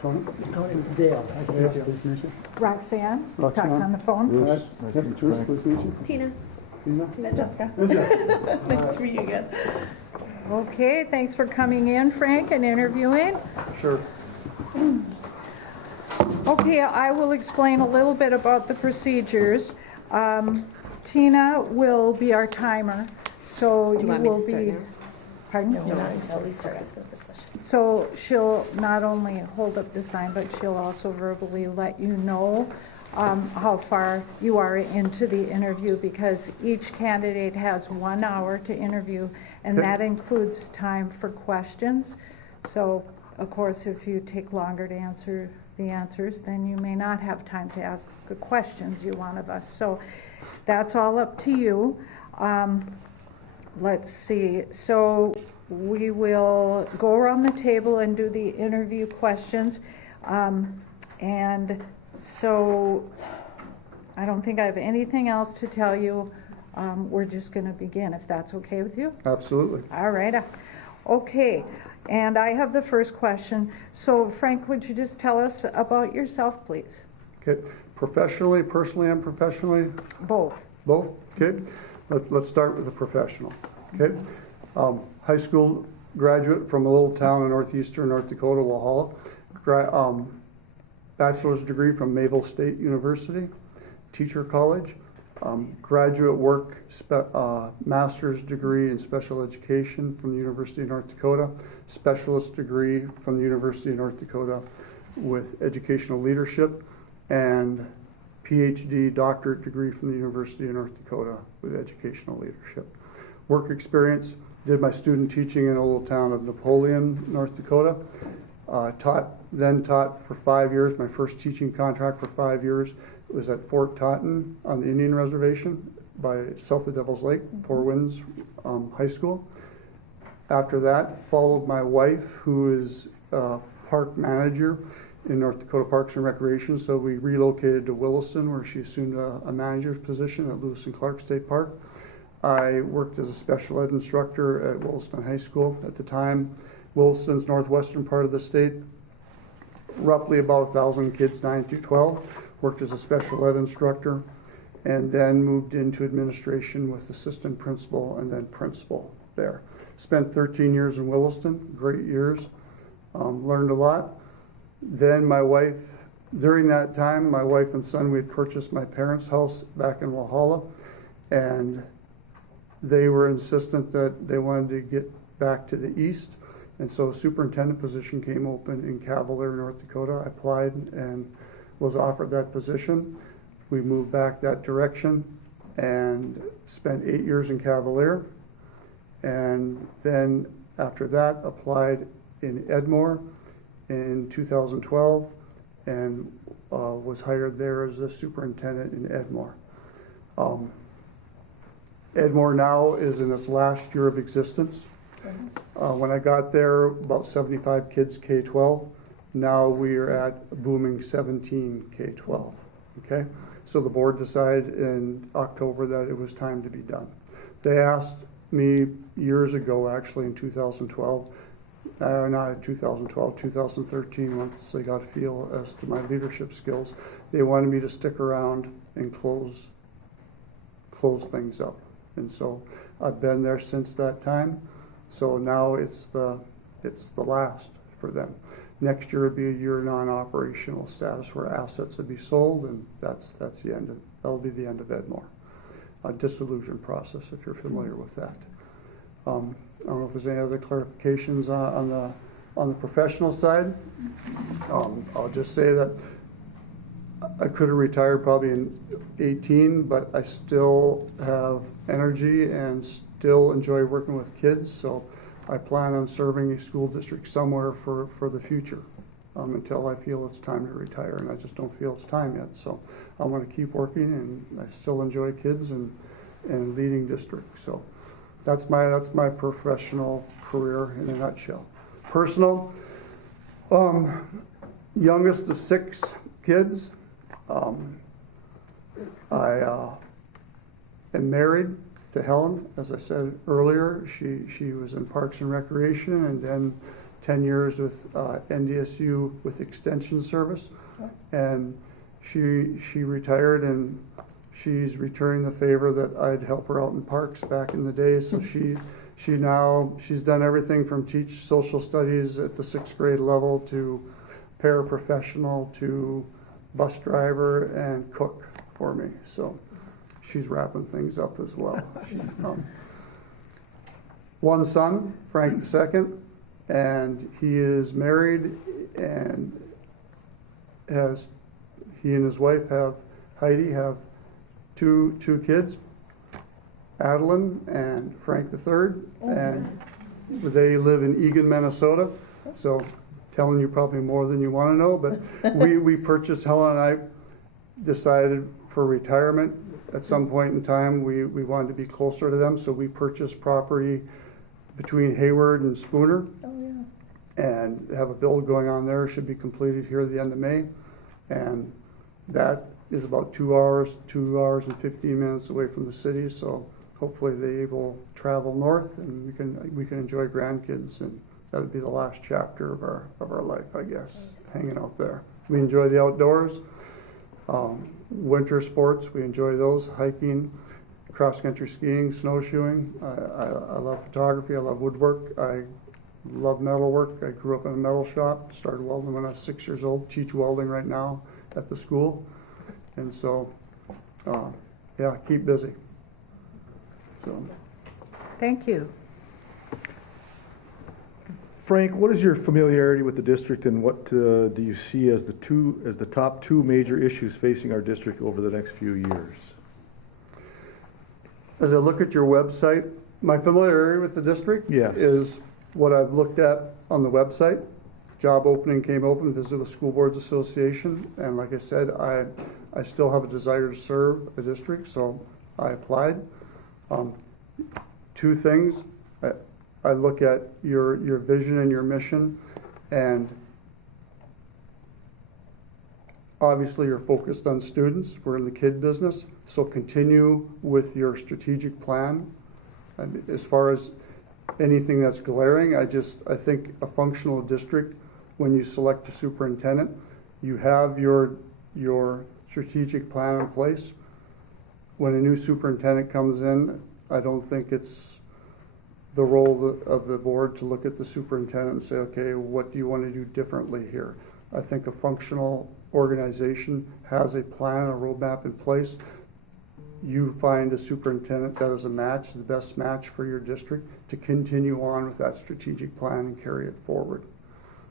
Tony. Tony. Dale. Nice to meet you. Pleased to meet you. Roxanne, talked Roxanne. on the phone. Bruce. Nice Yep, to meet you, Bruce, Frank. pleased to meet you. Tina. Tina. Jessica. Jessica. Nice to meet you again. Okay, thanks for coming in, Frank, and interviewing. Sure. Okay, I will explain a little bit about the procedures. Tina will be our timer, so Do you want me will to start be. now? Pardon? No, not until we start asking the first question. So she'll not only hold up the sign, but she'll also verbally let you know how far you are into the interview, because each candidate has 1 hour to interview, and Okay. that includes time for questions. So, of course, if you take longer to answer the answers, then you may not have time to ask the questions you want of us. So that's all up to you. Let's see. So we will go around the table and do the interview questions. And so I don't think I have anything else to tell you. We're just going to begin, if that's okay with you. Absolutely. All right. Okay. And I have the first question. So, Frank, would you just tell us about yourself, please? Okay. Professionally, personally, and professionally? Both. Both? Okay. Let's start with the professional. Okay. High school graduate from a little town in northeastern North Dakota, Walhalla. Bachelor's degree from Mayville State University, Teacher College. Graduate work, master's degree in special education from the University of North Dakota, specialist degree from the University of North Dakota with educational leadership, and PhD doctorate degree from the University of North Dakota with educational leadership. Work experience, did my student teaching in a little town of Napoleon, North Dakota. Taught for 5 years. My first teaching contract for 5 years was at Fort Totten on the Indian Reservation by south of Devil's Lake, Four Winds High School. After that, followed my wife, who is park manager in North Dakota Parks and Recreation. So we relocated to Williston, where she assumed a manager's position at Lewis and Clark State Park. I worked as a special ed instructor at Williston High School at the time. Williston's northwestern part of the state, roughly about 1,000 kids, 9 through 12. Worked as a special ed instructor, and then moved into administration with assistant principal and then principal there. Spent 13 years in Williston, great years, learned a lot. Then my wife, during that time, my wife and son, we had purchased my parents' house back in Walhalla, and they were insistent that they wanted to get back to the east. And so a superintendent position came open in Cavalier, North Dakota. I applied and was offered that position. We moved back that direction and spent 8 years in Cavalier. And then after that, applied in Edmore in 2012 and was hired there as a superintendent in Edmore. Edmore now is in its last year of existence. When I got there, about 75 kids K-12. Now we are at a booming 17 K-12. Okay, so the board decided in October that it was time to be done. They asked me years ago, actually in 2012, not in 2012, 2013, once they got a feel as to my leadership skills, they wanted me to stick around and close things up. And so I've been there since that time. So now it's the last for them. Next year would be a year non-operational status where assets would be sold, and that's the end of, that'll be the end of Edmore. A dissolution process, if you're familiar with that. I don't know if there's any other clarifications on the professional side. I'll just say that I could have retired probably in 18, but I still have energy and still enjoy working with kids, so I plan on serving a school district somewhere for the future until I feel it's time to retire, and I just don't feel it's time yet. So I want to keep working, and I still enjoy kids and leading districts. So that's my professional career in a nutshell. Personal, youngest of 6 kids. I am married to Helen. As I said earlier, she was in Parks and Recreation and then 10 years with NDSU with extension service. And she retired, and she's returning the favor that I'd help her out in parks back in the day. So she's done everything from teach social studies at the 6th grade level to paraprofessional to bus driver and cook for me. So she's wrapping things up as well. One son, Frank II, and he is married, and he and his wife Heidi have two kids, Adeline and Frank III, and they live in Egan, Minnesota. So telling you probably more than you want to know, but we purchased, Helen and I decided for retirement at some point in time we wanted to be closer to them, so we purchased property between Hayward and Spooner. Oh, yeah. And have a build going on there. Should be completed here at the end of May. And that is about 2 hours and 15 minutes away from the city. So hopefully they will travel north, and we can enjoy grandkids, and that would be the last chapter of our life, I guess, hanging out there. We enjoy the outdoors, winter sports. We enjoy those, hiking, cross-country skiing, snowshoeing. I love photography. I love woodwork. I love metalwork. I grew up in a metal shop. Started welding when I was 6 years old. Teach welding right now at the school. And so, keep busy. So, Thank you. Frank, what is your familiarity with the district, and what do you see as the top two major issues facing our district over the next few years? as I look at your website, my familiarity with the district Yes. is what I've looked at on the website. Job opening came open, visit with School Boards Association, and like I said, I still have a desire to serve a district, so I applied. Two things, I look at your vision and your mission, and obviously you're focused on students. We're in the kid business, so continue with your strategic plan. And as far as anything that's glaring, I think a functional district, when you select a superintendent, you have your strategic plan in place. When a new superintendent comes in, I don't think it's the role of the board to look at the superintendent and say, okay, what do you want to do differently here? I think a functional organization has a plan, a roadmap in place. You find a superintendent that is a match, the best match for your district, to continue on with that strategic plan and carry it forward.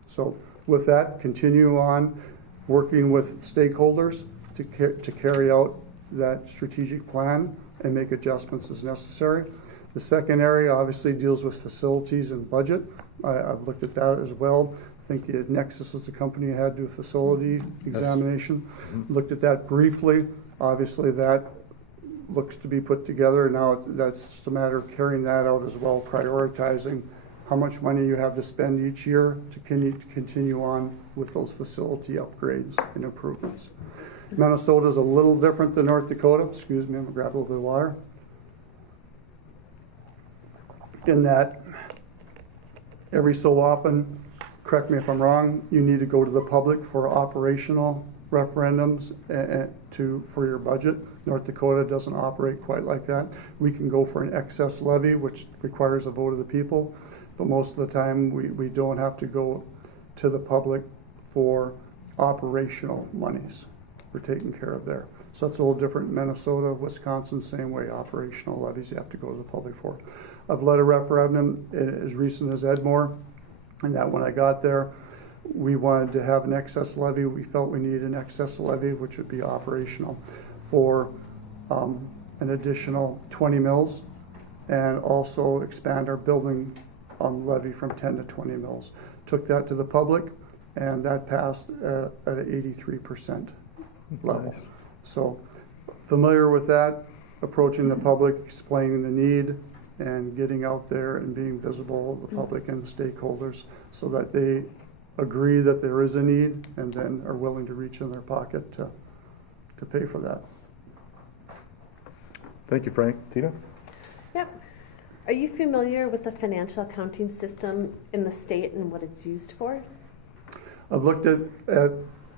So with that, continue on working with stakeholders to carry out that strategic plan and make adjustments as necessary. The second area obviously deals with facilities and budget. I've looked at that as well. I think Nexus was the company that had to do a facility examination. Looked at that briefly. Obviously that looks to be put together. Now that's just a matter of carrying that out as well, prioritizing how much money you have to spend each year to continue on with those facility upgrades and improvements. Minnesota is a little different than North Dakota. Excuse me, I'm gonna grab a little bit of water. In that every so often, correct me if I'm wrong, you need to go to the public for operational referendums for your budget. North Dakota doesn't operate quite like that. We can go for an excess levy, which requires a vote of the people, but most of the time we don't have to go to the public for operational monies. We're taken care of there. So that's a little different in Minnesota. Wisconsin, same way, operational levies you have to go to the public for. I've led a referendum as recent as Edmore, and that when I got there, we wanted to have an excess levy. We felt we needed an excess levy, which would be operational, for an additional 20 mills, and also expand our building levy from 10 to 20 mills. Took that to the public, and that passed at an 83% level. Nice. So familiar with that, approaching the public, explaining the need, and getting out there and being visible to the public and the stakeholders so that they agree that there is a need and then are willing to reach in their pocket to pay for that. Thank you, Frank. Tina? Yep. Are you familiar with the financial accounting system in the state and what it's used for? I've looked at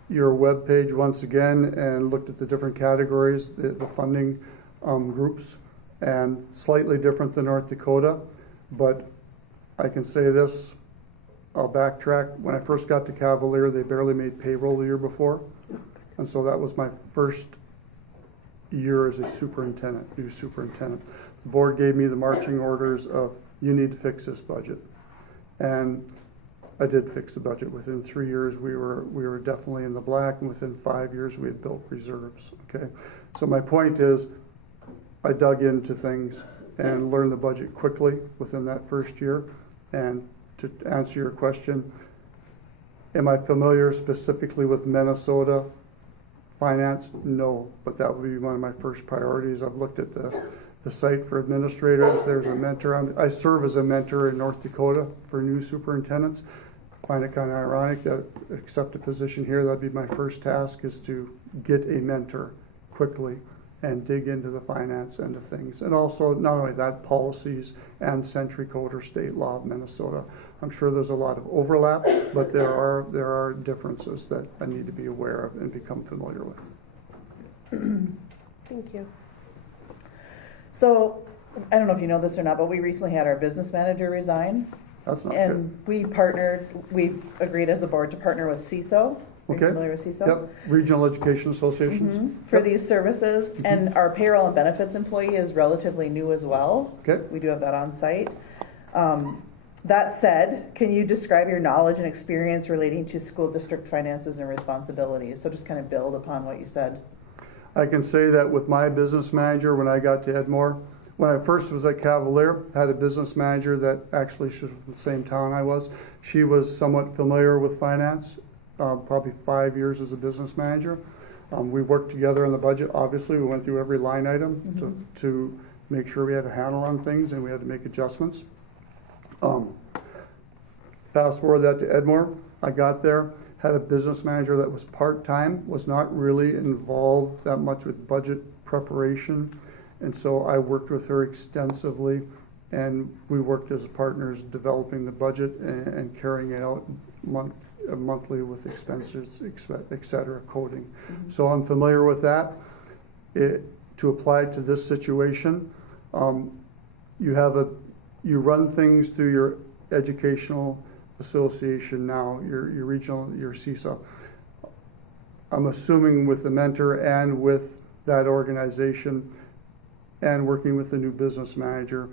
your webpage once again and looked at the different categories, the funding groups, and slightly different than North Dakota, but I can say this, I'll backtrack. When I first got to Cavalier, they barely made payroll the year before, and so that was my first year as a superintendent, new superintendent. The board gave me the marching orders of, you need to fix this budget. And I did fix the budget. Within 3 years, we were definitely in the black, and within 5 years, we had built reserves, okay? So my point is, I dug into things and learned the budget quickly within that first year. And to answer your question, am I familiar specifically with Minnesota finance? No, but that would be one of my first priorities. I've looked at the site for administrators. There's a mentor. I serve as a mentor in North Dakota for new superintendents. Find it kind of ironic that I accept a position here. That'd be my first task, is to get a mentor quickly and dig into the finance end of things. And also, not only that, policies and Century Code or state law of Minnesota. I'm sure there's a lot of overlap, but there are differences that I need to be aware of and become familiar with. Thank you. So, I don't know if you know this or not, but we recently had our business manager resign. That's not good. And we agreed as a board to partner with CISO. Are you Okay. familiar with CISO? Yep, Regional Education Associations. For Yep. these services, and our payroll and benefits employee is relatively new as well. Okay. We do have that on site. That said, can you describe your knowledge and experience relating to school district finances and responsibilities? So just kind of build upon what you said. I can say that with my business manager, when I got to Edmore, when I first was at Cavalier, I had a business manager that actually she was from the same town I was. She was somewhat familiar with finance, probably 5 years as a business manager. We worked together on the budget. Obviously, we went through every line item to make sure we had a handle on things, and we had to make adjustments. Fast forward that to Edmore. I got there, had a business manager that was part-time, was not really involved that much with budget preparation. And so I worked with her extensively, and we worked as partners developing the budget and carrying it out monthly with expenses, et cetera, coding. So I'm familiar with that. To apply to this situation, you run things through your educational association now, your regional, your CISA. I'm assuming with the mentor and with that organization and working with the new business manager,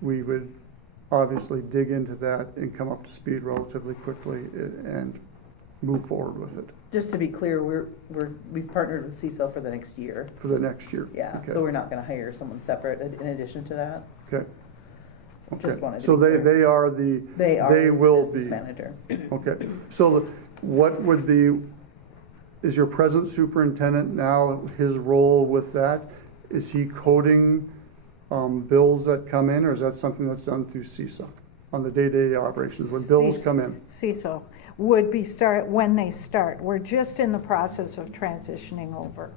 we would obviously dig into that and come up to speed relatively quickly and move forward with it Just to be clear, we've partnered with CISO for the next year. for the next year. Yeah, Okay. so we're not going to hire someone separate in addition to that. Okay. Just wanted to So be clear. they are the, They will business be. manager. Okay, so what would be, is your present superintendent now, his role with that? Is he coding bills that come in, or is that something that's done through CISA on the day-to-day operations, when bills come in? CISO would be when they start. We're just in the process of transitioning over.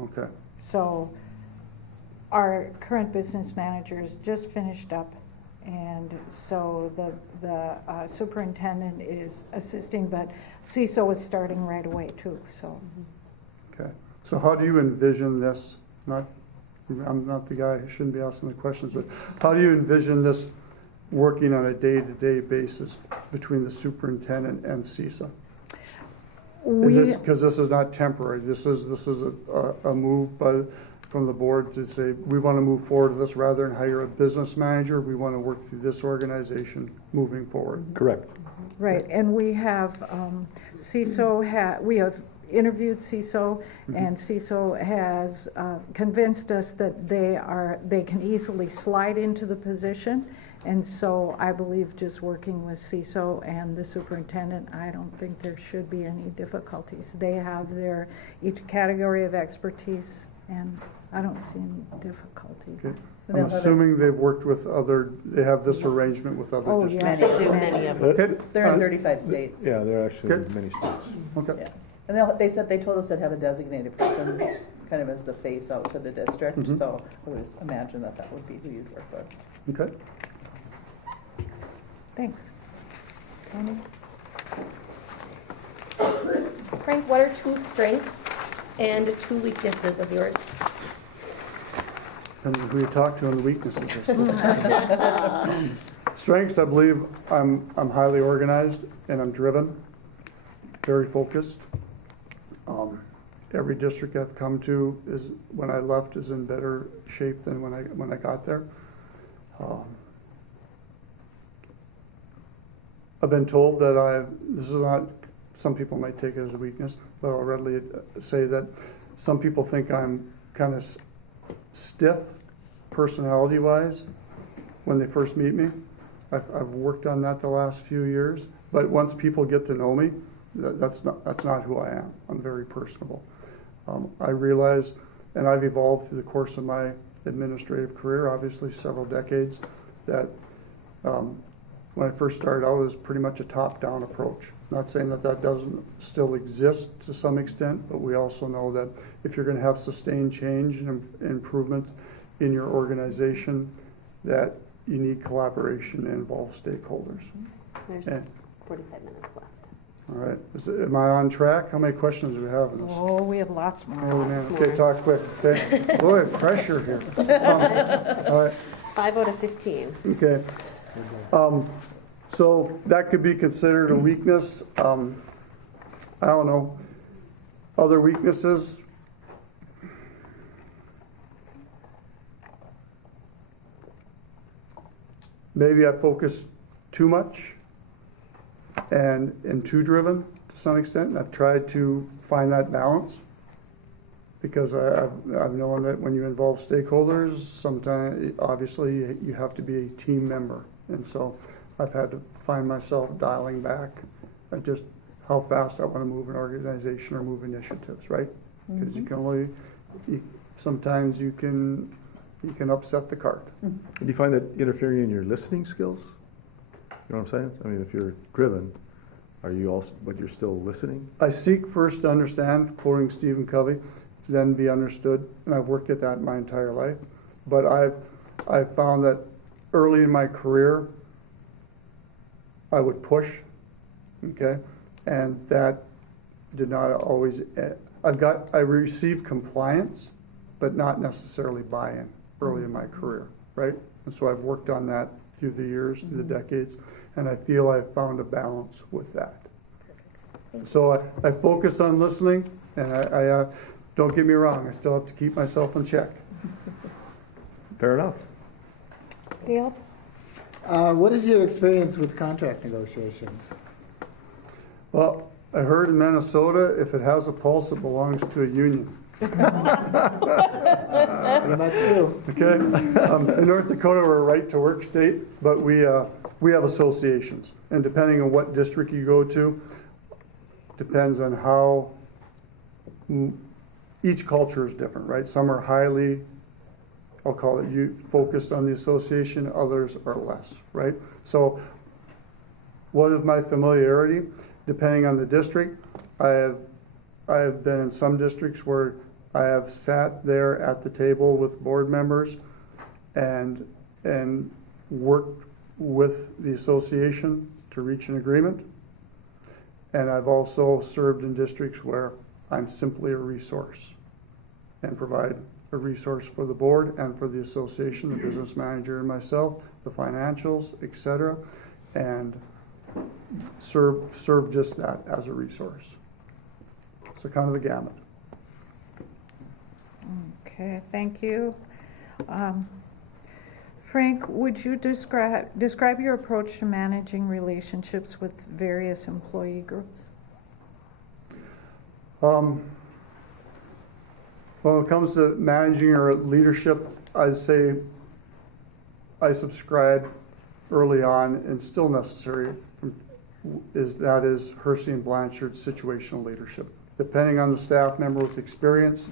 Okay, So our current business managers just finished up, and so the superintendent is assisting, but CISO is starting right away too, so. okay. So how do you envision this? I'm not the guy who shouldn't be asking the questions, but how do you envision this working on a day-to-day basis between the superintendent and CISA? Because this is not temporary. This is a move from the board to say, we want to move forward with this rather than hire a business manager. We want to work through this organization moving forward. Correct. Right, and we have, we have interviewed CISO, and CISO has convinced us that they can easily slide into the position. And so I believe just working with CISO and the superintendent, I don't think there should be any difficulties. They have each category of expertise, and I don't see any difficulty. Okay. I'm assuming they've worked with they have this arrangement with other Oh, districts. yes. They do many of them. Okay. They're in 35 states. Yeah, there are actually Good. many states. Okay. Yeah. And they told us they'd have a designated person kind of as the face out to the district, so I would imagine that would be who you'd work with. Okay. Thanks. Tony? Frank, what are 2 strengths and 2 weaknesses of yours? Depends on who you talk to on the weaknesses. I suppose. Strengths, I believe I'm highly organized and I'm driven, very focused. Every district I've come to is, when I left, is in better shape than when I got there. I've been told that this is not, some people might take it as a weakness, but I'll readily say that some people think I'm kind of stiff personality-wise when they first meet me. I've worked on that the last few years, but once people get to know me, that's not who I am. I'm very personable. I realize, and I've evolved through the course of my administrative career, obviously several decades, that when I first started out, it was pretty much a top-down approach. Not saying that doesn't still exist to some extent, but we also know that if you're going to have sustained change and improvement in your organization, that you need collaboration and involve stakeholders. There's And- 45 minutes left. All right, am I on track? How many questions do we have in this? Oh, we have lots more. Oh, man, okay, talk quick, okay? Boy, pressure here. All right, 5 out of 15. okay. So that could be considered a weakness. I don't know. Other weaknesses? Maybe I focus too much and am too driven to some extent. And I've tried to find that balance because I've known that when you involve stakeholders, sometimes obviously you have to be a team member. And so I've had to find myself dialing back at just how fast I want to move an organization or move initiatives, right? Because you can only, sometimes you can upset the cart. Do you find that interfering in your listening skills? You know what I'm saying? I mean, if you're driven, are you also, but you're still listening? I seek first to understand, quoting Stephen Covey, then be understood, and I've worked at that my entire life. But I've found that early in my career, I would push, okay, and that did not always. I received compliance, but not necessarily buy-in early in my career, right? And so I've worked on that through the years, through the decades, and I feel I've found a balance with that. So I focus on listening, and I don't get me wrong, I still have to keep myself in check. Fair enough. Caleb? What is your experience with contract negotiations? Well, I heard in Minnesota, if it has a pulse, it belongs to a union. And that's true. Okay, in North Dakota, we're a right-to-work state, but we have associations, and depending on what district you go to, depends on how each culture is different, right? Some are highly, I'll call it, focused on the association; others are less, right? So, what is my familiarity? Depending on the district, I have been in some districts where I have sat there at the table with board members and worked with the association to reach an agreement. And I've also served in districts where I'm simply a resource and provide a resource for the board and for the association, the business manager and myself, the financials, etc., and serve just that as a resource. So kind of the gamut. Okay, thank you. Frank, would you describe your approach to managing relationships with various employee groups? When it comes to managing or leadership, I'd say I subscribed early on and still necessary is Hersey and Blanchard's situational leadership. Depending on the staff member with experience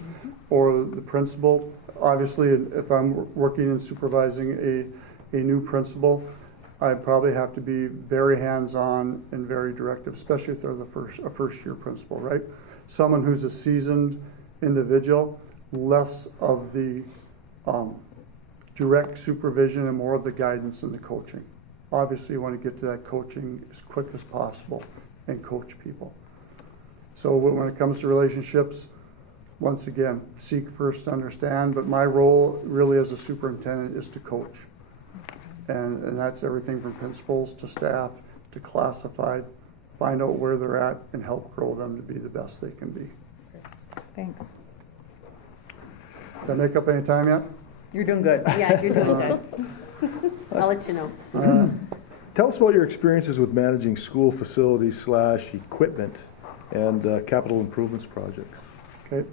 or the principal, obviously if I'm working and supervising a new principal, I probably have to be very hands-on and very directive, especially if they're a first-year principal, right? Someone who's a seasoned individual, less of the direct supervision and more of the guidance and the coaching. Obviously, you want to get to that coaching as quick as possible and coach people. So when it comes to relationships, once again, seek first to understand, but my role really as a superintendent is to coach. And that's everything from principals to staff to classified, find out where they're at and help grow them to be the best they can be. Thanks. Did I make up any time yet? You're doing good. Yeah, you're doing good. I'll let you know. Tell us about your experiences with managing school facilities / equipment and capital improvements projects. Okay.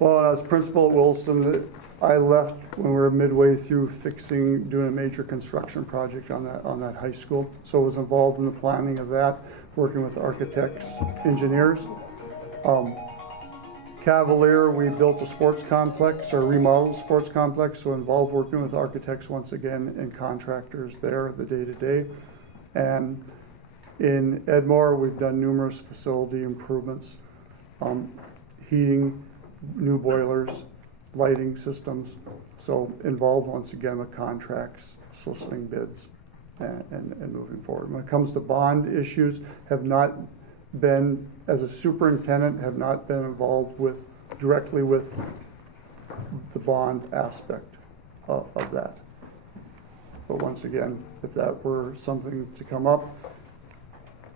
Well, as principal at Williston, I left when we were midway through doing a major construction project on that high school. So I was involved in the planning of that, working with architects, engineers. Cavalier, we built a sports complex or remodeled sports complex, so involved working with architects once again and contractors there, the day-to-day. And in Edmore, we've done numerous facility improvements, heating, new boilers, lighting systems. So involved once again with contracts, soliciting bids, and moving forward. When it comes to bond issues, have not been, as a superintendent, have not been involved directly with the bond aspect of that. But once again, if that were something to come up,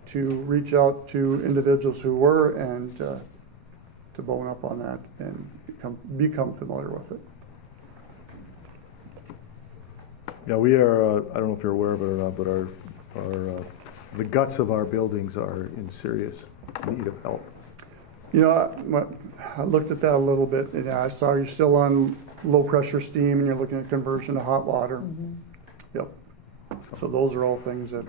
to reach out to individuals who were and to bone up on that and become familiar with it. Yeah, we are, I don't know if you're aware of it or not, but our the guts of our buildings are in serious need of help. You know, I looked at that a little bit, and I saw you're still on low pressure steam and you're looking at conversion to hot water. Mm-hmm. Yep. So those are all things that,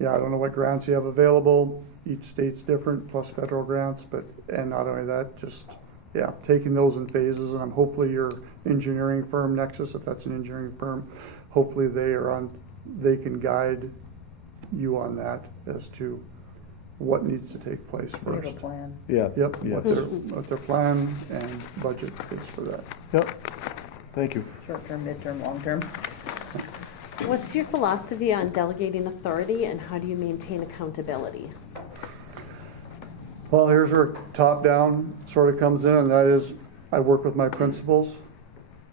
yeah, I don't know what grants you have available. Each state's different, plus federal grants, and not only that, just, yeah, taking those in phases. And I'm hopefully your engineering firm, Nexus, if that's an engineering firm, hopefully they can guide you on that as to what needs to take place We have a first. plan. Yeah. Yep, Yes. what their plan and budget is for that. Yep. Thank you. Short-term, midterm, long-term. What's your philosophy on delegating authority and how do you maintain accountability? Well, here's where top-down sort of comes in, and that is I work with my principals,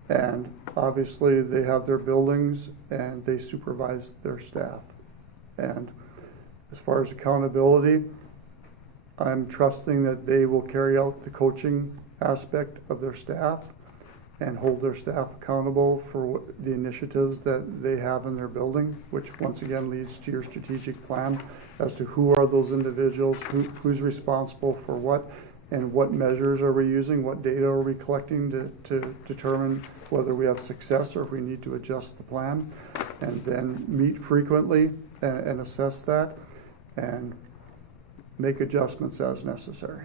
and obviously they have their buildings and they supervise their staff. And as far as accountability, I'm trusting that they will carry out the coaching aspect of their staff and hold their staff accountable for the initiatives that they have in their building, which once again leads to your strategic plan as to who are those individuals, who's responsible for what, and what measures are we using, what data are we collecting to determine whether we have success or if we need to adjust the plan, and then meet frequently and assess that and make adjustments as necessary.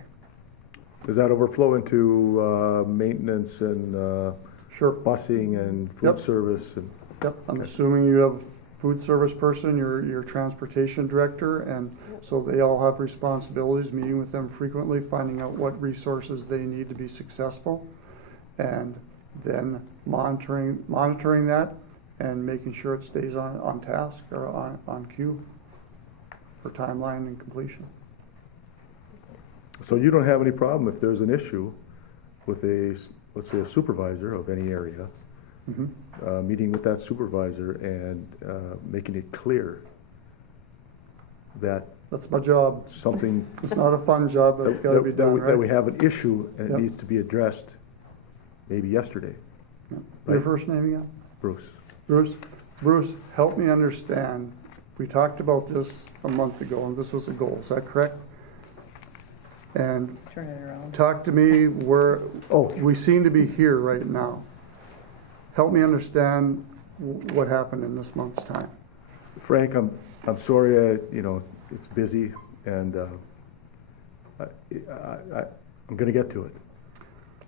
Does that overflow into maintenance and Sure. busing and food Yep. service? And Yep, I'm assuming you have food service person, your transportation director, and so they all have responsibilities, meeting with them frequently, finding out what resources they need to be successful, and then monitoring that and making sure it stays on task or on cue for timeline and completion. So you don't have any problem if there's an issue with let's say a supervisor of any area, meeting with that supervisor and making it clear that That's my job. something It's not a fun job, but it's gotta be done, that we right? have an issue and it Yep. needs to be addressed maybe yesterday. Your right? first name again? Bruce. Bruce, help me understand. We talked about this a month ago, and this was a goal. Is that correct? And Turn it around. talk to me we seem to be here right now. Help me understand what happened in this month's time. Frank, I'm sorry. It's busy, and I'm going to get to it.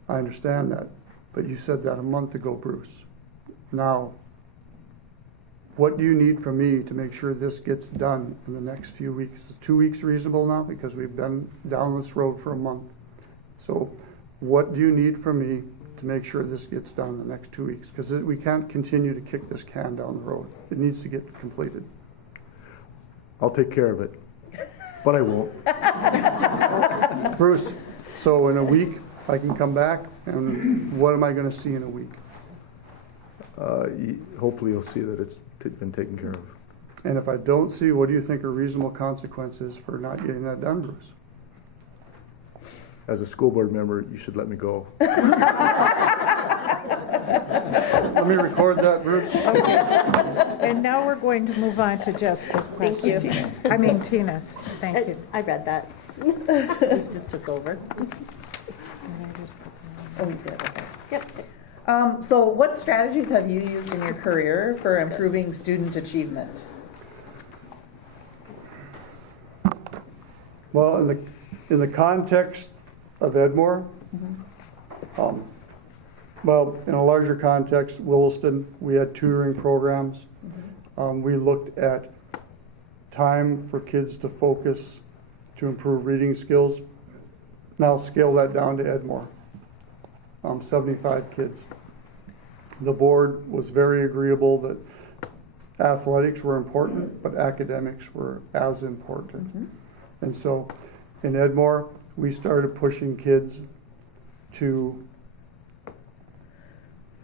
I understand that, but you said that a month ago, Bruce. Now, what do you need from me to make sure this gets done in the next few weeks? Is 2 weeks reasonable now? Because we've been down this road for a month. So what do you need from me to make sure this gets done in the next 2 weeks, because we can't continue to kick this can down the road. It needs to get completed. I'll take care of it, but I won't. Bruce, so in a week, I can come back, and what am I gonna see in a week? Hopefully you'll see that it's been taken care of. And if I don't see, what do you think are reasonable consequences for not getting that done, Bruce? As a school board member, you should let me go. Let me record that, Bruce. And now we're going to move on to Jessica's Thank question. you. I mean Tina's, thank you. I read that. This just took over. Oh, you did, okay. Yep. So what strategies have you used in your career for improving student achievement? Well, in the context of Edmore, well, in a larger context, Williston, we had tutoring programs. We looked at time for kids to focus to improve reading skills. Now scale that down to Edmore, 75 kids. The board was very agreeable that athletics were important, but academics were as important. And so in Edmore, we started pushing kids to,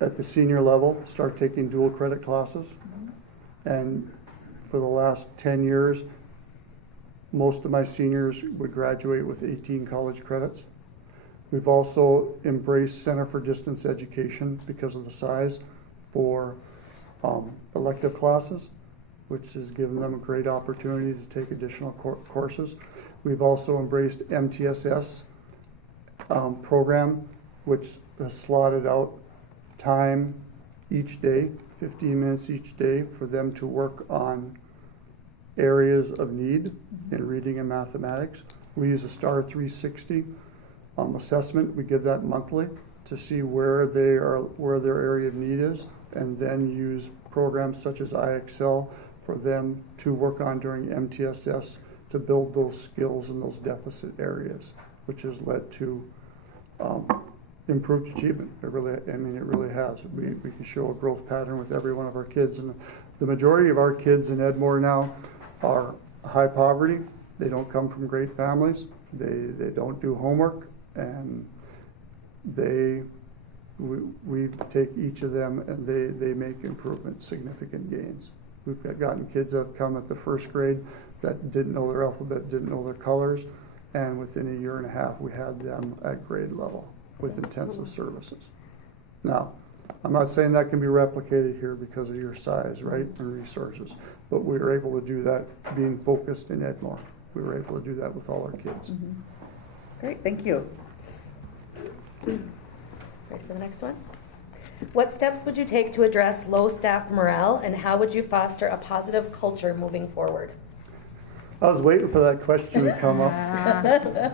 at the senior level, start taking dual credit classes. And for the last 10 years, most of my seniors would graduate with 18 college credits. We've also embraced Center for Distance Education because of the size for elective classes, which has given them a great opportunity to take additional courses. We've also embraced MTSS program, which has slotted out time each day, 15 minutes each day, for them to work on areas of need in reading and mathematics. We use a STAR 360 assessment. We give that monthly to see where their area of need is, and then use programs such as iExcel for them to work on during MTSS to build those skills in those deficit areas, which has led to improved achievement. It really has. We can show a growth pattern with every one of our kids, and the majority of our kids in Edmore now are high poverty. They don't come from great families. They don't do homework, and we take each of them, and they make improvement, significant gains. We've gotten kids that have come at the first grade that didn't know their alphabet, didn't know their colors, and within a year and a half, we had them at grade level with intensive services. Now, I'm not saying that can be replicated here because of your size, right, and resources, but we were able to do that being focused in Edmore. We were able to do that with all our kids. Great, thank you. Ready for the next one? What steps would you take to address low staff morale, and how would you foster a positive culture moving forward? I was waiting for that question to come up.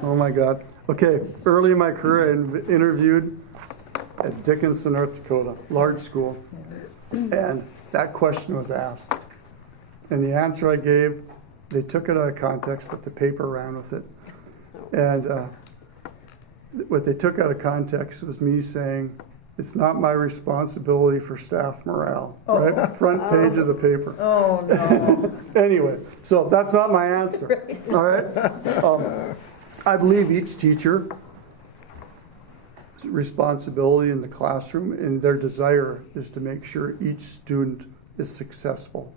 Oh my God. Okay, early in my career, I interviewed at Dickinson, North Dakota, large school, and that question was asked. And the answer I gave, they took it out of context, but the paper ran with it. And what they took out of context was me saying, it's not my responsibility for staff morale, right? Front page of the paper. Oh, no. Anyway, so that's not my answer, all right? I believe each teacher's responsibility in the classroom and their desire is to make sure each student is successful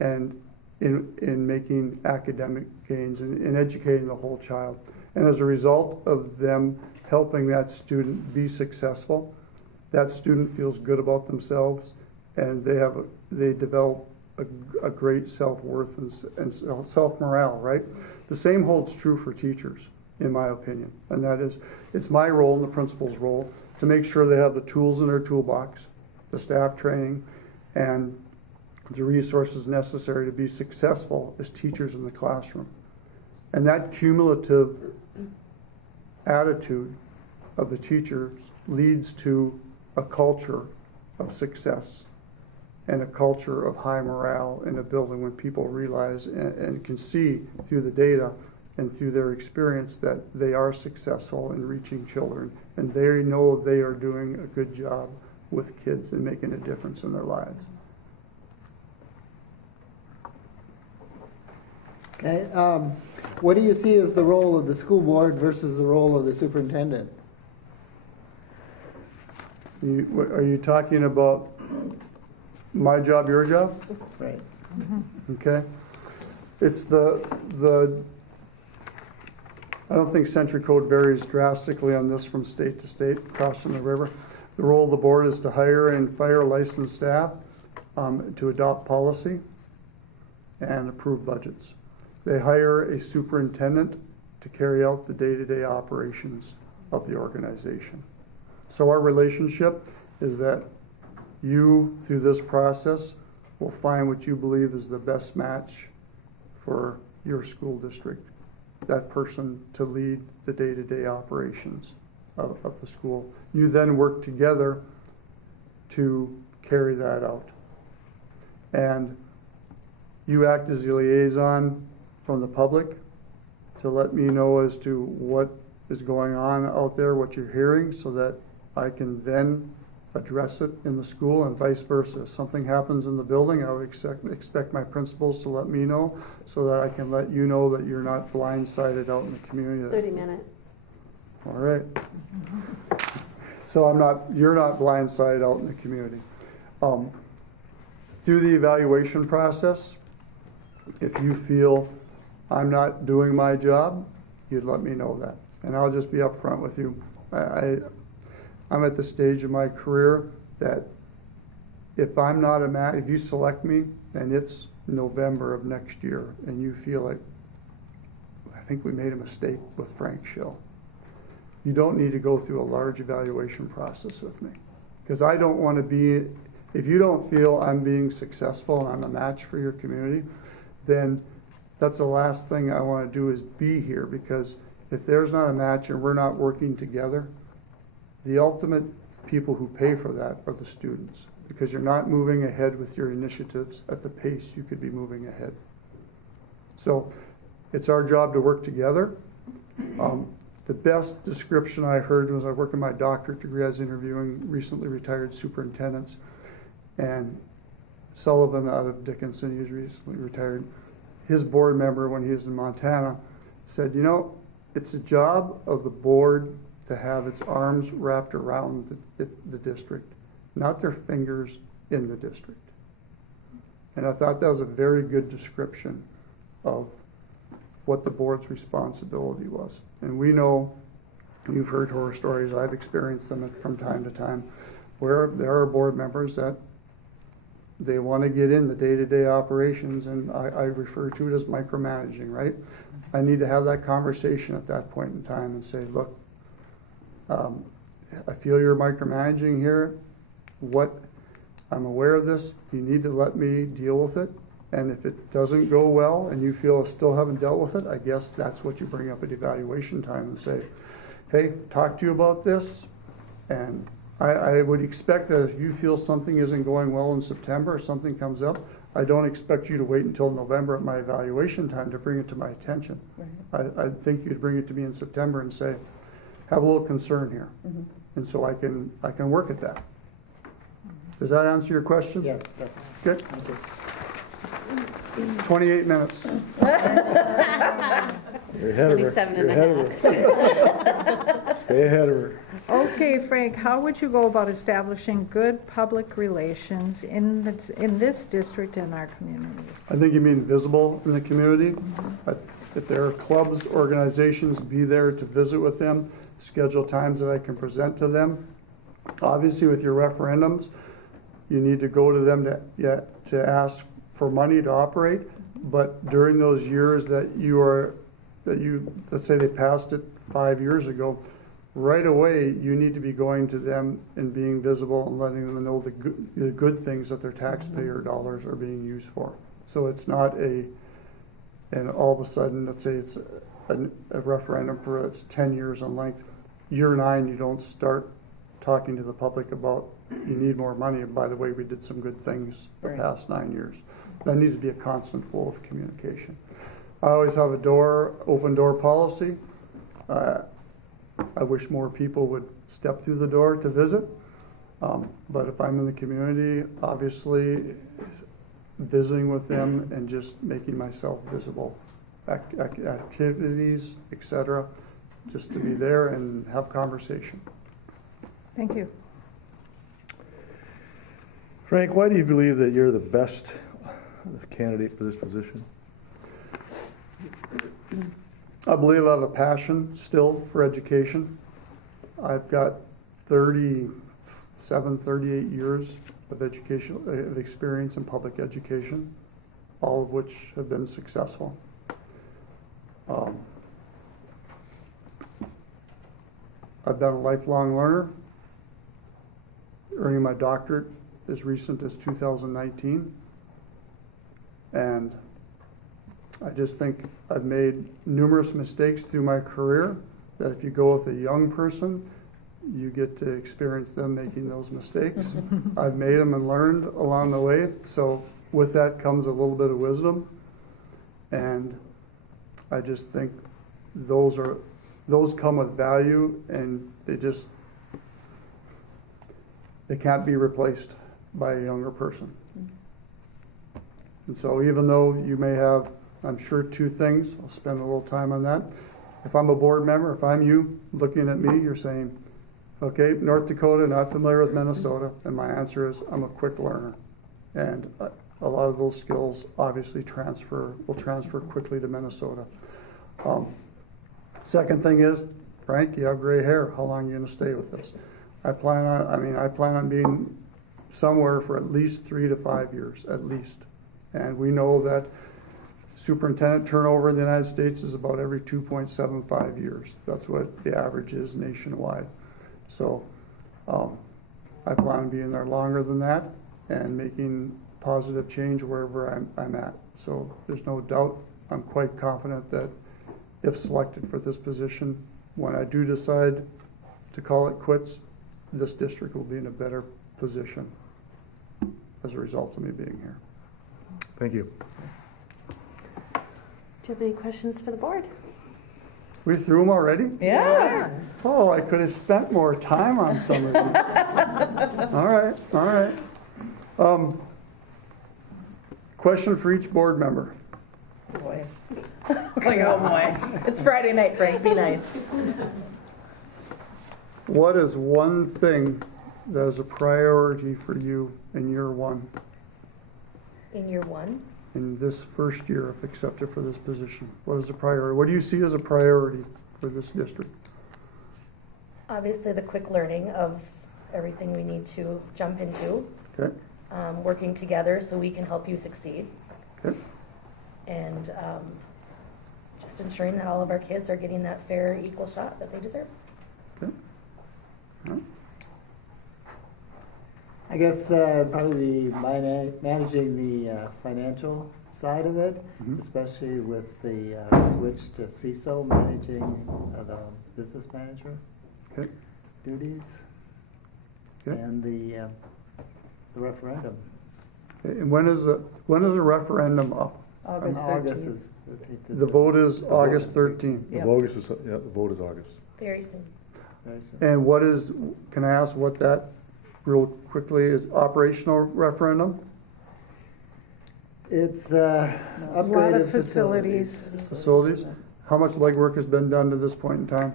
and in making academic gains and in educating the whole child. And as a result of them helping that student be successful, that student feels good about themselves, and they develop a great self-worth and self-morale, right? The same holds true for teachers, in my opinion, and that is, it's my role and the principal's role to make sure they have the tools in their toolbox, the staff training, and the resources necessary to be successful as teachers in the classroom. And that cumulative attitude of the teachers leads to a culture of success and a culture of high morale in a building when people realize and can see through the data and through their experience that they are successful in reaching children, and they know they are doing a good job with kids and making a difference in their lives. Okay, what do you see as the role of the school board versus the role of the superintendent? Are you talking about my job, your job? Right. Okay. It's I don't think Century Code varies drastically on this from state to state, crossing the river. The role of the board is to hire and fire licensed staff, to adopt policy and approve budgets. They hire a superintendent to carry out the day-to-day operations of the organization. So our relationship is that you, through this process, will find what you believe is the best match for your school district, that person to lead the day-to-day operations of the school. You then work together to carry that out. And you act as the liaison from the public to let me know as to what is going on out there, what you're hearing, so that I can then address it in the school and vice versa. If something happens in the building, I would expect my principals to let me know so that I can let you know that you're not blindsided out in the community. 30 minutes. All right. So you're not blindsided out in the community. Through the evaluation process, if you feel I'm not doing my job, you'd let me know that. And I'll just be upfront with you. I'm at the stage of my career that if I'm not if you select me and it's November of next year and you feel like, I think we made a mistake with Frank Schill, you don't need to go through a large evaluation process with me. Because I don't want to be, if you don't feel I'm being successful and I'm a match for your community, then that's the last thing I want to do is be here, because if there's not a match and we're not working together, the ultimate people who pay for that are the students, because you're not moving ahead with your initiatives at the pace you could be moving ahead. So it's our job to work together. The best description I heard was I worked in my doctorate degree. I was interviewing recently retired superintendents, and Sullivan out of Dickinson, he's recently retired. His board member, when he was in Montana, said, it's the job of the board to have its arms wrapped around the district, not their fingers in the district. And I thought that was a very good description of what the board's responsibility was. And we know, you've heard horror stories, I've experienced them from time to time, where there are board members that they want to get in the day-to-day operations, and I refer to it as micromanaging, right? I need to have that conversation at that point in time and say, look, I feel you're micromanaging here. I'm aware of this. You need to let me deal with it. And if it doesn't go well and you feel I still haven't dealt with it, I guess that's what you bring up at evaluation time and say, hey, talk to you about this. And I would expect that if you feel something isn't going well in September or something comes up, I don't expect you to wait until November at my evaluation time to bring it to my attention. Right. I think you'd bring it to me in September and say, have a little concern here. Mm-hmm. And so I can work at that. Does that answer your question? Yes. Good. Okay. 28 minutes. You're ahead of her. 27 You're and ahead a of her. Stay ahead of her. Okay, Frank, how would you go about establishing good public relations in this district and our community? I think you mean visible in the community. If there are clubs, organizations, be there to visit with them, schedule times that I can present to them. Obviously, with your referendums, you need to go to them to ask for money to operate. But during those years let's say they passed it 5 years ago, right away you need to be going to them and being visible and letting them know the good things that their taxpayer dollars are being used for. So it's not and all of a sudden, let's say it's a referendum for it's 10 years in length. Year 9, you don't start talking to the public about you need more money. And by the way, we did some good things the past 9 years. That needs to be a constant flow of communication. I always have open door policy. I wish more people would step through the door to visit. But if I'm in the community, obviously visiting with them and just making myself visible, activities, etc., just to be there and have conversation. Thank you. Frank, why do you believe that you're the best candidate for this position? I believe I have a passion still for education. I've got 38 years of of experience in public education, all of which have been successful. I've been a lifelong learner, earning my doctorate as recent as 2019. And I just think I've made numerous mistakes through my career that if you go with a young person, you get to experience them making those mistakes. I've made them and learned along the way. So with that comes a little bit of wisdom. And I just think those come with value, and they can't be replaced by a younger person. And so even though you may have, I'm sure, two things, I'll spend a little time on that. If I'm a board member, if I'm you looking at me, you're saying, okay, North Dakota, not familiar with Minnesota, and my answer is I'm a quick learner. And a lot of those skills obviously will transfer quickly to Minnesota. Second thing is, Frank, you have gray hair. How long are you going to stay with us? I plan on being somewhere for at least 3 to 5 years, at least. And we know that superintendent turnover in the United States is about every 2.75 years. That's what the average is nationwide. So I plan on being there longer than that and making positive change wherever I'm at. So there's no doubt, I'm quite confident that if selected for this position, when I do decide to call it quits, this district will be in a better position as a result of me being here. Thank you. Do you have any questions for the board? We through them already? Yeah. Oh, I could have spent more time on some of these. All right. Question for each board member. Boy. Like, oh boy. It's Friday night, Frank. Be nice. What is one thing that is a priority for you in year one, In year one, in this first year, if accepted for this position? What is a priority? What do you see as a priority for this district? obviously the quick learning of everything we need to jump into. Okay. Working together so we can help you succeed. Okay. And just ensuring that all of our kids are getting that fair, equal shot that they deserve. Okay. All right. I guess probably managing the financial side of it, Mhm. especially with the switch to CISO, managing the business manager Okay. duties, Okay. and the referendum. Okay. And when is a referendum up? August August 13th. is The vote is August 13th. Yep. The vote is August. Very soon. very soon. And can I ask what that, real quickly, is operational referendum? It's A lot upgraded of facilities. Facilities? How much legwork has been done to this point in time?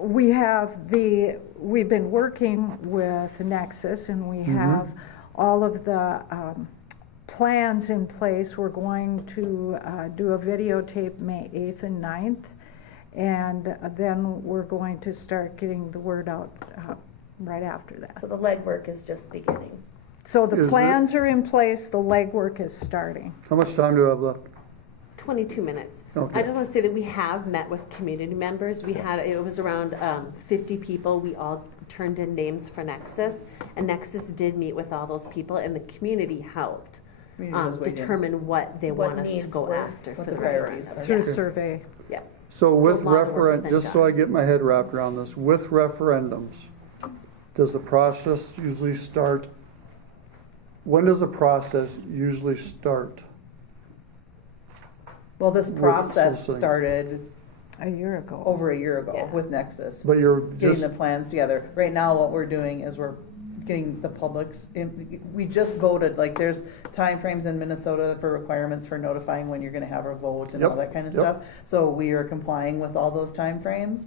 We've been working with Nexus, and we have all of the plans in place. We're going to do a videotape May 8th and 9th, and then we're going to start getting the word out right after that. So the legwork is just beginning. So the Is it- plans are in place, the legwork is starting. How much time do I have left? 22 minutes. Okay. I just want to say that we have met with community members. It was around 50 people. We all turned in names for Nexus, and Nexus did meet with all those people, and the community helped Community knows what you- determine what they What want us to needs go were- after what for the the priorities referendum. Through Yeah. survey. Yeah. So with a lot of work has been just so I done. get my head wrapped around this, with referendums, does the process usually start, when does the process usually start? Well, this With process Solsing. started A year ago. over a year ago Yeah. with Nexus. But you're Getting just, the plans together. Right now, what we're doing is we're getting the public's, we just voted, like, there's timeframes in Minnesota for requirements for notifying when you're gonna have a vote and all Yep, that kind of yep. stuff. So we are complying with all those timeframes.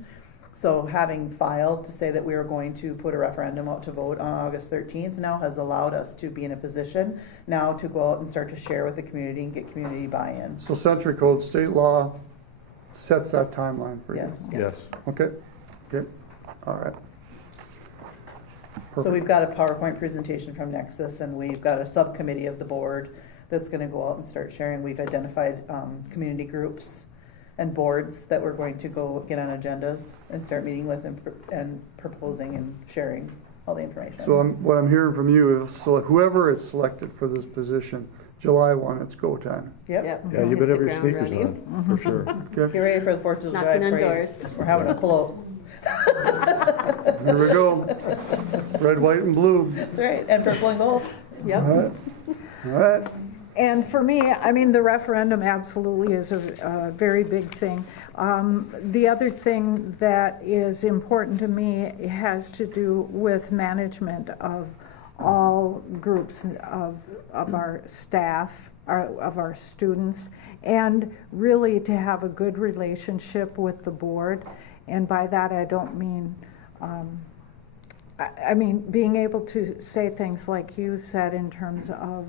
So having filed to say that we are going to put a referendum out to vote on August 13th now has allowed us to be in a position now to go out and start to share with the community and get community buy-in. so Century Code, state law sets that timeline for you. Yes. Yes. Okay, good, all right. So we've got a PowerPoint presentation from Nexus, and we've got a subcommittee of the board that's gonna go out and start sharing. We've identified, community groups and boards that we're going to go get on agendas and start meeting with and proposing and sharing all the information. So what I'm hearing from you is, so whoever is selected for this position, July 1, it's go time. Yep, Yeah, you Hit better have the your ground sneakers running. on, for sure. Okay, get ready for the 4th of July Knocking on parade. doors. We're having a float. here we go. Red, white, and blue. That's right, and purple and gold. All Yep. right, all right. And for me, I mean, the referendum absolutely is a very big thing. The other thing that is important to me has to do with management of all groups of our staff, of our students, and really to have a good relationship with the board. And by that, I don't mean, I mean, being able to say things like you said in terms of,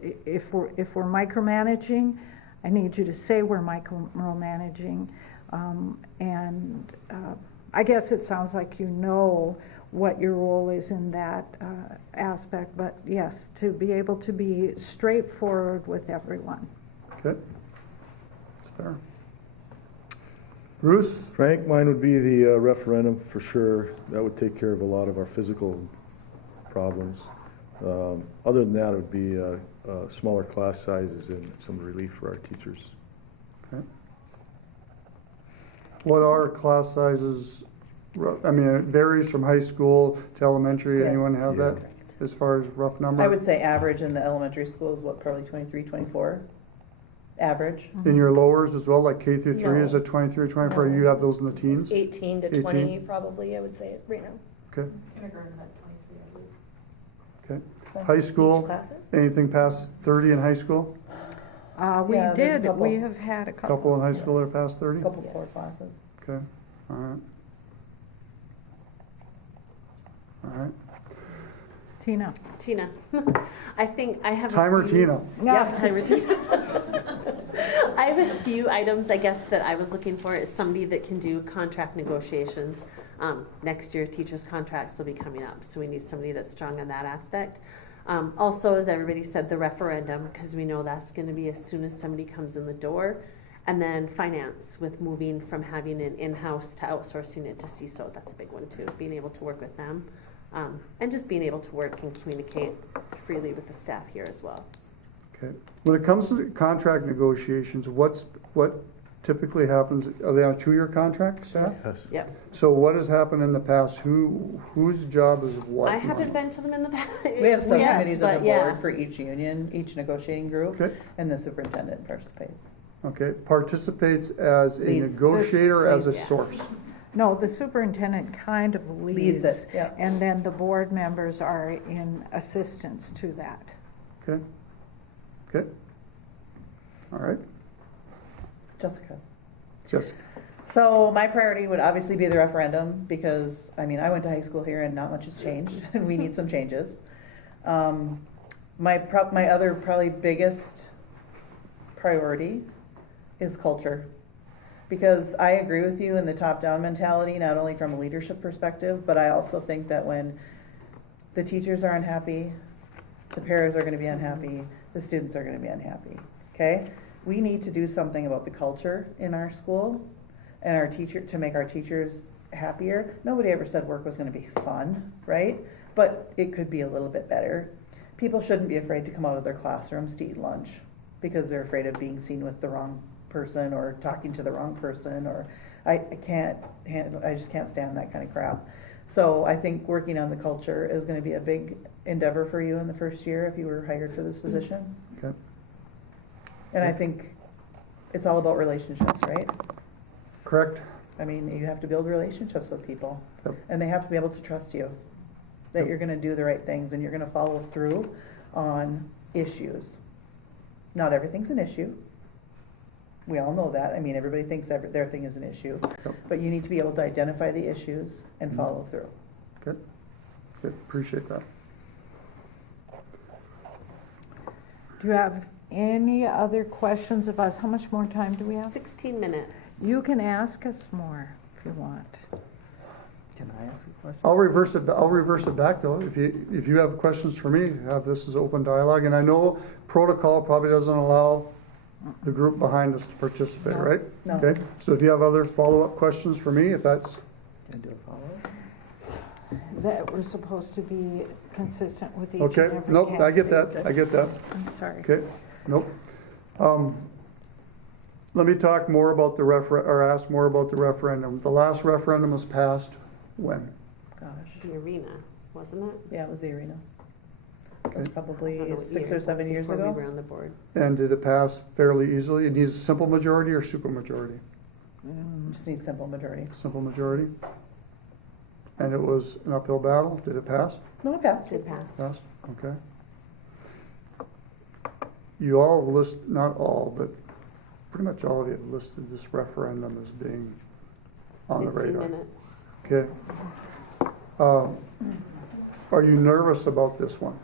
if we're micromanaging, I need you to say we're micromanaging. I guess it sounds like you know what your role is in that aspect, but yes, to be able to be straightforward with everyone. Okay, that's fair. Bruce? Frank, mine would be the referendum for sure. That would take care of a lot of our physical problems. Other than that, it would be smaller class sizes and some relief for our teachers. Okay. What are class sizes? I mean, it varies from high school to elementary. Yes. Anyone have Yeah. that as far as rough number? I would say average in the elementary school is what, probably 23, 24? Average. In your lowers as well, like K through 3, No. is it 23, 24? No. You have those in the teens? 18 to 18? 20, probably, I would say, right now. Okay, Kindergarten's at 23, I believe. okay. High Each school, classes? anything past 30 in high school? We Yeah, there's a did, couple. we have had a couple. Couple in high school that are past 30? Couple core Yes. classes. Okay, all right. All right. Tina. Tina, I think I have. a Timer few- Tina. Yeah, timer Tina. I have a few items, I guess, that I was looking for is somebody that can do contract negotiations. Next year, teachers' contracts will be coming up, so we need somebody that's strong on that aspect. Also, as everybody said, the referendum, because we know that's going to be as soon as somebody comes in the door. And then finance, with moving from having it in-house to outsourcing it to CISO, that's a big one too, being able to work with them. And just being able to work and communicate freely with the staff here as well. Okay. When it comes to contract negotiations, what typically happens? Are they on a 2-year contract, staff? Yes. Yep. So what has happened in the past? Whose job is what? I haven't been to them in the past. We have subcommittees of but the yeah. board for each union, each negotiating group, Okay, and the superintendent participates. okay. Participates as a Leads. negotiator, as a Leads, yeah. source. No, the superintendent kind of leads. Leads it, yeah. And then the board members are in assistance to that. Okay, okay. All right, Jessica. Jessica. So my priority would obviously be the referendum because, I mean, I went to high school here and not much has changed and we need some changes. My other probably biggest priority is culture. Because I agree with you in the top-down mentality, not only from a leadership perspective, but I also think that when the teachers are unhappy, the parents are gonna be unhappy, the students are gonna be unhappy, okay? We need to do something about the culture in our school and to make our teachers happier. Nobody ever said work was gonna be fun, right? But it could be a little bit better. People shouldn't be afraid to come out of their classrooms to eat lunch because they're afraid of being seen with the wrong person or talking to the wrong person, or I just can't stand that kind of crap. So I think working on the culture is going to be a big endeavor for you in the first year if you were hired for this position. Okay. And I think it's all about relationships, right? Correct? I mean, you have to build relationships with people, Yep. and they have to be able to trust you, that you're gonna do the right things and you're gonna follow through on issues. Not everything's an issue. We all know that. I mean, everybody thinks their thing is an issue, Yep. but you need to be able to identify the issues and follow through. Good, appreciate that. Do you have any other questions of us? How much more time do we have? 16 minutes. You can ask us more if you want. Can I ask a question? I'll reverse it back though. If you have questions for me, have this as open dialogue. And I know protocol probably doesn't allow the group behind us to participate, No. right? No. Okay, so if you have other follow-up questions for me, if that's, Can I do a follow-up? That we're supposed to be consistent with each and okay, every nope, I get candidate. that, I get that. I'm sorry. Okay, nope. Let me talk more about ask more about the referendum. The last referendum was passed when? Gosh, The arena, wasn't it? yeah, it was the arena. It was I don't know probably what 6 year or it 7 was years before ago. we were on the board. And did it pass fairly easily? It needs a simple majority or super majority? Just need simple majority. Simple majority. And it was an uphill battle. Did it pass? No, it passed. Did pass. Passed, okay. You all list, not all, but pretty much all of you have listed this referendum as being on the 15 radar. minutes. Okay. Are you nervous about this one?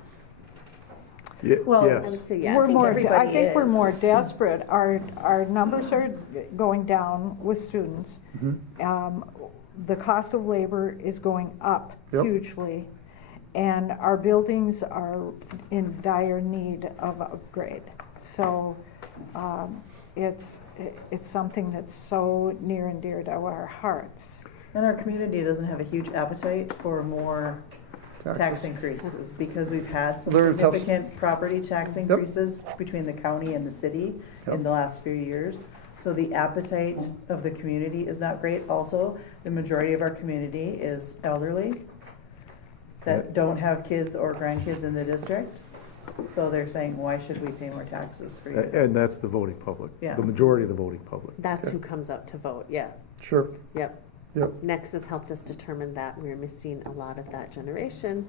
Well, I Yes. would say yes. We're more, I everybody think we're is. more desperate. Our numbers are going down with students. The cost of labor is going up Yep. hugely. And our buildings are in dire need of upgrade. So it's something that's so near and dear to our hearts. And our community doesn't have a huge appetite for more tax Taxes. increases because we've had some They're in tough- significant property tax increases between the county and the city Yep. in the last few years. So the appetite of the community is not great. Also, the majority of our community is elderly that don't have kids or grandkids in the districts. So they're saying, why should we pay more taxes for you? And that's the voting public, Yeah. the majority of the voting public. That's who comes up to vote, yeah. Sure, Yep. yep. Nexus helped us determine that we're missing a lot of that generation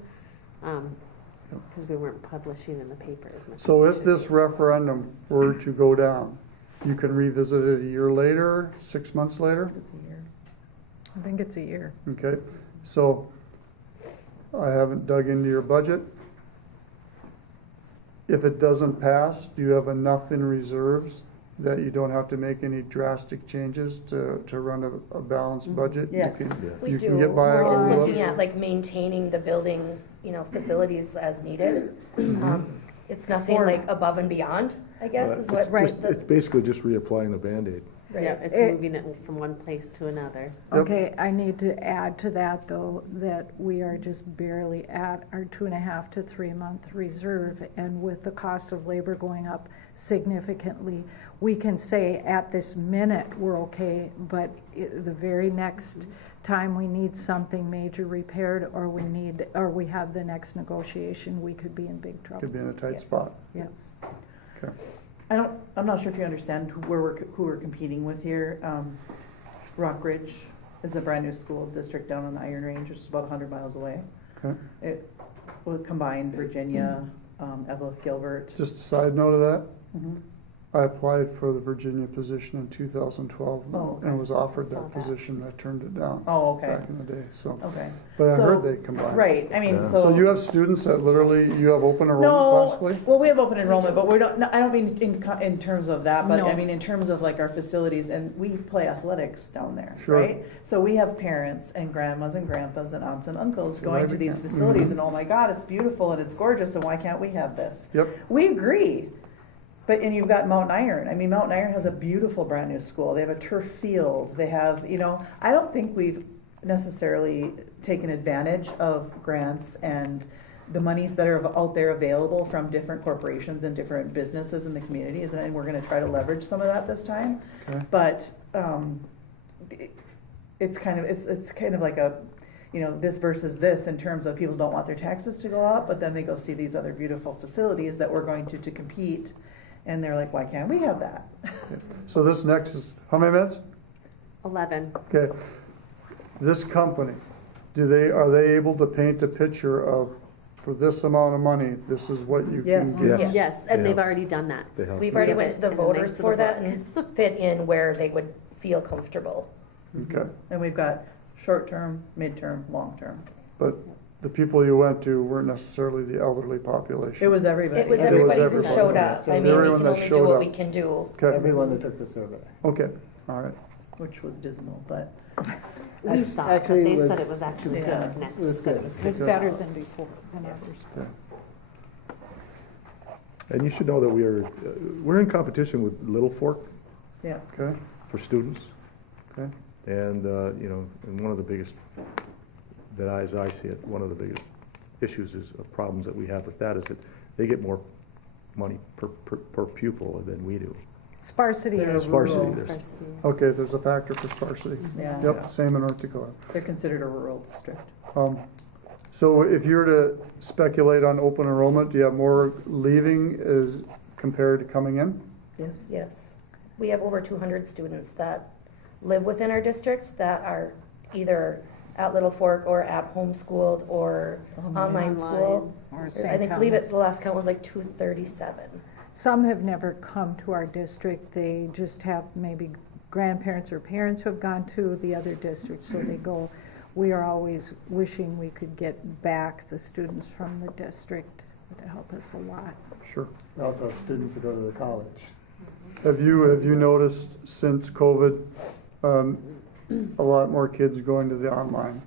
because we weren't publishing in the paper as much. So as we if should this be. referendum were to go down, you can revisit it a year later, 6 months later? It's a year. I think it's a year. Okay, so I haven't dug into your budget. If it doesn't pass, do you have enough in reserves that you don't have to make any drastic changes to run a balanced budget? You Yes. can- Yeah. We You do. can get by We're just on looking at like maintaining the building, facilities as needed. It's nothing For- like above and beyond, I guess, is what, Right. It's basically just reapplying the Band-Aid. Yeah, right? it's It- moving it from one place to another. Yep. Okay, I need to add to that, though, that we are just barely at our 2.5 to 3 month reserve, and with the cost of labor going up significantly, we can say at this minute, we're okay, but the very next time we need something major repaired, or we have the next negotiation, we could be in big trouble. Could be in a tight Yes. spot. Yes. Okay. I'm not sure if you understand who we're competing with here. Rock Ridge is a brand new school district down on the Iron Range, which is about 100 miles away. Okay. It will combine Virginia, Evelyn Gilbert. Just a side note of that, Mhm. I applied for the Virginia position in 2012 Oh, okay. and was offered I saw that that. position. I turned it down Oh, okay, back in the day, so. okay. But I So- heard they combined. Right, I mean, Yeah. So you have students that literally, you have open enrollment No, possibly? well, we have open enrollment, but we don't, no, I don't mean in terms of that, but No. I mean in terms of like our facilities, and we play athletics down there, Sure. right? So we have parents and grandmas and grandpas and aunts and uncles So going why to we these can't? facilities, Mhm. and oh my God, it's beautiful and it's gorgeous, and why can't we have this? Yep, We agree. But, and you've got Mountain Iron. I mean, Mountain Iron has a beautiful brand new school. They have a turf field. They have, I don't think we've necessarily taken advantage of grants and the monies that are out there available from different corporations and different businesses in the communities. And we're going to try to leverage some of that this time. okay. But it's kind of like a, this versus this in terms of people don't want their taxes to go up, but then they go see these other beautiful facilities that we're going to compete And they're like, why can't we have that? So this next is, how many minutes? 11. Okay. This company, are they able to paint a picture of, for this amount of money, this is what you Yes. can get? Yes. Yes, and They they've have. already done that. They help. We've We already have went it to the in a nice voters little for that book. and fit in where they would feel comfortable. Okay. And we've got short-term, mid-term, long-term. But the people you went to weren't necessarily the elderly population. It was everybody. It was It was everybody who everybody. showed up. So I mean, we everyone can that only showed do what up. we can do. Okay. Everyone that took the survey. Okay, all right. Which was dismal, but We thought, but Actually, they it said was- it was actually Yeah. good. Next it was said good. it was It was good. better than before, than others. Okay. And you should know that we're in competition with Little Fork yeah. Okay, for students. okay. And, you know, and one of the biggest, that as I see it, one of the biggest issues is, problems that we have with that is that they get more money per pupil than we do. Sparsity They're is Sparsity. rural. There's- Sparsity. Okay, there's a factor for sparsity. Yeah. Yep, same in North Dakota. They're considered a rural district. So if you were to speculate on open enrollment, do you have more leaving as compared to coming in? Yes. Yes. We have over 200 students that live within our district that are either at Little Fork or at homeschooled or online school. Or I St. think, believe it, Thomas. the last count was like 237. Some have never come to our district. They just have maybe grandparents or parents who have gone to the other districts, so they go. We are always wishing we could get back the students from the district. It would help us a lot. Sure. Also, students that go to the college. Have you noticed since COVID, a lot more kids going to the online?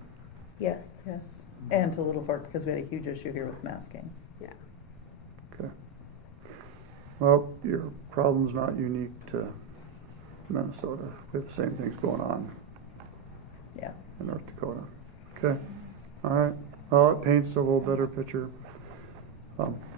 Yes. Yes. And to Little Fork, because we had a huge issue here with masking. Okay. Well, your problem's not unique to Minnesota. We have the same things going on Yeah. in North Dakota. Okay, all right. Well, it paints a little better picture.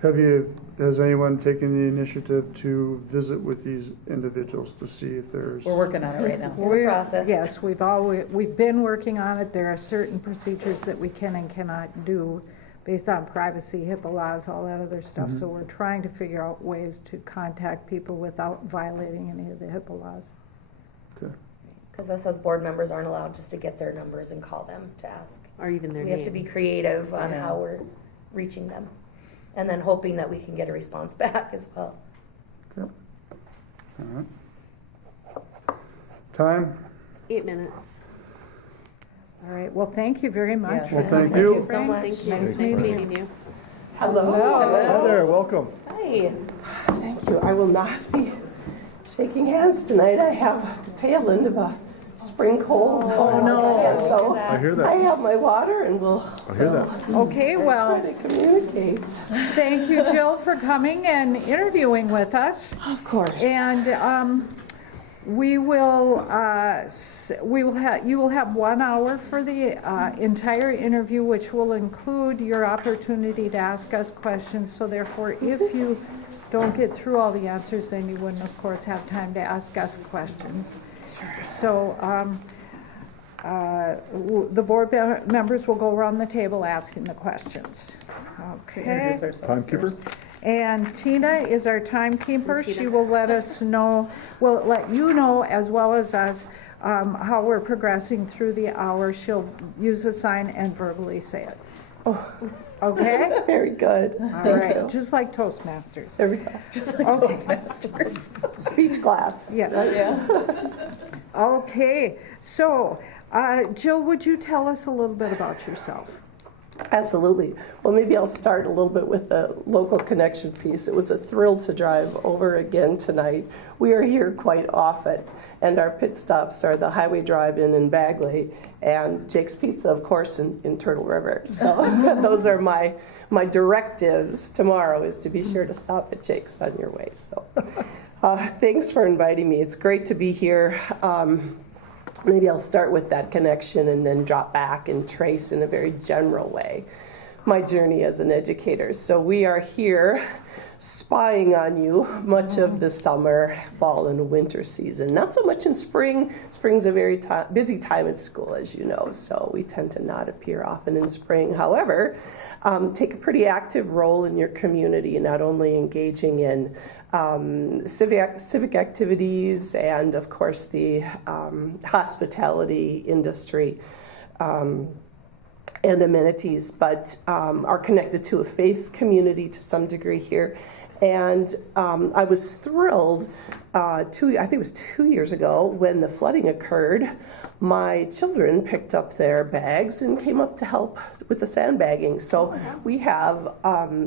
Has anyone taken the initiative to visit with these individuals to see if there's? We're working on it right now. In the We're- process. Yes, we've been working on it. There are certain procedures that we can and cannot do based on privacy, HIPAA laws, all that other stuff. So we're trying to figure out ways to contact people without violating any of the HIPAA laws. Okay. Because us as board members aren't allowed just to get their numbers and call them to ask. Or even So their we have to be names. creative on Yeah. how we're reaching them. And then hoping that we can get a response back as well. All right. Time? 8 minutes. All right, well, thank you very much. Yeah. Well, thank Thank you you. so much. Thank you. Nice Nice meeting meeting you. Hello. Hi there, welcome. Hi. Thank you. I will not be shaking hands tonight. I have the tail end of a spring cold. Oh, no. And so I hear I that, have my water and we'll I hear that. Okay, try well, to communicate. thank you, Jill, for coming and interviewing with us. Of course. And you will have 1 hour for the entire interview, which will include your opportunity to ask us questions. So therefore, if you don't get through all the answers, then you wouldn't, of course, have time to ask us questions. So the board members will go around the table asking the questions. Okay. Introduce ourselves Timekeeper? first. And Tina is our timekeeper. Tina. She will let us know, will let you know as well as us how we're progressing through the hour. She'll use a sign and verbally say it. Okay? Very good. All Thank right, you. just like Toastmasters. There we go. Okay, Speech class. yes. Yeah. Okay, so Jill, would you tell us a little bit about yourself? Absolutely. Well, maybe I'll start a little bit with the local connection piece. It was a thrill to drive over again tonight. We are here quite often, and our pit stops are the Highway Drive-In in Bagley and Jake's Pizza, of course, in Turtle River. So those are my directives tomorrow, is to be sure to stop at Jake's on your way. So thanks for inviting me. It's great to be here. Maybe I'll start with that connection and then drop back and trace in a very general way. my journey as an educator. So we are here spying on you much of the summer, fall, and winter season. Not so much in spring. Spring's a very busy time at school, as you know, so we tend to not appear often in spring. However, take a pretty active role in your community, not only engaging in civic activities and, of course, the hospitality industry and amenities, but are connected to a faith community to some degree here. And I was thrilled, I think it was 2 years ago, when the flooding occurred, my children picked up their bags and came up to help with the sandbagging. So we have,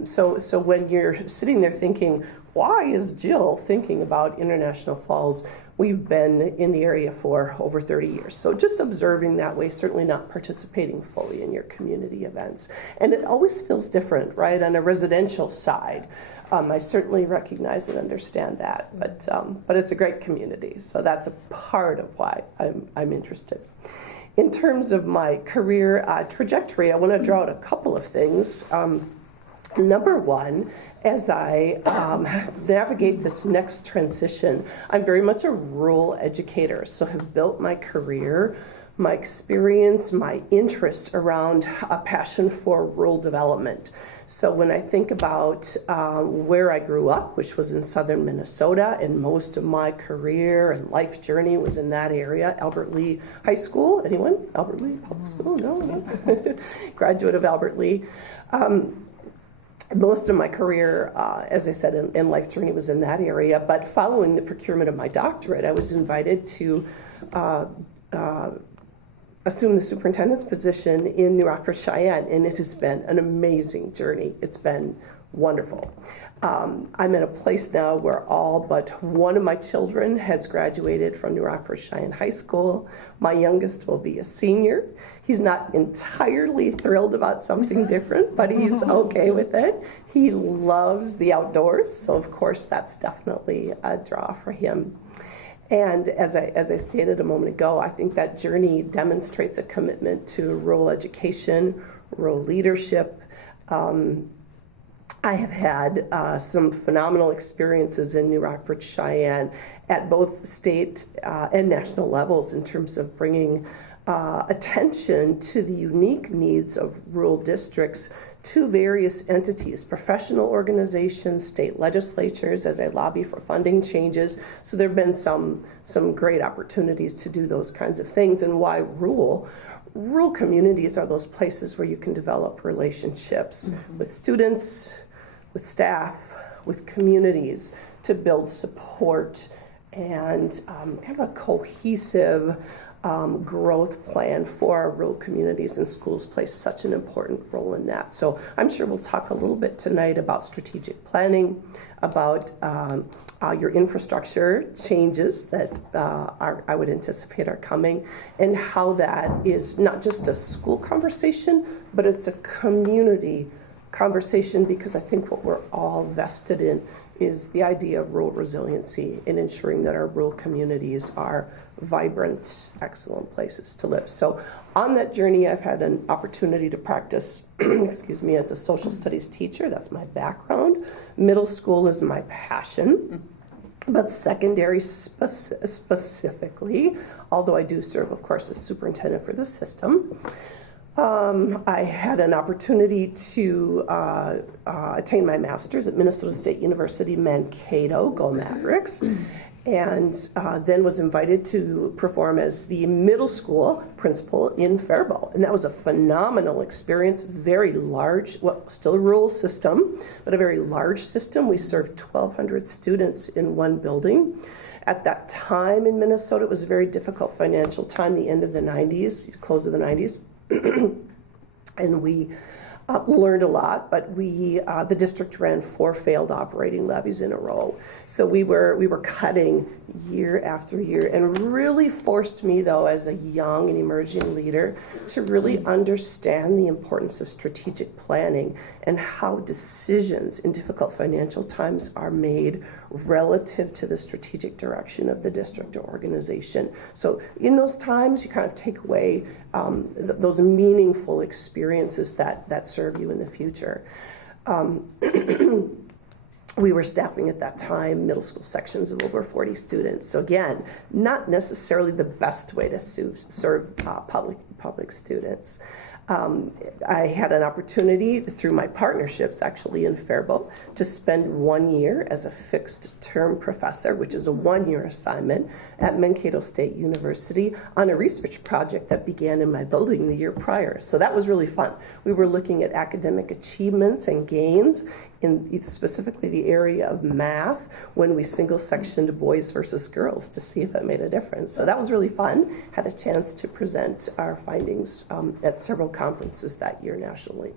so when you're sitting there thinking, why is Jill thinking about International Falls? We've been in the area for over 30 years. So just observing that way, certainly not participating fully in your community events. And it always feels different, right? On a residential side, I certainly recognize and understand that, but it's a great community. So that's a part of why I'm interested. In terms of my career trajectory, I want to draw out a couple of things. Number one, as I navigate this next transition, I'm very much a rural educator, so have built my career, my experience, my interest around a passion for rural development. So when I think about where I grew up, which was in southern Minnesota, and most of my career and life journey was in that area, Albert Lea High School. Anyone? Albert Lea Public School? No? Graduate of Albert Lea. Most of my career, as I said, in life journey was in that area. But following the procurement of my doctorate, I was invited to assume the superintendent's position in New Rockford, Cheyenne, and it has been an amazing journey. It's been wonderful. I'm in a place now where all but one of my children has graduated from New Rockford Cheyenne High School. My youngest will be a senior. He's not entirely thrilled about something different, but he's okay with it. He loves the outdoors, so of course that's definitely a draw for him. And as I stated a moment ago, I think that journey demonstrates a commitment to rural education, rural leadership. I have had some phenomenal experiences in New Rockford, Cheyenne at both state and national levels in terms of bringing attention to the unique needs of rural districts to various entities, professional organizations, state legislatures, as I lobby for funding changes. So there have been some great opportunities to do those kinds of things. And why rural? Rural communities are those places where you can develop relationships with students, with staff, with communities to build support and kind of a cohesive growth plan for our rural communities, and schools play such an important role in that. So I'm sure we'll talk a little bit tonight about strategic planning, about your infrastructure changes that I would anticipate are coming, and how that is not just a school conversation, but it's a community conversation, because I think what we're all vested in is the idea of rural resiliency and ensuring that our rural communities are vibrant, excellent places to live. So on that journey, I've had an opportunity to practice, as a social studies teacher. That's my background. Middle school is my passion. But secondary specifically, although I do serve, of course, as superintendent for the system, I had an opportunity to attain my master's at Minnesota State University, Mankato, go Mavericks, and then was invited to perform as the middle school principal in Faribault. And that was a phenomenal experience, very large, well, still a rural system, but a very large system. We served 1,200 students in one building. At that time in Minnesota, it was a very difficult financial time, the end of the 90s, close of the 90s. And we learned a lot, but the district ran 4 failed operating levies in a row. So we were cutting year after year, and really forced me, though, as a young and emerging leader, to really understand the importance of strategic planning and how decisions in difficult financial times are made relative to the strategic direction of the district or organization. So in those times, you kind of take away those meaningful experiences that serve you in the future. We were staffing at that time middle school sections of over 40 students. So again, not necessarily the best way to serve public students. I had an opportunity through my partnerships actually in Faribault to spend 1 year as a fixed term professor, which is a 1-year assignment at Mankato State University on a research project that began in my building the year prior. So that was really fun. We were looking at academic achievements and gains in specifically the area of math when we single sectioned boys versus girls to see if it made a difference. So that was really fun. Had a chance to present our findings at several conferences that year nationally.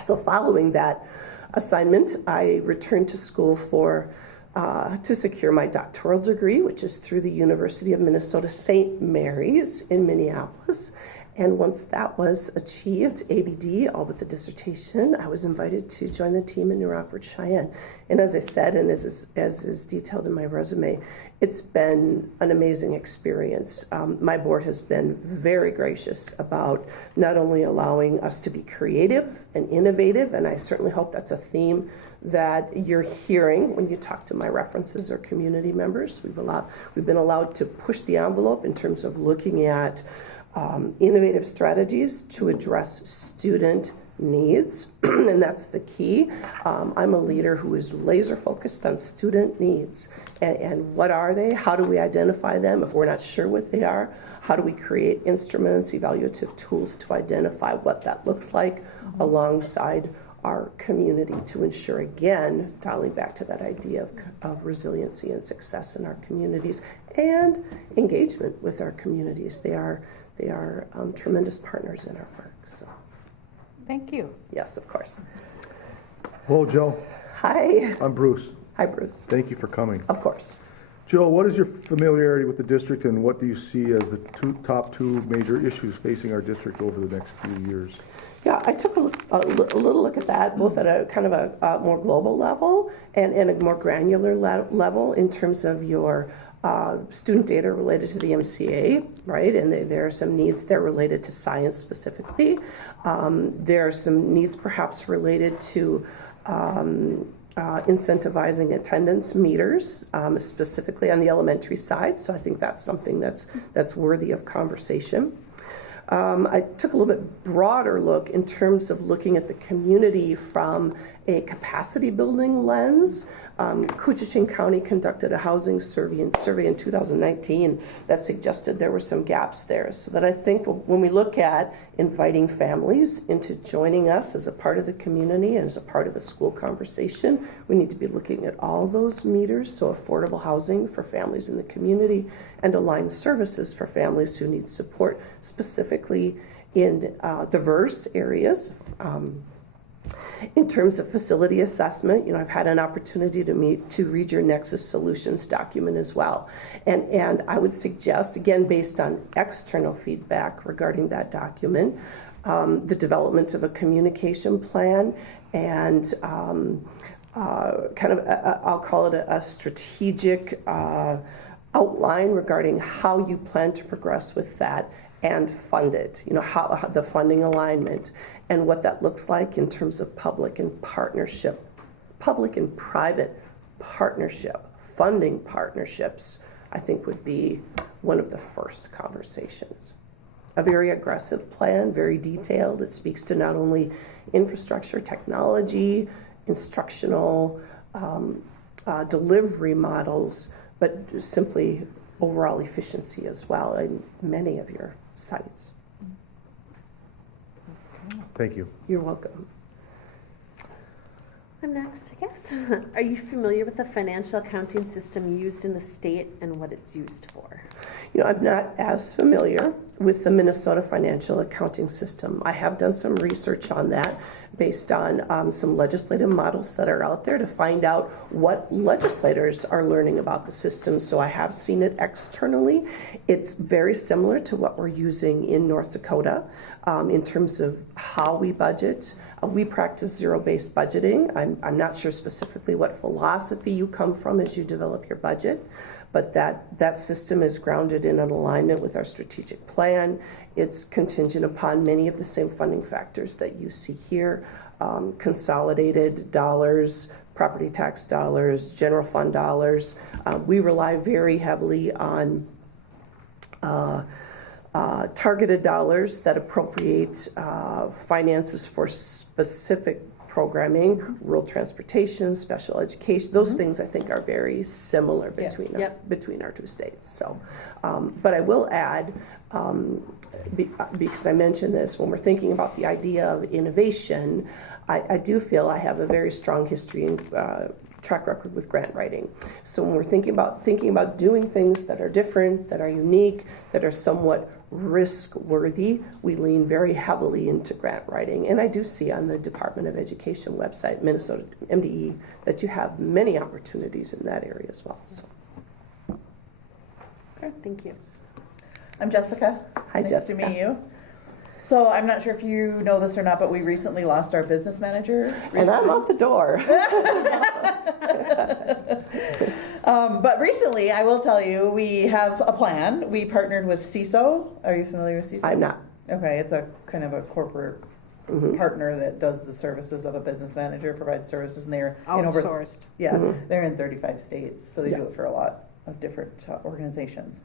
So following that assignment, I returned to school to secure my doctoral degree, which is through the University of Minnesota St. Mary's in Minneapolis. And once that was achieved, ABD, all but the dissertation, I was invited to join the team in New Rockford, Cheyenne. And as I said, and as is detailed in my resume, it's been an amazing experience. My board has been very gracious about not only allowing us to be creative and innovative, and I certainly hope that's a theme that you're hearing when you talk to my references or community members. We've been allowed to push the envelope in terms of looking at innovative strategies to address student needs, and that's the key. I'm a leader who is laser focused on student needs, and what are they? How do we identify them? If we're not sure what they are, how do we create instruments, evaluative tools to identify what that looks like alongside our community to ensure, again, dialing back to that idea of resiliency and success in our communities and engagement with our communities. They are tremendous partners in our work. So, Thank you. yes, of course. Hello, Joe. Hi. I'm Bruce. Hi, Bruce. Thank you for coming. Of course. Jill, what is your familiarity with the district, and what do you see as the top two major issues facing our district over the next few years? Yeah, I took a little look at that, both at a kind of a more global level and a more granular level in terms of your student data related to the MCA, right? And there are some needs there related to science specifically. There are some needs perhaps related to incentivizing attendance meters, specifically on the elementary side. So I think that's something that's worthy of conversation. I took a little bit broader look in terms of looking at the community from a capacity building lens. Coochin County conducted a housing survey in 2019 that suggested there were some gaps there. So that I think when we look at inviting families into joining us as a part of the community and as a part of the school conversation, we need to be looking at all those meters, so affordable housing for families in the community and aligned services for families who need support, specifically in diverse areas. In terms of facility assessment, I've had an opportunity to read your Nexus Solutions document as well. And I would suggest, again, based on external feedback regarding that document, the development of a communication plan and I'll call it a strategic outline regarding how you plan to progress with that and fund it, how the funding alignment and what that looks like in terms of public and private partnership, funding partnerships, I think would be one of the first conversations. A very aggressive plan, very detailed. It speaks to not only infrastructure, technology, instructional delivery models, but simply overall efficiency as well in many of your sites. Thank you. You're welcome. I'm next, I guess. Are you familiar with the financial accounting system used in the state and what it's used for? I'm not as familiar with the Minnesota financial accounting system. I have done some research on that based on some legislative models that are out there to find out what legislators are learning about the system. So I have seen it externally. It's very similar to what we're using in North Dakota in terms of how we budget. We practice zero-based budgeting. I'm not sure specifically what philosophy you come from as you develop your budget, but that system is grounded in an alignment with our strategic plan. It's contingent upon many of the same funding factors that you see here, consolidated dollars, property tax dollars, general fund dollars. We rely very heavily on targeted dollars that appropriate finances for specific programming, rural transportation, special education. Those things I think are very similar between between our two states. So, but I will add, because I mentioned this, when we're thinking about the idea of innovation, I do feel I have a very strong history and track record with grant writing. So when we're thinking about doing things that are different, that are unique, that are somewhat risk-worthy, we lean very heavily into grant writing. And I do see on the Department of Education website, Minnesota MDE, that you have many opportunities in that area as well. So. Okay. Thank you. I'm Jessica. Hi, nice Jessica. to meet you. So I'm not sure if you know this or not, but we recently lost our business manager. And I'm out the door. But recently, I will tell you, we have a plan. We partnered with CISO. Are you familiar with CISO? I'm not. Okay, it's a kind of a corporate partner that does the services of a business manager, provides services, and they're in over Outsourced. they're in 35 states, so they do it for a lot of different organizations.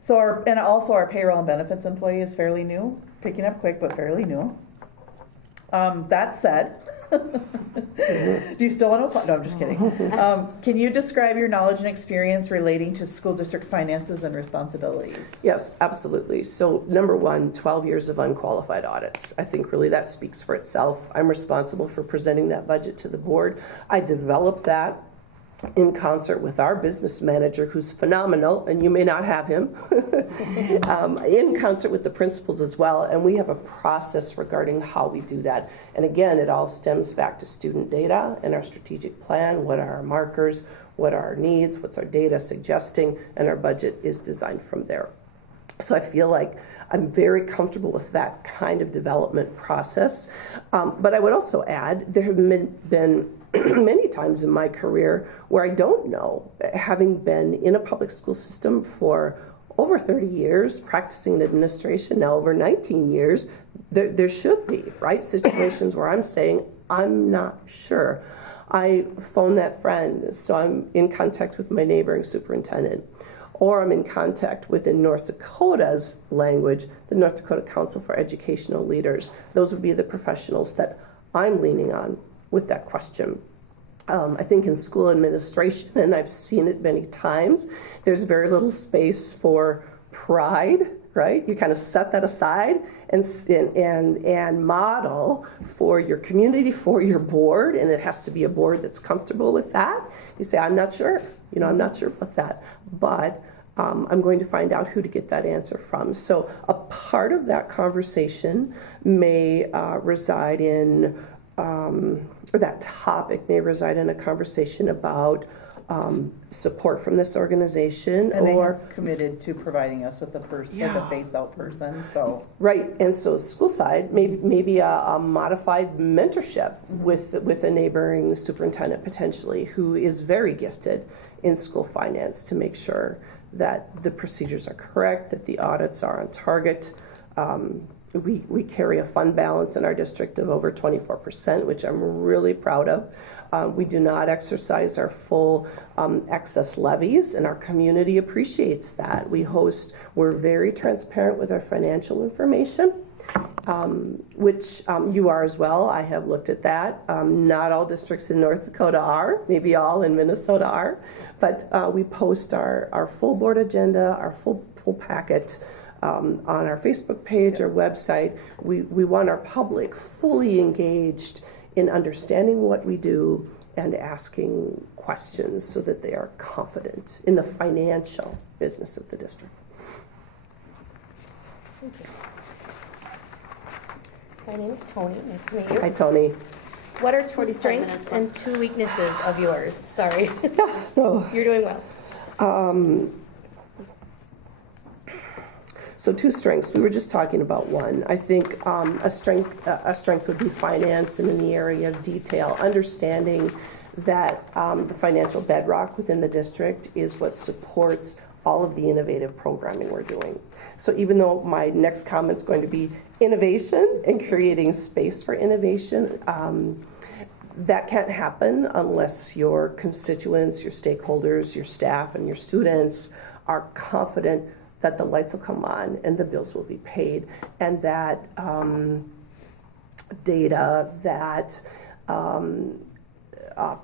So our payroll and benefits employee is fairly new, picking up quick, but fairly new. That said, do you still want to apply? No, I'm just kidding. Can you describe your knowledge and experience relating to school district finances and responsibilities? Yes, absolutely. So number one, 12 years of unqualified audits. I think really that speaks for itself. I'm responsible for presenting that budget to the board. I developed that in concert with our business manager, who's phenomenal, and you may not have him, in concert with the principals as well. And we have a process regarding how we do that. And again, it all stems back to student data and our strategic plan. What are our markers? What are our needs? What's our data suggesting? And our budget is designed from there. So I feel like I'm very comfortable with that kind of development process. But I would also add, there have been many times in my career where I don't know, having been in a public school system for over 30 years, practicing in administration now over 19 years, there should be, right, situations where I'm saying, I'm not sure. I phone that friend, so I'm in contact with my neighboring superintendent. Or I'm in contact with, in North Dakota's language, the North Dakota Council for Educational Leaders. Those would be the professionals that I'm leaning on with that question. I think in school administration, and I've seen it many times, there's very little space for pride, right? You kind of set that aside and model for your community, for your board, and it has to be a board that's comfortable with that. You say, I'm not sure. I'm not sure about that, but I'm going to find out who to get that answer from. So a part of that conversation may reside in, or that topic may reside in a conversation about support from this organization, And they or have committed to providing us with the person, like a phased-out person. So right, and so school side, maybe a modified mentorship with a neighboring superintendent potentially, who is very gifted in school finance, to make sure that the procedures are correct, that the audits are on target. We carry a fund balance in our district of over 24%, which I'm really proud of. We do not exercise our full excess levies, and our community appreciates that. We're very transparent with our financial information, which you are as well. I have looked at that. Not all districts in North Dakota are, maybe all in Minnesota are, but we post our full board agenda, our full packet, on our Facebook page, our website. We want our public fully engaged in understanding what we do and asking questions so that they are confident in the financial business of the district. Thank you. My name is Tony. Nice to meet you. Hi, Tony. What are two 45 strengths minutes and two weaknesses of yours? Sorry. No. You're doing well. So two strengths. We were just talking about one. I think a strength would be finance, and in the area of detail, understanding that the financial bedrock within the district is what supports all of the innovative programming we're doing. So even though my next comment is going to be innovation and creating space for innovation, that can't happen unless your constituents, your stakeholders, your staff, and your students are confident that the lights will come on and the bills will be paid, and that data that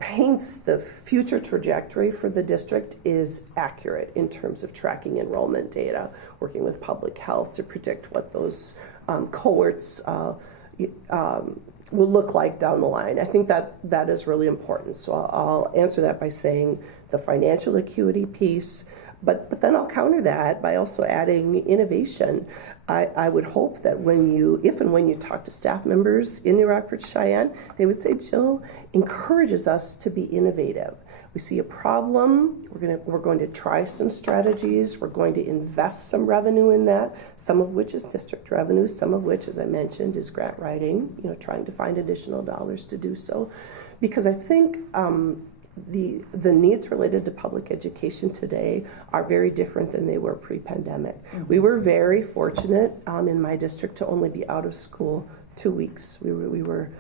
paints the future trajectory for the district is accurate in terms of tracking enrollment data, working with public health to predict what those cohorts will look like down the line. I think that is really important. So I'll answer that by saying the financial acuity piece, but then I'll counter that by also adding innovation. I would hope that if and when you talk to staff members in New Rockford, Cheyenne, they would say, Jill encourages us to be innovative. We see a problem, we're going to try some strategies, we're going to invest some revenue in that, some of which is district revenue, some of which, as I mentioned, is grant writing, trying to find additional dollars to do so. Because I think the needs related to public education today are very different than they were pre-pandemic. Mm-hmm. We were very fortunate in my district to only be out of school 2 weeks. We were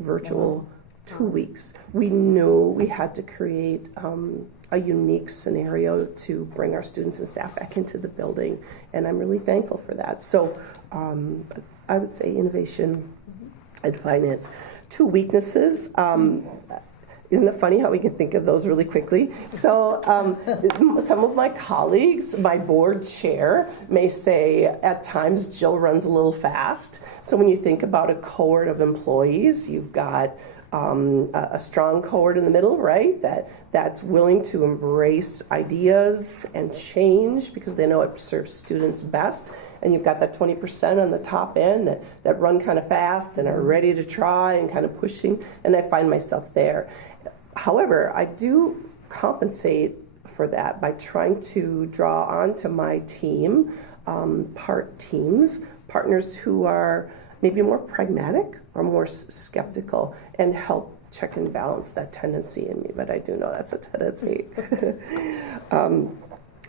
virtual 2 weeks. We knew we had to create a unique scenario to bring our students and staff back into the building, and I'm really thankful for that. So I would say innovation and finance. 2 weaknesses. Isn't it funny how we can think of those really quickly? So some of my colleagues, my board chair, may say at times Jill runs a little fast. So when you think about a cohort of employees, you've got a strong cohort in the middle, right? That's willing to embrace ideas and change because they know it serves students best. And you've got that 20% on the top end that run kind of fast and are ready to try and kind of pushing. And I find myself there. However, I do compensate for that by trying to draw onto my team, partners who are maybe more pragmatic or more skeptical and help check and balance that tendency in me, but I do know that's a tendency.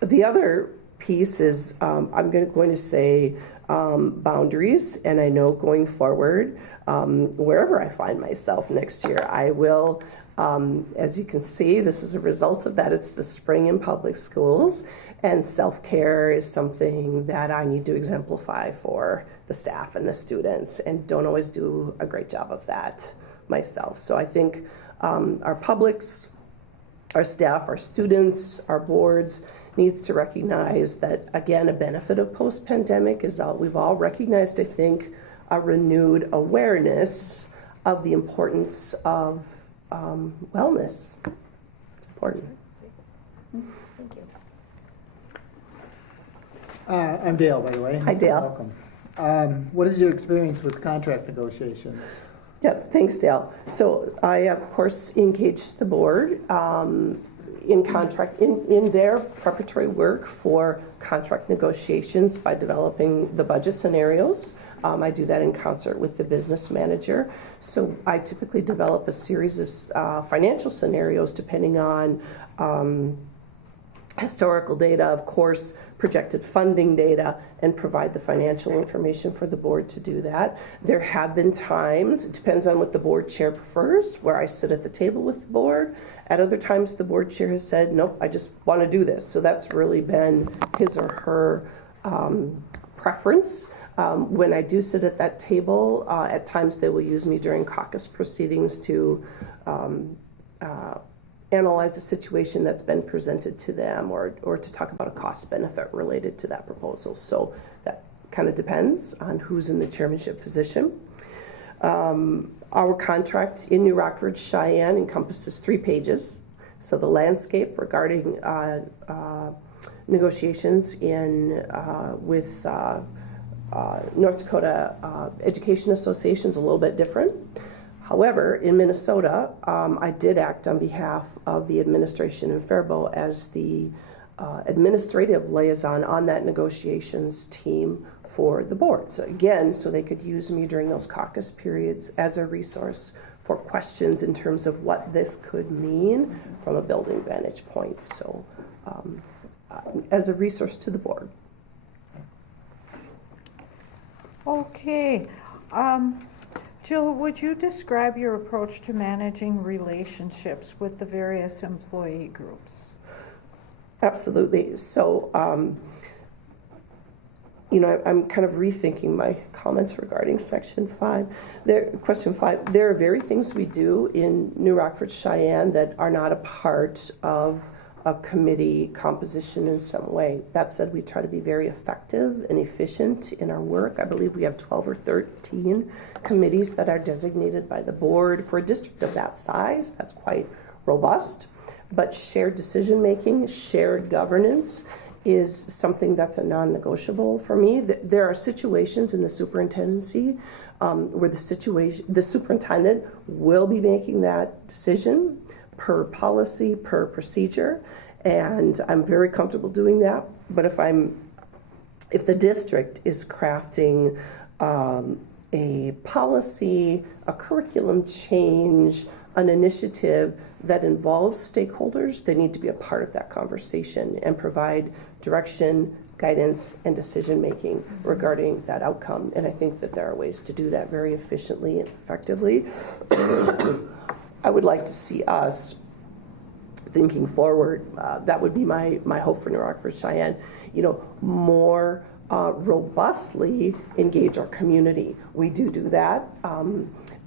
The other piece is I'm going to say boundaries, and I know going forward, wherever I find myself next year, I will, as you can see, this is a result of that. It's the spring in public schools, and self-care is something that I need to exemplify for the staff and the students, and don't always do a great job of that myself. So I think our publics, our staff, our students, our boards needs to recognize that, again, a benefit of post-pandemic is we've all recognized, I think, a renewed awareness of the importance of wellness. It's important. Thank you. I'm Dale, by the way. Hi, Dale. Welcome. What is your experience with contract negotiations? Yes, thanks, Dale. So I, of course, engaged the board in their preparatory work for contract negotiations by developing the budget scenarios. I do that in concert with the business manager. So I typically develop a series of financial scenarios depending on historical data, of course, projected funding data, and provide the financial information for the board to do that. There have been times, it depends on what the board chair prefers, where I sit at the table with the board. At other times, the board chair has said, nope, I just want to do this. So that's really been his or her preference. When I do sit at that table, at times they will use me during caucus proceedings to analyze a situation that's been presented to them or to talk about a cost benefit related to that proposal. So that kind of depends on who's in the chairmanship position. Our contract in New Rockford, Cheyenne encompasses 3 pages. So the landscape regarding negotiations with North Dakota Education Association is a little bit different. However, in Minnesota, I did act on behalf of the administration in Faribault as the administrative liaison on that negotiations team for the board. So again, so they could use me during those caucus periods as a resource for questions in terms of what this could mean from a building vantage point. So as a resource to the board. Okay. Jill, would you describe your approach to managing relationships with the various employee groups? Absolutely. So, I'm kind of rethinking my comments regarding Section 5. Question 5, there are very things we do in New Rockford Cheyenne that are not a part of a committee composition in some way. That said, we try to be very effective and efficient in our work. I believe we have 12 or 13 committees that are designated by the board. For a district of that size, that's quite robust. But shared decision-making, shared governance is something that's a non-negotiable for me. There are situations in the superintendency where the superintendent will be making that decision per policy, per procedure, and I'm very comfortable doing that. But if the district is crafting a policy, a curriculum change, an initiative that involves stakeholders, they need to be a part of that conversation and provide direction, guidance, and decision-making regarding that outcome. And I think that there are ways to do that very efficiently and effectively. I would like to see us thinking forward. That would be my hope for New Rockford Cheyenne. More robustly engage our community. We do that.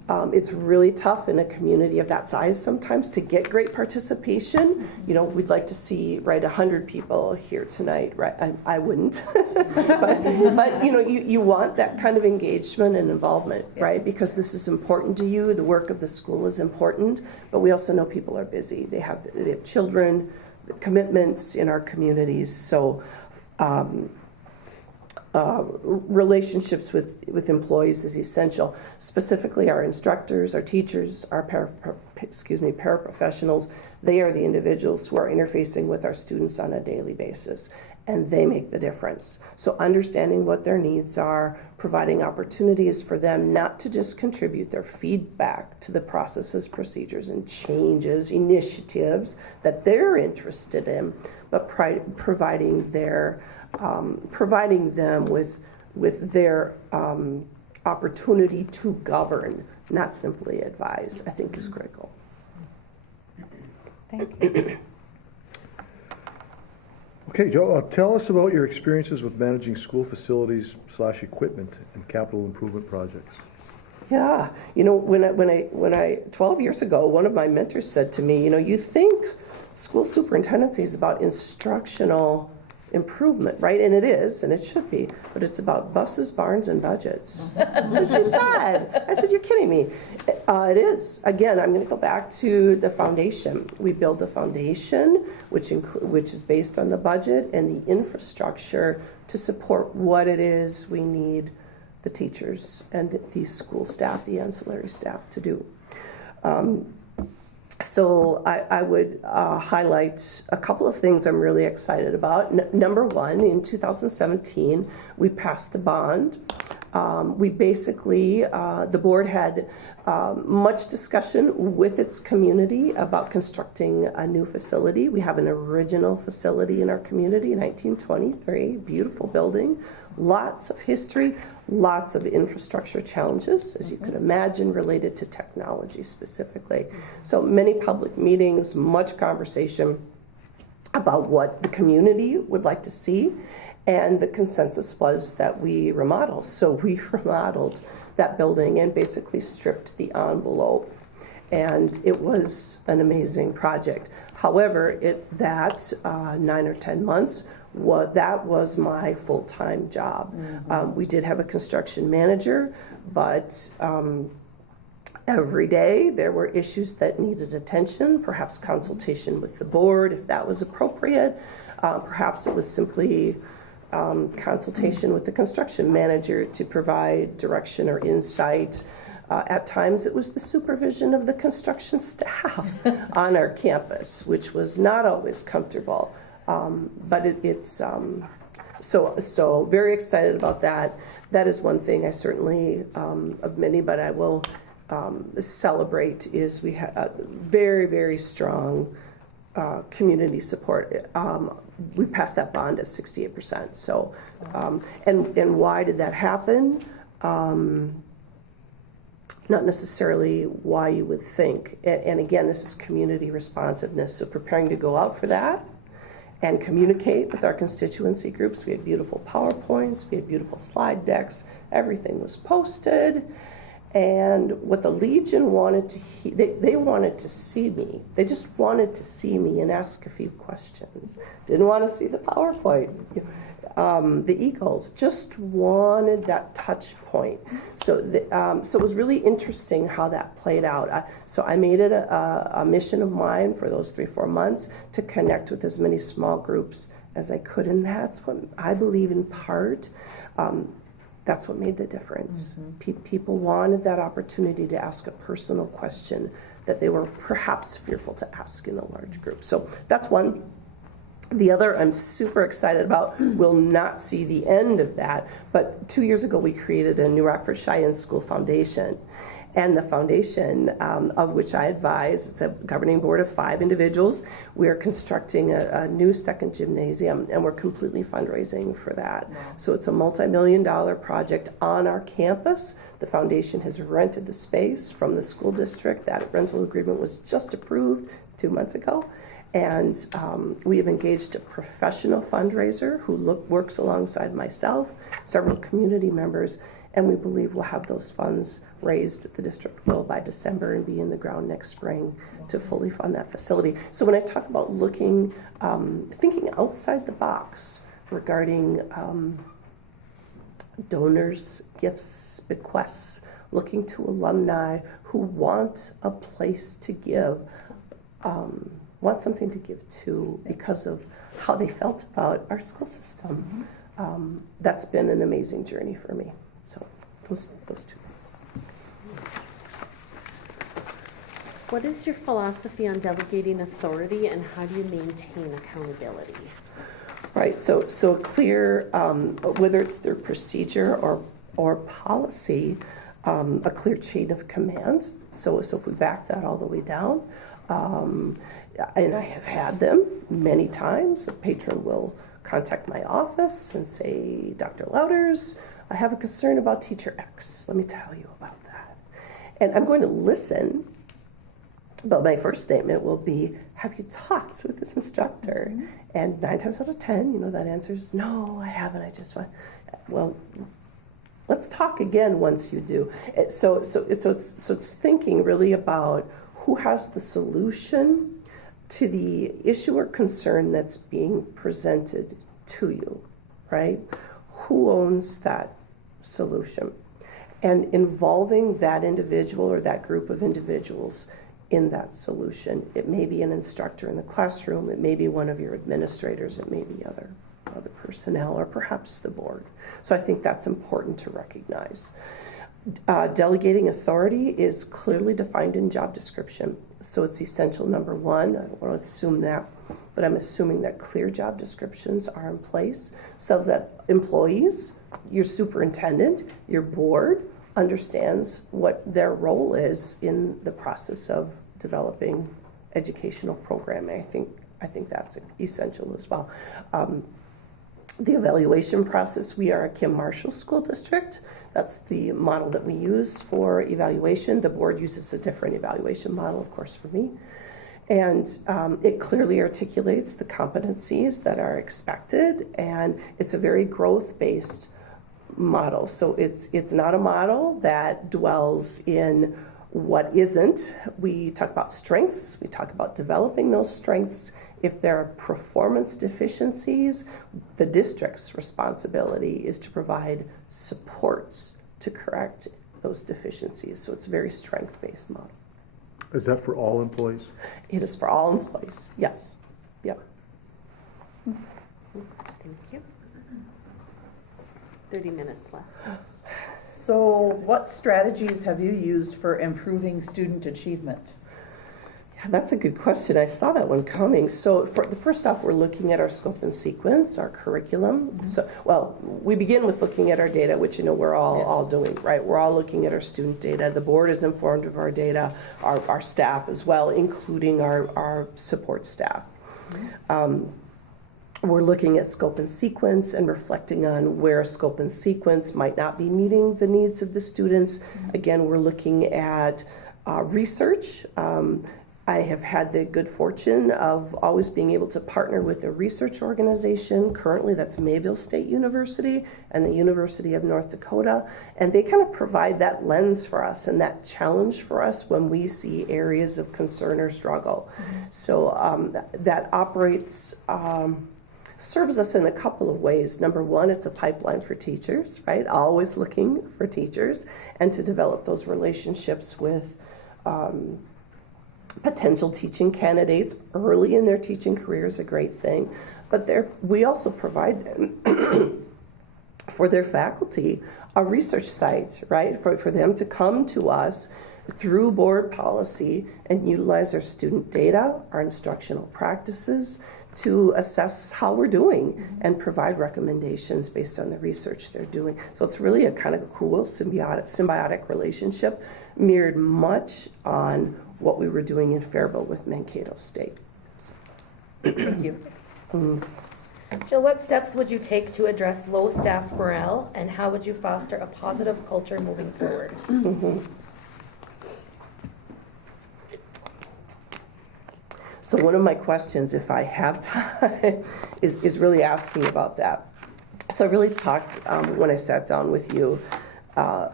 It's really tough in a community of that size sometimes to get great participation. We'd like to see 100 people here tonight, right? I wouldn't, but you want that kind of engagement and involvement, right? Because this is important to you. The work of the school is important, but we also know people are busy. They have children, commitments in our communities. So. Relationships with employees is essential, specifically our instructors, our teachers, our paraprofessionals. They are the individuals who are interfacing with our students on a daily basis, and they make the difference. So understanding what their needs are, providing opportunities for them not to just contribute their feedback to the processes, procedures, and changes, initiatives that they're interested in, but providing them with their opportunity to govern, not simply advise, I think is critical. Thank you. Okay, Joe, tell us about your experiences with managing school facilities / equipment and capital improvement projects. Yeah, when I 12 years ago, one of my mentors said to me, you think school superintendency is about instructional improvement, right? And it is, and it should be, but it's about buses, barns, and budgets. That's what she said. I said, you're kidding me. It is. Again, I'm going to go back to the foundation. We build the foundation, which is based on the budget and the infrastructure to support what it is we need the teachers and the school staff, the ancillary staff to do. So I would highlight a couple of things I'm really excited about. Number one, in 2017, we passed a bond. We basically, the board had much discussion with its community about constructing a new facility. We have an original facility in our community, 1923, beautiful building, lots of history, lots of infrastructure challenges, as you could imagine, related to technology specifically. So many public meetings, much conversation about what the community would like to see, and the consensus was that we remodel. So we remodeled that building and basically stripped the envelope, and it was an amazing project. However, that 9 or 10 months, that was my full-time job. We did have a construction manager, but every day there were issues that needed attention, perhaps consultation with the board if that was appropriate. Perhaps it was simply consultation with the construction manager to provide direction or insight. At times it was the supervision of the construction staff on our campus, which was not always comfortable. But it's so very excited about that. That is one thing I certainly, of many, but I will celebrate is we had a very, very strong community support. We passed that bond at 68%. So, and why did that happen? Not necessarily why you would think. And again, this is community responsiveness. So preparing to go out for that and communicate with our constituency groups. We had beautiful PowerPoints, we had beautiful slide decks, everything was posted. And what the Legion wanted to they wanted to see me. They just wanted to see me and ask a few questions. Didn't want to see the PowerPoint. The Eagles just wanted that touch point. So, so it was really interesting how that played out. So I made it a mission of mine for those 3-4 months to connect with as many small groups as I could. And that's what I believe in part. That's what made the difference. People wanted that opportunity to ask a personal question that they were perhaps fearful to ask in a large group. So that's one. The other I'm super excited about, we'll not see the end of that, but 2 years ago we created a New Rockford Cheyenne School Foundation. And the foundation, of which I advise, it's a governing board of 5 individuals. We are constructing a new second gymnasium, and we're completely fundraising for that. Wow. So it's a multi-million-dollar project on our campus. The foundation has rented the space from the school district. That rental agreement was just approved 2 months ago. And we have engaged a professional fundraiser who works alongside myself, several community members, and we believe we'll have those funds raised. The district will by December and be in the ground next spring to fully fund that facility. So when I talk about looking, thinking outside the box regarding donors, gifts, bequests, looking to alumni who want a place to give, want something to give to because of how they felt about our school system. That's been an amazing journey for me. So those two. What is your philosophy on delegating authority, and how do you maintain accountability? Right. So a clear, whether it's through procedure or policy, a clear chain of command. So if we back that all the way down, and I have had them many times. A patron will contact my office and say, Dr. Louders, I have a concern about teacher X. Let me tell you about that. And I'm going to listen, but my first statement will be, have you talked with this instructor? And 9 times out of 10, that answer is, no, I haven't. I just want, well, let's talk again once you do. So it's thinking really about who has the solution to the issue or concern that's being presented to you, right? Who owns that solution? And involving that individual or that group of individuals in that solution. It may be an instructor in the classroom, it may be one of your administrators, it may be other personnel, or perhaps the board. So I think that's important to recognize. Delegating authority is clearly defined in job description. So it's essential, number one. I don't want to assume that, but I'm assuming that clear job descriptions are in place so that employees, your superintendent, your board understands what their role is in the process of developing educational programming. I think that's essential as well. The evaluation process, we are a Kim Marshall School District. That's the model that we use for evaluation. The board uses a different evaluation model, of course, for me. And it clearly articulates the competencies that are expected, and it's a very growth-based model. So it's not a model that dwells in what isn't. We talk about strengths. We talk about developing those strengths. If there are performance deficiencies, the district's responsibility is to provide supports to correct those deficiencies. So it's a very strength-based model. Is that for all employees? It is for all employees, yes. Yep. Thank you. 30 minutes left. So what strategies have you used for improving student achievement? Yeah, that's a good question. I saw that one coming. So first off, we're looking at our scope and sequence, our curriculum. So, well, we begin with looking at our data, which we're all doing, right? We're all looking at our student data. The board is informed of our data, our staff as well, including our support staff. We're looking at scope and sequence and reflecting on where scope and sequence might not be meeting the needs of the students. Again, we're looking at research. I have had the good fortune of always being able to partner with a research organization. Currently, that's Mayville State University and the University of North Dakota. And they kind of provide that lens for us and that challenge for us when we see areas of concern or struggle. So that operates, serves us in a couple of ways. Number one, it's a pipeline for teachers, right? Always looking for teachers and to develop those relationships with potential teaching candidates early in their teaching career is a great thing. But we also provide them for their faculty a research site, right? For them to come to us through board policy and utilize our student data, our instructional practices to assess how we're doing and provide recommendations based on the research they're doing. So it's really a kind of a cool symbiotic relationship mirrored much on what we were doing in Faribault with Mankato State. Thank you. Jill, what steps would you take to address low staff morale, and how would you foster a positive culture moving forward? So one of my questions, if I have time, is really asking about that. So I really talked, when I sat down with you,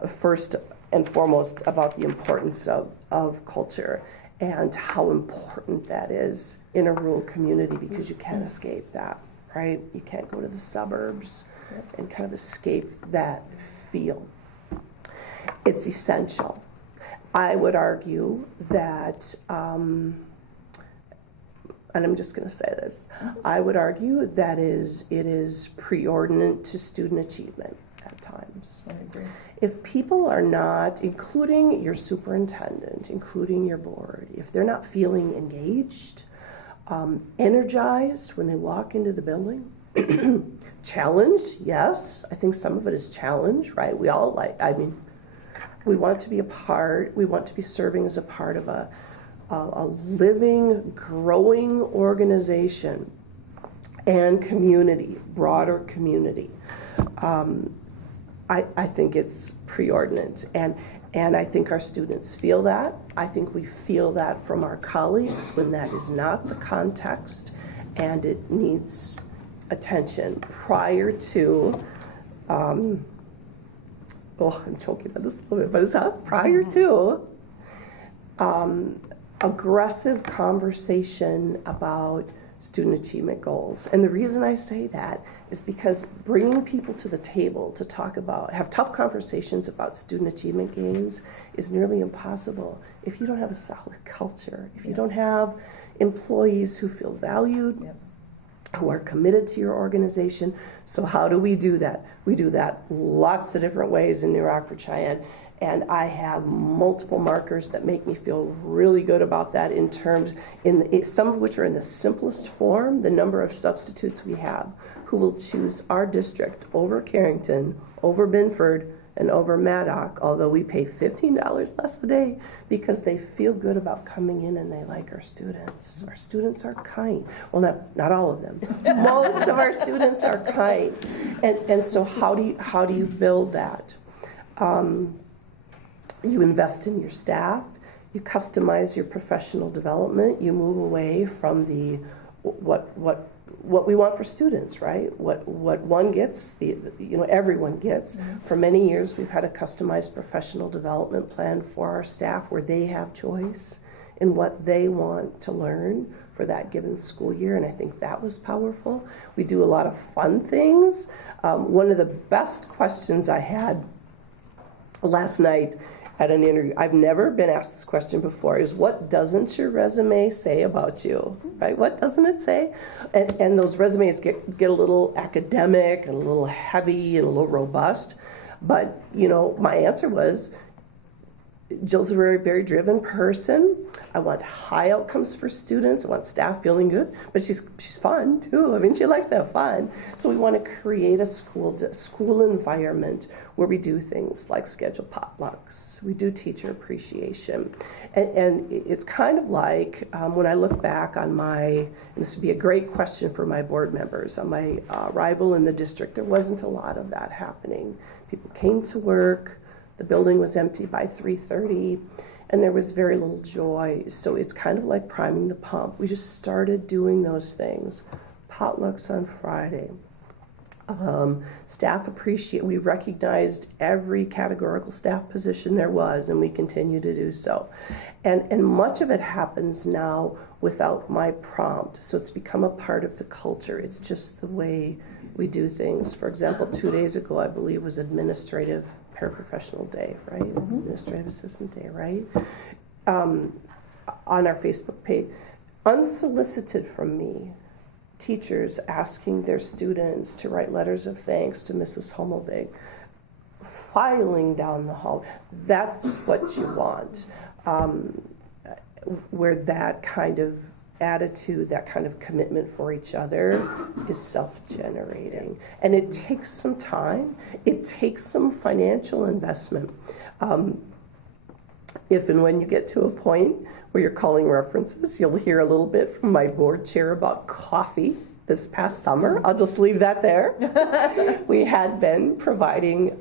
first and foremost about the importance of culture and how important that is in a rural community, because you can't escape that, right? You can't go to the suburbs and kind of escape that feel. It's essential. I would argue that, and I'm just going to say this, I would argue that it is preordinate to student achievement at times. I agree. If people are not, including your superintendent, including your board, if they're not feeling engaged, energized when they walk into the building, challenged, yes, I think some of it is challenge, right? We all we want to be a part, we want to be serving as a part of a living, growing organization and community, broader community. I think it's preordinate, and I think our students feel that. I think we feel that from our colleagues when that is not the context, and it needs attention prior to, I'm choking on this a little bit, but it's not prior to aggressive conversation about student achievement goals. And the reason I say that is because bringing people to the table to have tough conversations about student achievement gains is nearly impossible if you don't have a solid culture, if you don't have employees who feel valued, who are committed to your organization. So how do we do that? We do that lots of different ways in New Rockford, Cheyenne. And I have multiple markers that make me feel really good about that in terms, some of which are in the simplest form, the number of substitutes we have who will choose our district over Carrington, over Binford, and over Maddock, although we pay $15 less a day because they feel good about coming in and they like our students. Our students are kind. Well, not all of them. Most of our students are kind. And so how do you build that? You invest in your staff, you customize your professional development, you move away from the what we want for students, right? What one gets, everyone gets. For many years, we've had a customized professional development plan for our staff where they have choice in what they want to learn for that given school year, and I think that was powerful. We do a lot of fun things. One of the best questions I had last night at an interview, I've never been asked this question before, is what doesn't your resume say about you, right? What doesn't it say? And those resumes get a little academic and a little heavy and a little robust. But, my answer was, Jill's a very, very driven person. I want high outcomes for students. I want staff feeling good, but she's fun too. I mean, she likes to have fun. So we want to create a school environment where we do things like schedule potlucks. We do teacher appreciation, and it's kind of like when I look back on and this would be a great question for my board members. On my arrival in the district, there wasn't a lot of that happening. People came to work. The building was empty by 3:30, and there was very little joy. So it's kind of like priming the pump. We just started doing those things. Potlucks on Friday. Staff we recognized every categorical staff position there was, and we continue to do so. And much of it happens now without my prompt. So it's become a part of the culture. It's just the way we do things. For example, 2 days ago, I believe, was Administrative Paraprofessional Day, right? Administrative Assistant Day, right? On our Facebook page, unsolicited from me, teachers asking their students to write letters of thanks to Mrs. Hummelbig, filing down the hall. That's what you want, where that kind of attitude, that kind of commitment for each other is self-generating. And it takes some time. It takes some financial investment. If and when you get to a point where you're calling references, you'll hear a little bit from my board chair about coffee this past summer. I'll just leave that there. We had been providing,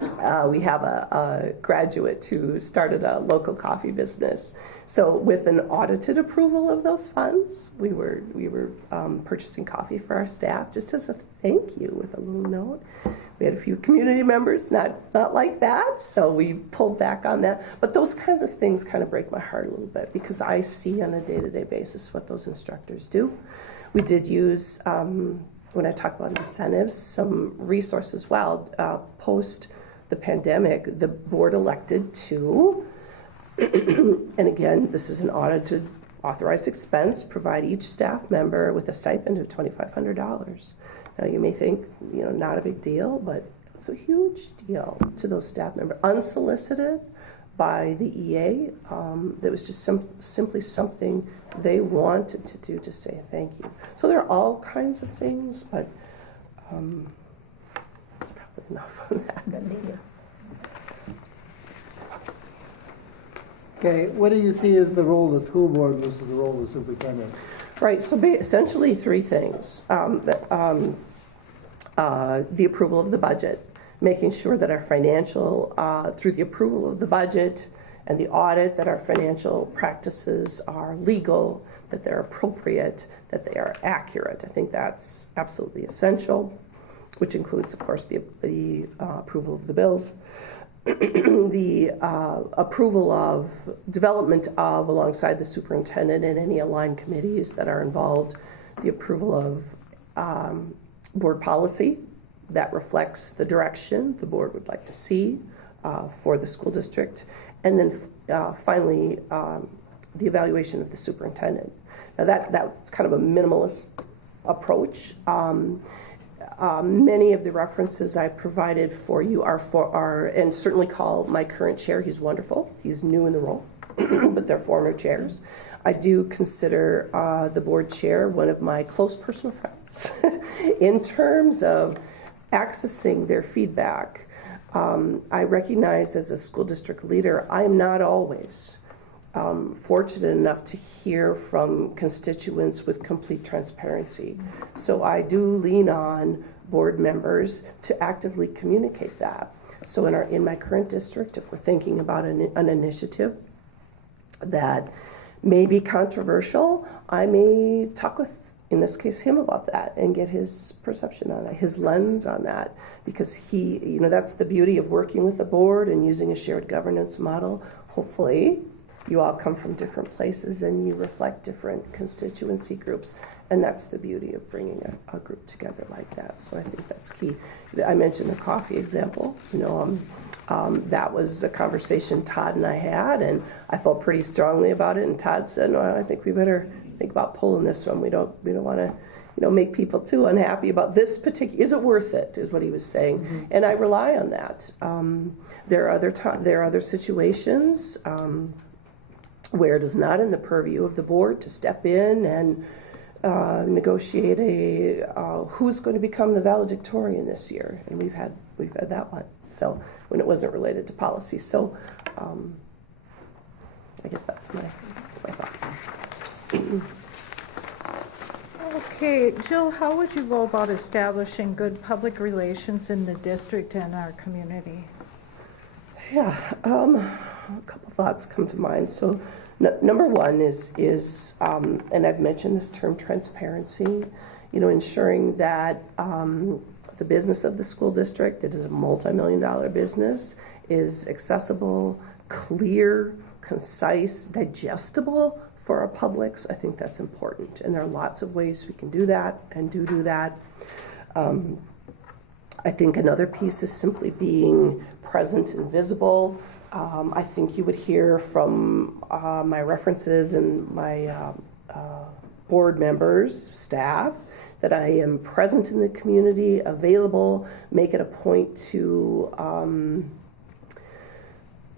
we have a graduate who started a local coffee business. So with an audited approval of those funds, we were purchasing coffee for our staff just as a thank you with a little note. We had a few community members not like that, so we pulled back on that. But those kinds of things kind of break my heart a little bit because I see on a day-to-day basis what those instructors do. We did use, when I talk about incentives, some resources as well. Post the pandemic, the board elected to, and again, this is an audited, authorized expense, provide each staff member with a stipend of $2,500. Now, you may think, not a big deal, but it's a huge deal to those staff members. Unsolicited by the EA, that was just simply something they wanted to do to say thank you. So there are all kinds of things, but that's probably enough on that. Thank you. Okay, what do you see as the role of the school board versus the role of the superintendent? Right, so essentially three things. The approval of the budget, making sure that our financial, through the approval of the budget and the audit, that our financial practices are legal, that they're appropriate, that they are accurate. I think that's absolutely essential, which includes, of course, the approval of the bills. The approval of, development of, alongside the superintendent and any aligned committees that are involved, the approval of board policy that reflects the direction the board would like to see for the school district, and then finally the evaluation of the superintendent. Now that's kind of a minimalist approach. Many of the references I provided for you are and certainly call my current chair, he's wonderful, he's new in the role, but they're former chairs. I do consider the board chair one of my close personal friends in terms of accessing their feedback. I recognize as a school district leader, I am not always fortunate enough to hear from constituents with complete transparency. So I do lean on board members to actively communicate that. So in my current district, if we're thinking about an initiative that may be controversial, I may talk with, in this case, him about that and get his perception on that, his lens on that, because that's the beauty of working with the board and using a shared governance model. Hopefully, you all come from different places and you reflect different constituency groups, and that's the beauty of bringing a group together like that. So I think that's key. I mentioned the coffee example. That was a conversation Todd and I had, and I felt pretty strongly about it. And Todd said, "No, I think we better think about pulling this one. We don't want to, make people too unhappy about this particular, is it worth it, is what he was saying. And I rely on that. There are other situations where it is not in the purview of the board to step in and negotiate who's going to become the valedictorian this year, and we've had that one. So when it wasn't related to policy, so I guess that's my thought. Okay, Jill, how would you go about establishing good public relations in the district and our community? Yeah, a couple thoughts come to mind. So, number one is and I've mentioned this term, transparency. Ensuring that the business of the school district, it is a multi-million-dollar business, is accessible, clear, concise, digestible for our publics. I think that's important, and there are lots of ways we can do that and do that. I think another piece is simply being present and visible. I think you would hear from my references and my board members, staff, that I am present in the community, available, make it a point to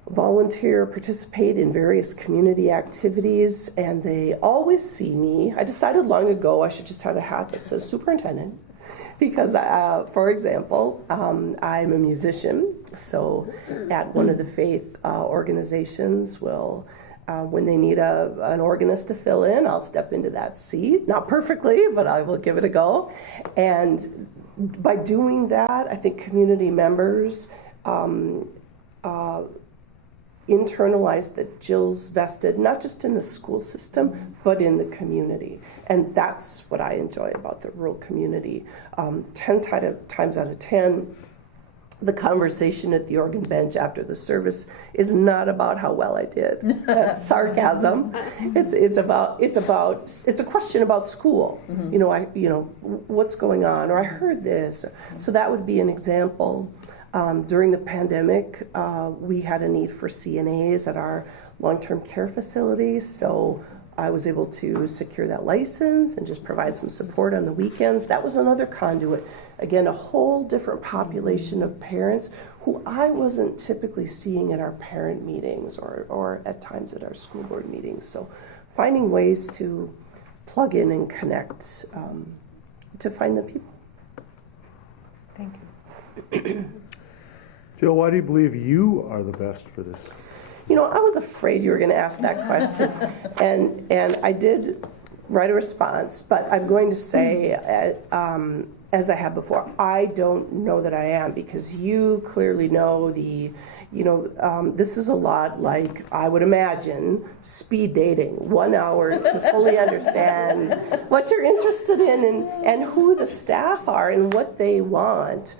volunteer, participate in various community activities, and they always see me. I decided long ago I should just have a hat that says superintendent, because, for example, I'm a musician, so at one of the faith organizations when they need an organist to fill in, I'll step into that seat. Not perfectly, but I will give it a go. And by doing that, I think community members internalize that Jill's vested not just in the school system, but in the community. And that's what I enjoy about the rural community. 10 times out of 10, the conversation at the organ bench after the service is not about how well I did. That's sarcasm. It's a question about school. What's going on, or I heard this. So that would be an example. During the pandemic, we had a need for CNAs at our long-term care facilities, so I was able to secure that license and just provide some support on the weekends. That was another conduit. Again, a whole different population of parents who I wasn't typically seeing at our parent meetings or at times at our school board meetings. So finding ways to plug in and connect to find the people. Thank you. Jill, why do you believe you are the best for this? I was afraid you were going to ask that question, and I did write a response, but I'm going to say, as I have before, I don't know that I am, because you clearly know this is a lot like, I would imagine, speed dating, 1 hour to fully understand what you're interested in and who the staff are and what they want.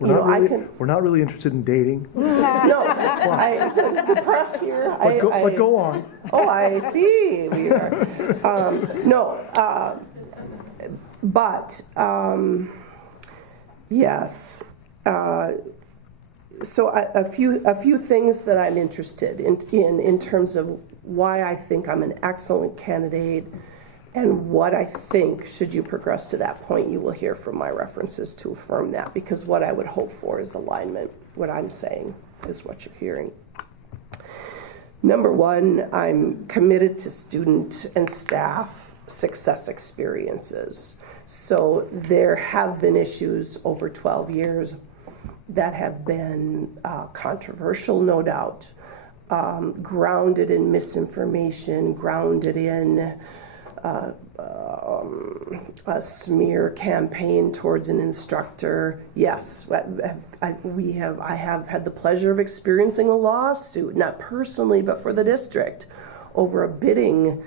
We're not really interested in dating. No, it's the press here. But go on. Oh, I see. We are. Yes. So a few things that I'm interested in terms of why I think I'm an excellent candidate, and what I think, should you progress to that point, you will hear from my references to affirm that, because what I would hope for is alignment. What I'm saying is what you're hearing. Number one, I'm committed to student and staff success experiences. So there have been issues over 12 years that have been controversial, no doubt, grounded in misinformation, grounded in a smear campaign towards an instructor. Yes, I have had the pleasure of experiencing a lawsuit, not personally, but for the district, over a bidding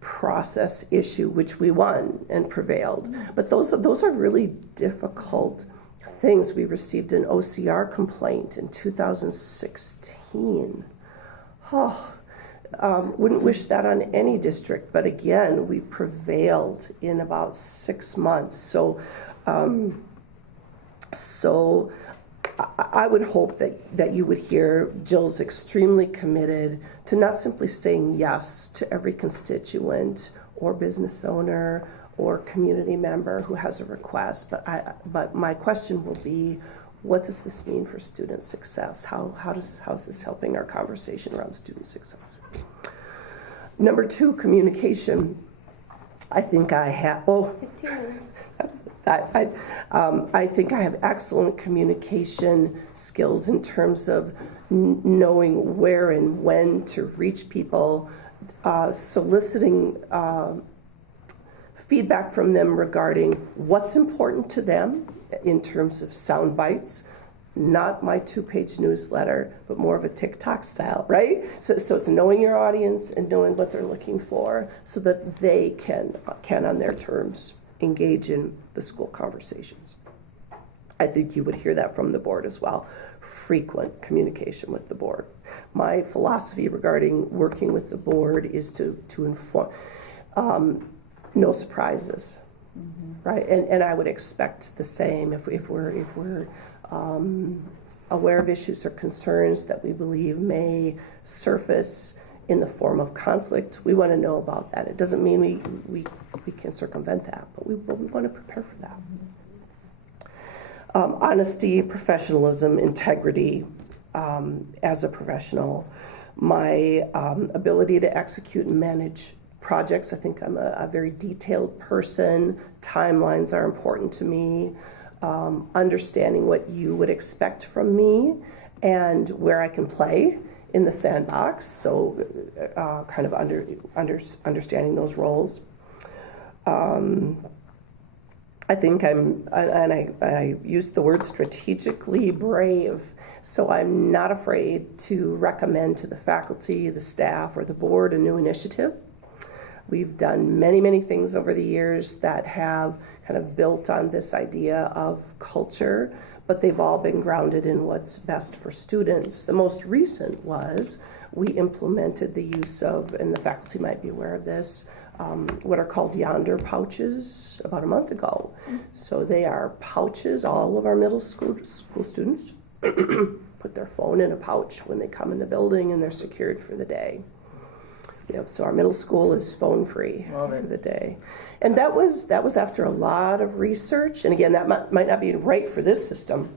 process issue, which we won and prevailed. But those are really difficult things. We received an OCR complaint in 2016. Wouldn't wish that on any district, but again, we prevailed in about 6 months. So I would hope that you would hear Jill's extremely committed to not simply saying yes to every constituent or business owner or community member who has a request, but my question will be, what does this mean for student success? How is this helping our conversation around student success? Number 2, communication. I think I have, I think I have excellent communication skills in terms of knowing where and when to reach people, soliciting feedback from them regarding what's important to them in terms of sound bites, not my 2-page newsletter, but more of a TikTok style, right? So it's knowing your audience and knowing what they're looking for so that they can on their terms engage in the school conversations. I think you would hear that from the board as well. Frequent communication with the board. My philosophy regarding working with the board is to inform, no surprises, right? And I would expect the same if we're aware of issues or concerns that we believe may surface in the form of conflict. We want to know about that. It doesn't mean we can circumvent that, but we want to prepare for that. Honesty, professionalism, integrity as a professional. My ability to execute and manage projects. I think I'm a very detailed person. Timelines are important to me. Understanding what you would expect from me and where I can play in the sandbox. So kind of understanding those roles. I think I use the word strategically brave, so I'm not afraid to recommend to the faculty, the staff, or the board a new initiative. We've done many, many things over the years that have kind of built on this idea of culture, but they've all been grounded in what's best for students. The most recent was we implemented the use of, and the faculty might be aware of this, what are called Yonder pouches about a month ago. So they are pouches. All of our middle school students put their phone in a pouch when they come in the building, and they're secured for the day. So our middle school is phone free for the day. And that was after a lot of research. And again, that might not be right for this system,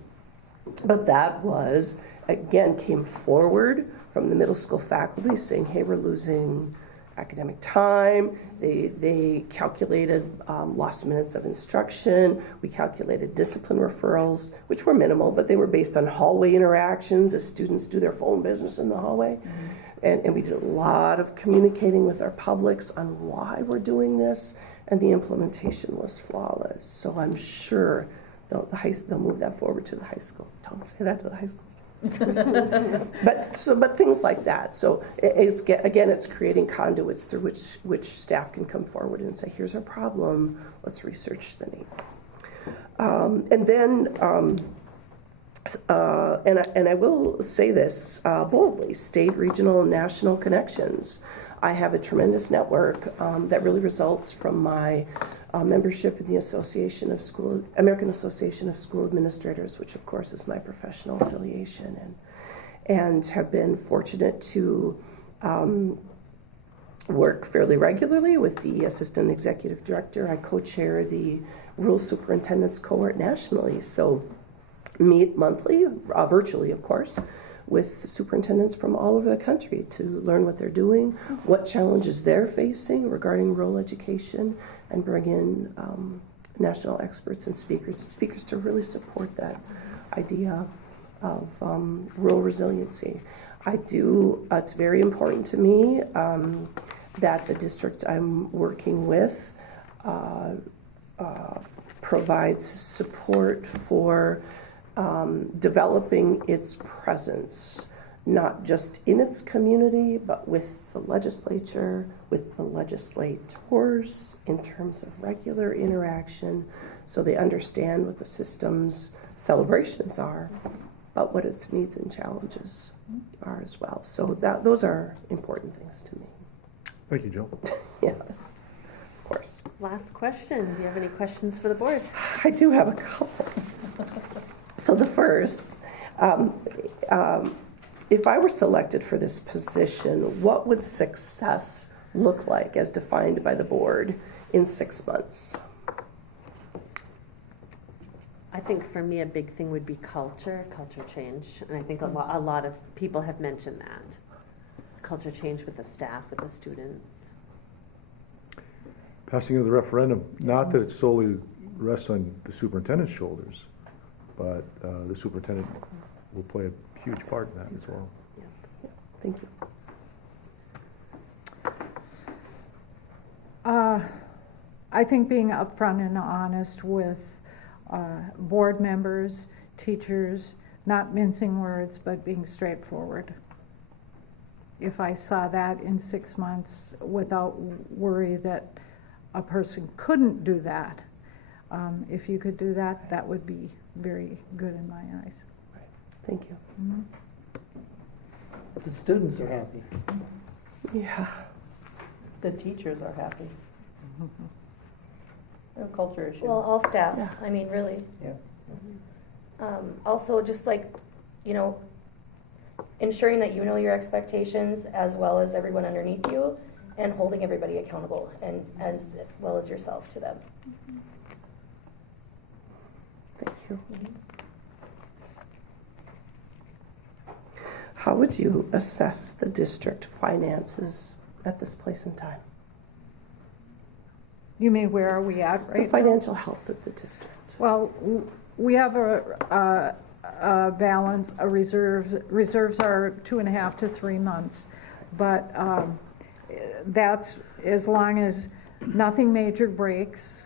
but that was, again, came forward from the middle school faculty saying, hey, we're losing academic time. They calculated lost minutes of instruction. We calculated discipline referrals, which were minimal, but they were based on hallway interactions as students do their phone business in the hallway. Mm-hmm. And we did a lot of communicating with our publics on why we're doing this, and the implementation was flawless. So I'm sure they'll move that forward to the high school. Don't say that to the high school. But things like that. So it's creating conduits through which staff can come forward and say, here's our problem, let's research the need. And then, and I will say this boldly, state, regional, and national connections. I have a tremendous network that really results from my membership in the American Association of School Administrators, which of course is my professional affiliation, and have been fortunate to work fairly regularly with the Assistant Executive Director. I co-chair the Rural Superintendent's Cohort nationally, so meet monthly, virtually of course, with superintendents from all over the country to learn what they're doing, what challenges they're facing regarding rural education, and bring in national experts and speakers to really support that idea of rural resiliency. It's very important to me that the district I'm working with provides support for developing its presence, not just in its community, but with the legislature, with the legislators, in terms of regular interaction, so they understand what the system's celebrations are, but what its needs and challenges are as well. So those are important things to me. Thank you, Jill. Yes, of course. Last question. Do you have any questions for the board? I do have a couple. So the first, if I were selected for this position, what would success look like as defined by the board in 6 months? I think for me, a big thing would be culture change. And I think a lot of people have mentioned that. Culture change with the staff, with the students. Passing of the referendum, not that it solely rests on the superintendent's shoulders, but the superintendent will play a huge part in that as well. Thank you. I think being upfront and honest with board members, teachers, not mincing words, but being straightforward. If I saw that in 6 months without worry that a person couldn't do that, if you could do that, that would be very good in my eyes. Thank you. Mm-hmm. The students are happy. Yeah. The teachers are happy. No culture issue. Well, all staff, Yeah. I mean, really. Yeah. Also, just like, ensuring that you know your expectations as well as everyone underneath you, and holding everybody accountable, and as well as yourself to them. Thank you. How would you assess the district finances at this place in time? You mean where are we at right The now? financial health of the district. Well, we have a balance, a reserve. Reserves are 2.5 to 3 months, but that's as long as nothing major breaks,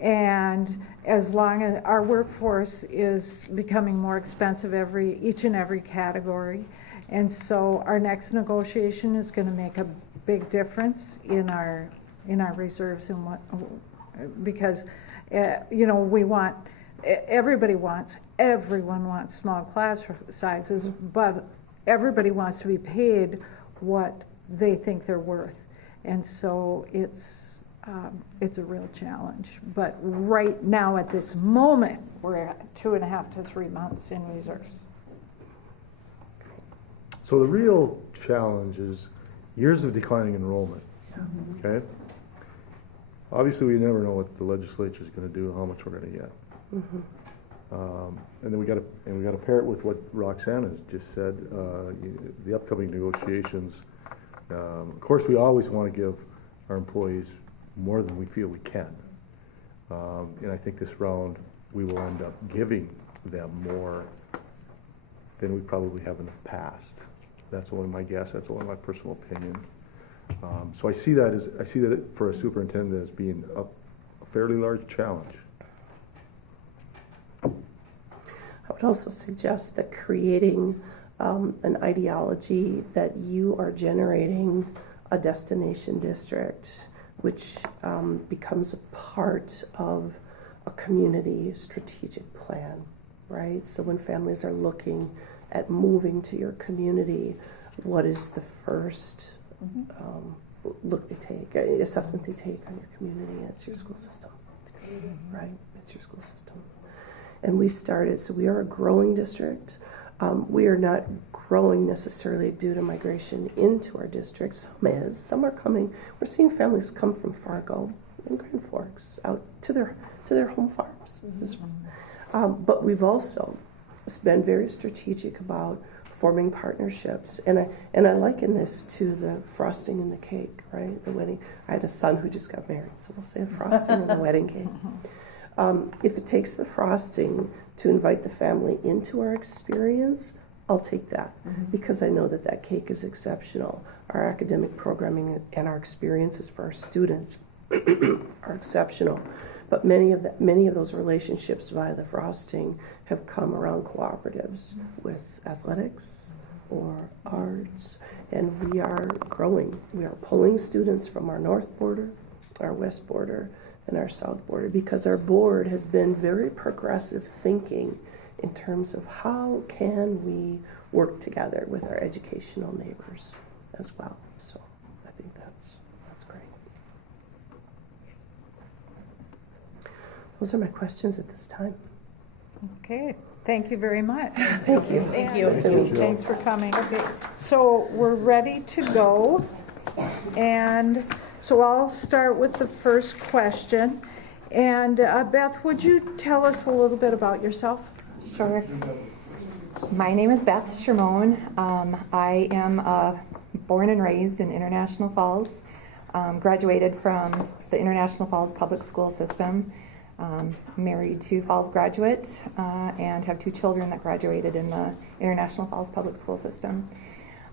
and as long as our workforce is becoming more expensive each and every category, and so our next negotiation is going to make a big difference in our reserves and what, because everyone wants small class sizes, but everybody wants to be paid what they think they're worth, and so it's a real challenge. But right now, at this moment, we're at 2.5 to 3 months in reserves. So the real challenge is years of declining enrollment, okay? Obviously, we never know what the legislature is going to do, how much we're going to get. And then we got to pair it with what Roxanne has just said, the upcoming negotiations. Of course, we always want to give our employees more than we feel we can. And I think this round, we will end up giving them more than we probably have in the past. That's only my guess. That's only my personal opinion. So I see that for a superintendent as being a fairly large challenge. I would also suggest that creating an ideology that you are generating a destination district, which becomes a part of a community strategic plan, right? So when families are looking at moving to your community, what is the first look they take, assessment they take on your community? It's your school system, right? It's your school system. And we started, so we are a growing district. We are not growing necessarily due to migration into our district. Some are coming. We're seeing families come from Fargo and Grand Forks out to their home farms. But we've also been very strategic about forming partnerships, and I liken this to the frosting in the cake, right? The wedding. I had a son who just got married, so we'll say a frosting in the wedding cake. If it takes the frosting to invite the family into our experience, I'll take that, because I know that cake is exceptional. Our academic programming and our experiences for our students are exceptional. But many of those relationships via the frosting have come around cooperatives with athletics or arts, and we are growing. We are pulling students from our north border, our west border, and our south border, because our board has been very progressive thinking in terms of how can we work together with our educational neighbors as well. So I think that's great. Those are my questions at this time. Okay, thank you very much. Thank you. Thank you. Thanks for coming. Okay, so we're ready to go, and So I'll start with the first question. And Beth, would you tell us a little bit about yourself? Sure. My name is Beth Shermone. I am born and raised in International Falls. Graduated from the International Falls Public School System. Married to Falls graduate and have 2 children that graduated in the International Falls Public School System.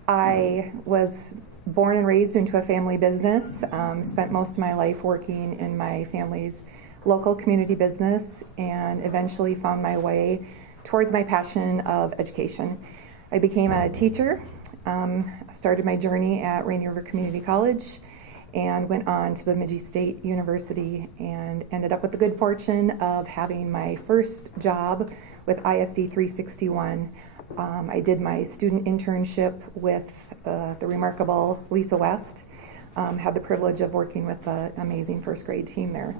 I was born and raised into a family business. Spent most of my life working in my family's local community business and eventually found my way towards my passion of education. I became a teacher, started my journey at Rainy River Community College, and went on to Bemidji State University and ended up with the good fortune of having my first job with ISD 361. I did my student internship with the remarkable Lisa West, had the privilege of working with an amazing first grade team there.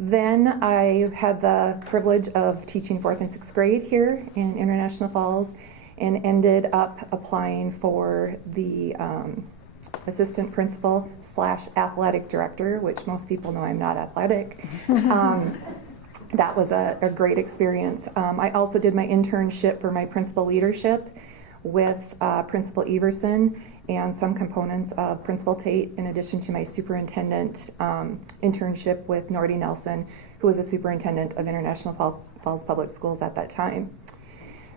Then I had the privilege of teaching 4th and 6th grade here in International Falls and ended up applying for the assistant principal / athletic director, which most people know I'm not athletic. That was a great experience. I also did my internship for my principal leadership with Principal Everson and some components of Principal Tate, in addition to my superintendent internship with Nordy Nelson, who was the superintendent of International Falls Public Schools at that time.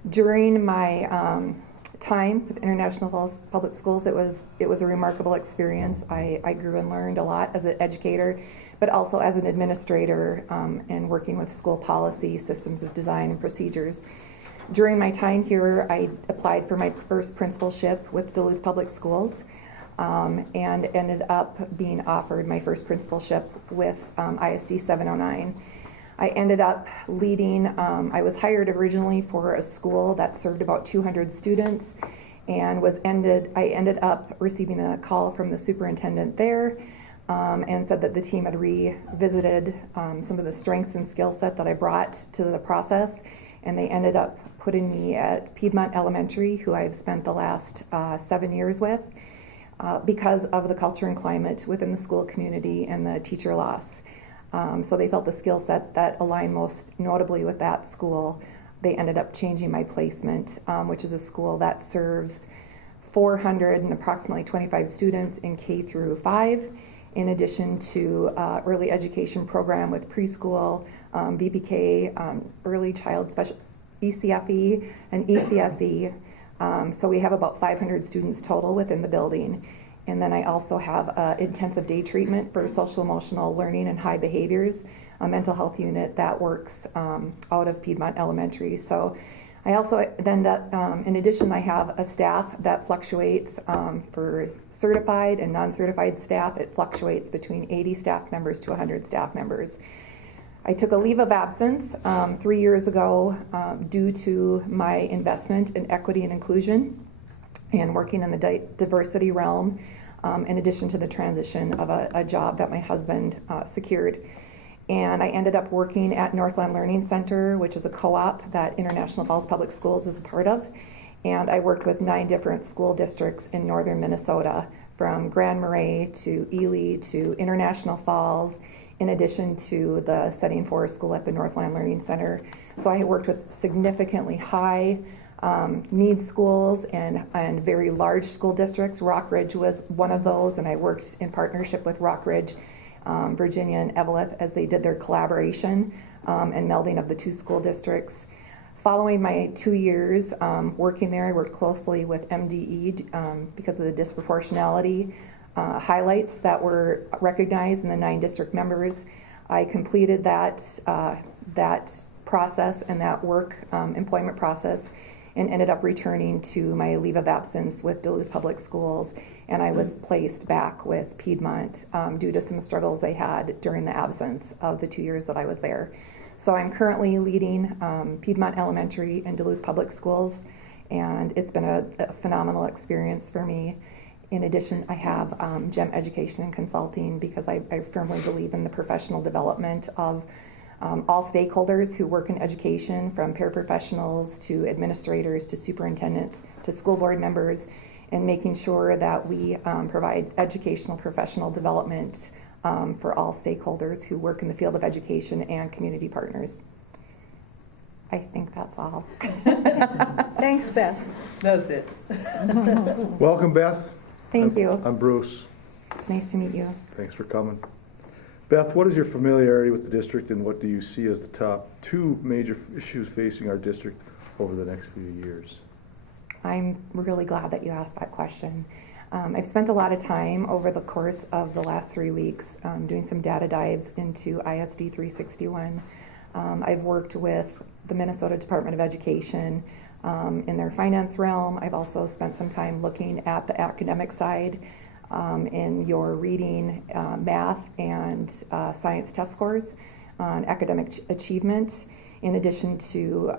During my time with International Falls Public Schools, it was a remarkable experience. I grew and learned a lot as an educator, but also as an administrator and working with school policy, systems of design, and procedures. During my time here, I applied for my first principalship with Duluth Public Schools and ended up being offered my first principalship with ISD 709. I ended up leading, I was hired originally for a school that served about 200 students and I ended up receiving a call from the superintendent there and said that the team had revisited some of the strengths and skill set that I brought to the process, and they ended up putting me at Piedmont Elementary, who I've spent the last 7 years with, because of the culture and climate within the school community and the teacher loss. So they felt the skill set that aligned most notably with that school. They ended up changing my placement, which is a school that serves 400 and approximately 25 students in K through 5, in addition to early education program with preschool, VPK, early child special, ECFE, and ECSE. So we have about 500 students total within the building. And then I also have intensive day treatment for social emotional learning and high behaviors, a mental health unit that works out of Piedmont Elementary. So I also then, in addition, I have a staff that fluctuates for certified and non-certified staff. It fluctuates between 80 staff members to 100 staff members. I took a leave of absence 3 years ago due to my investment in equity and inclusion and working in the diversity realm, in addition to the transition of a job that my husband secured. And I ended up working at Northland Learning Center, which is a co-op that International Falls Public Schools is a part of. And I worked with 9 different school districts in northern Minnesota, from Grand Marais to Ely to International Falls, in addition to the Setting Forest School at the Northland Learning Center. So I worked with significantly high needs schools and very large school districts. Rock Ridge was one of those, and I worked in partnership with Rock Ridge, Virginia, and Eveleth as they did their collaboration and melding of the 2 school districts. Following my 2 years working there, I worked closely with MDE because of the disproportionality highlights that were recognized in the 9 district members. I completed that process and that work employment process and ended up returning to my leave of absence with Duluth Public Schools, and I was placed back with Piedmont due to some struggles they had during the absence of the 2 years that I was there. So I'm currently leading Piedmont Elementary and Duluth Public Schools, and it's been a phenomenal experience for me. In addition, I have GEM Education and Consulting because I firmly believe in the professional development of all stakeholders who work in education, from paraprofessionals to administrators to superintendents to school board members, and making sure that we provide educational professional development for all stakeholders who work in the field of education and community partners. I think that's all. Thanks, Beth. That's it. Welcome, Beth. Thank you. I'm Bruce. It's nice to meet you. Thanks for coming. Beth, what is your familiarity with the district, and what do you see as the top 2 major issues facing our district over the next few years? I'm really glad that you asked that question. I've spent a lot of time over the course of the last 3 weeks doing some data dives into ISD 361. I've worked with the Minnesota Department of Education in their finance realm. I've also spent some time looking at the academic side in your reading, math, and science test scores on academic achievement, in addition to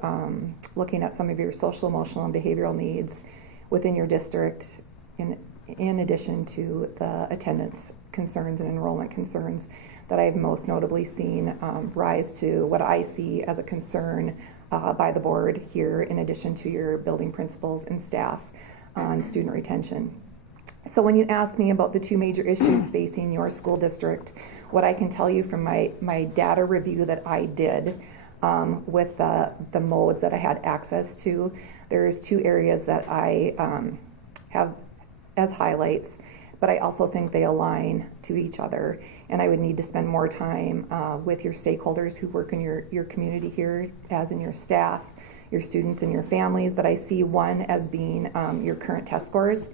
looking at some of your social, emotional, and behavioral needs within your district, in addition to the attendance concerns and enrollment concerns that I've most notably seen rise to what I see as a concern by the board here, in addition to your building principals and staff on student retention. So when you ask me about the 2 major issues facing your school district, what I can tell you from my data review that I did with the modes that I had access to, there's 2 areas that I have as highlights, but I also think they align to each other. And I would need to spend more time with your stakeholders who work in your community here, as in your staff, your students, and your families. But I see one as being your current test scores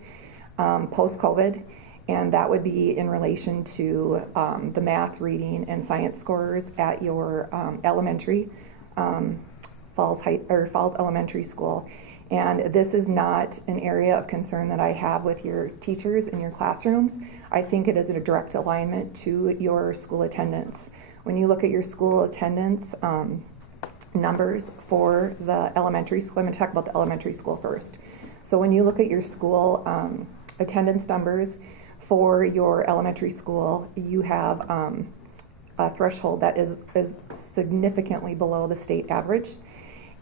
post-COVID, and that would be in relation to the math, reading, and science scores at your elementary, Falls Elementary School. And this is not an area of concern that I have with your teachers in your classrooms. I think it is a direct alignment to your school attendance. When you look at your school attendance numbers for the elementary school, I'm going to talk about the elementary school first. So when you look at your school attendance numbers for your elementary school, you have a threshold that is significantly below the state average.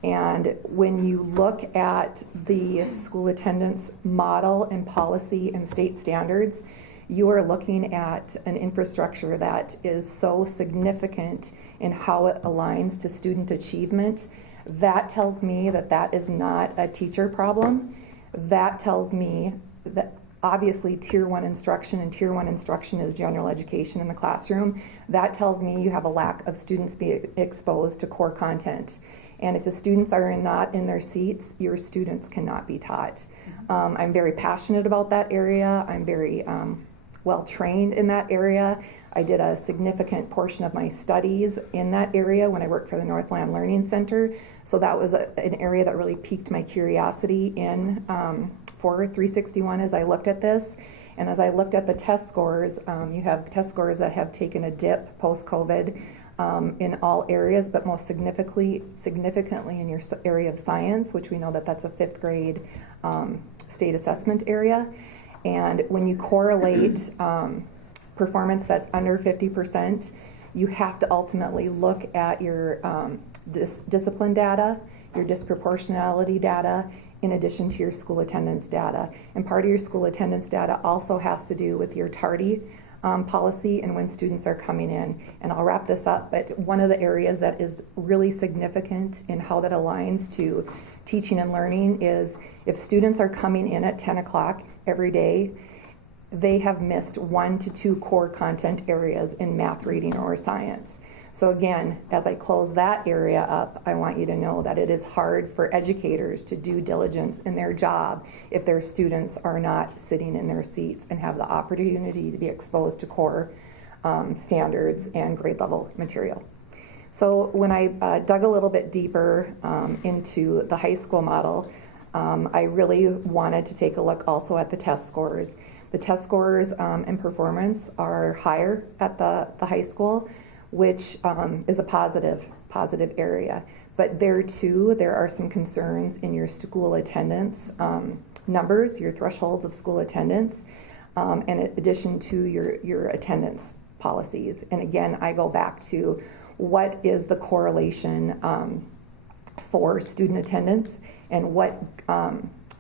And when you look at the school attendance model and policy and state standards, you are looking at an infrastructure that is so significant in how it aligns to student achievement. That tells me that that is not a teacher problem. That tells me that obviously Tier 1 instruction, and Tier 1 instruction is general education in the classroom. That tells me you have a lack of students being exposed to core content. And if the students are not in their seats, your students cannot be taught. I'm very passionate about that area. I'm very well trained in that area. I did a significant portion of my studies in that area when I worked for the Northland Learning Center. So that was an area that really piqued my curiosity for 361 as I looked at this. And as I looked at the test scores, you have test scores that have taken a dip post-COVID in all areas, but most significantly in your area of science, which we know that that's a 5th grade state assessment area. And when you correlate performance that's under 50%, you have to ultimately look at your discipline data, your disproportionality data, in addition to your school attendance data. And part of your school attendance data also has to do with your tardy policy and when students are coming in. And I'll wrap this up, but one of the areas that is really significant in how that aligns to teaching and learning is if students are coming in at 10 o'clock every day, they have missed 1 to 2 core content areas in math, reading, or science. So again, as I close that area up, I want you to know that it is hard for educators to do diligence in their job if their students are not sitting in their seats and have the opportunity to be exposed to core standards and grade level material. So when I dug a little bit deeper into the high school model, I really wanted to take a look also at the test scores. The test scores and performance are higher at the high school, which is a positive area. But there too, there are some concerns in your school attendance numbers, your thresholds of school attendance, and in addition to your attendance policies. And again, I go back to what is the correlation for student attendance and what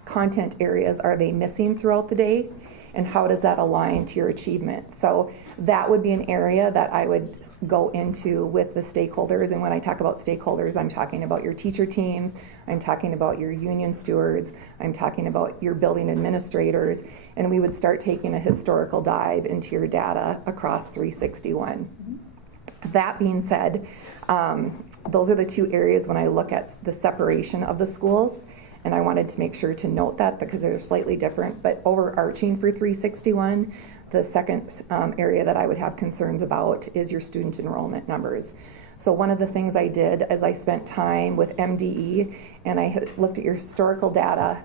content areas are they missing throughout the day, and how does that align to your achievement? So that would be an area that I would go into with the stakeholders. And when I talk about stakeholders, I'm talking about your teacher teams, I'm talking about your union stewards, I'm talking about your building administrators, and we would start taking a historical dive into your data across 361. That being said, those are the two areas when I look at the separation of the schools, and I wanted to make sure to note that because they're slightly different, but overarching for 361, the second area that I would have concerns about is your student enrollment numbers. So one of the things I did is I spent time with MDE and I looked at your historical data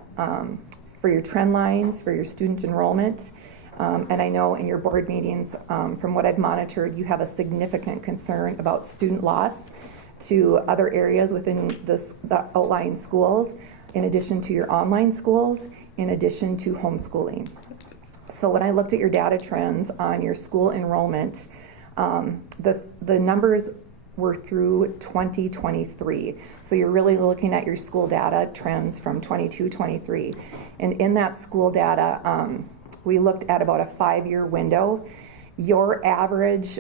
for your trend lines, for your student enrollment. And I know in your board meetings, from what I've monitored, you have a significant concern about student loss to other areas within the outlying schools, in addition to your online schools, in addition to homeschooling. So when I looked at your data trends on your school enrollment, the numbers were through 2023. So you're really looking at your school data trends from 22-23. And in that school data, we looked at about a 5-year window. Your average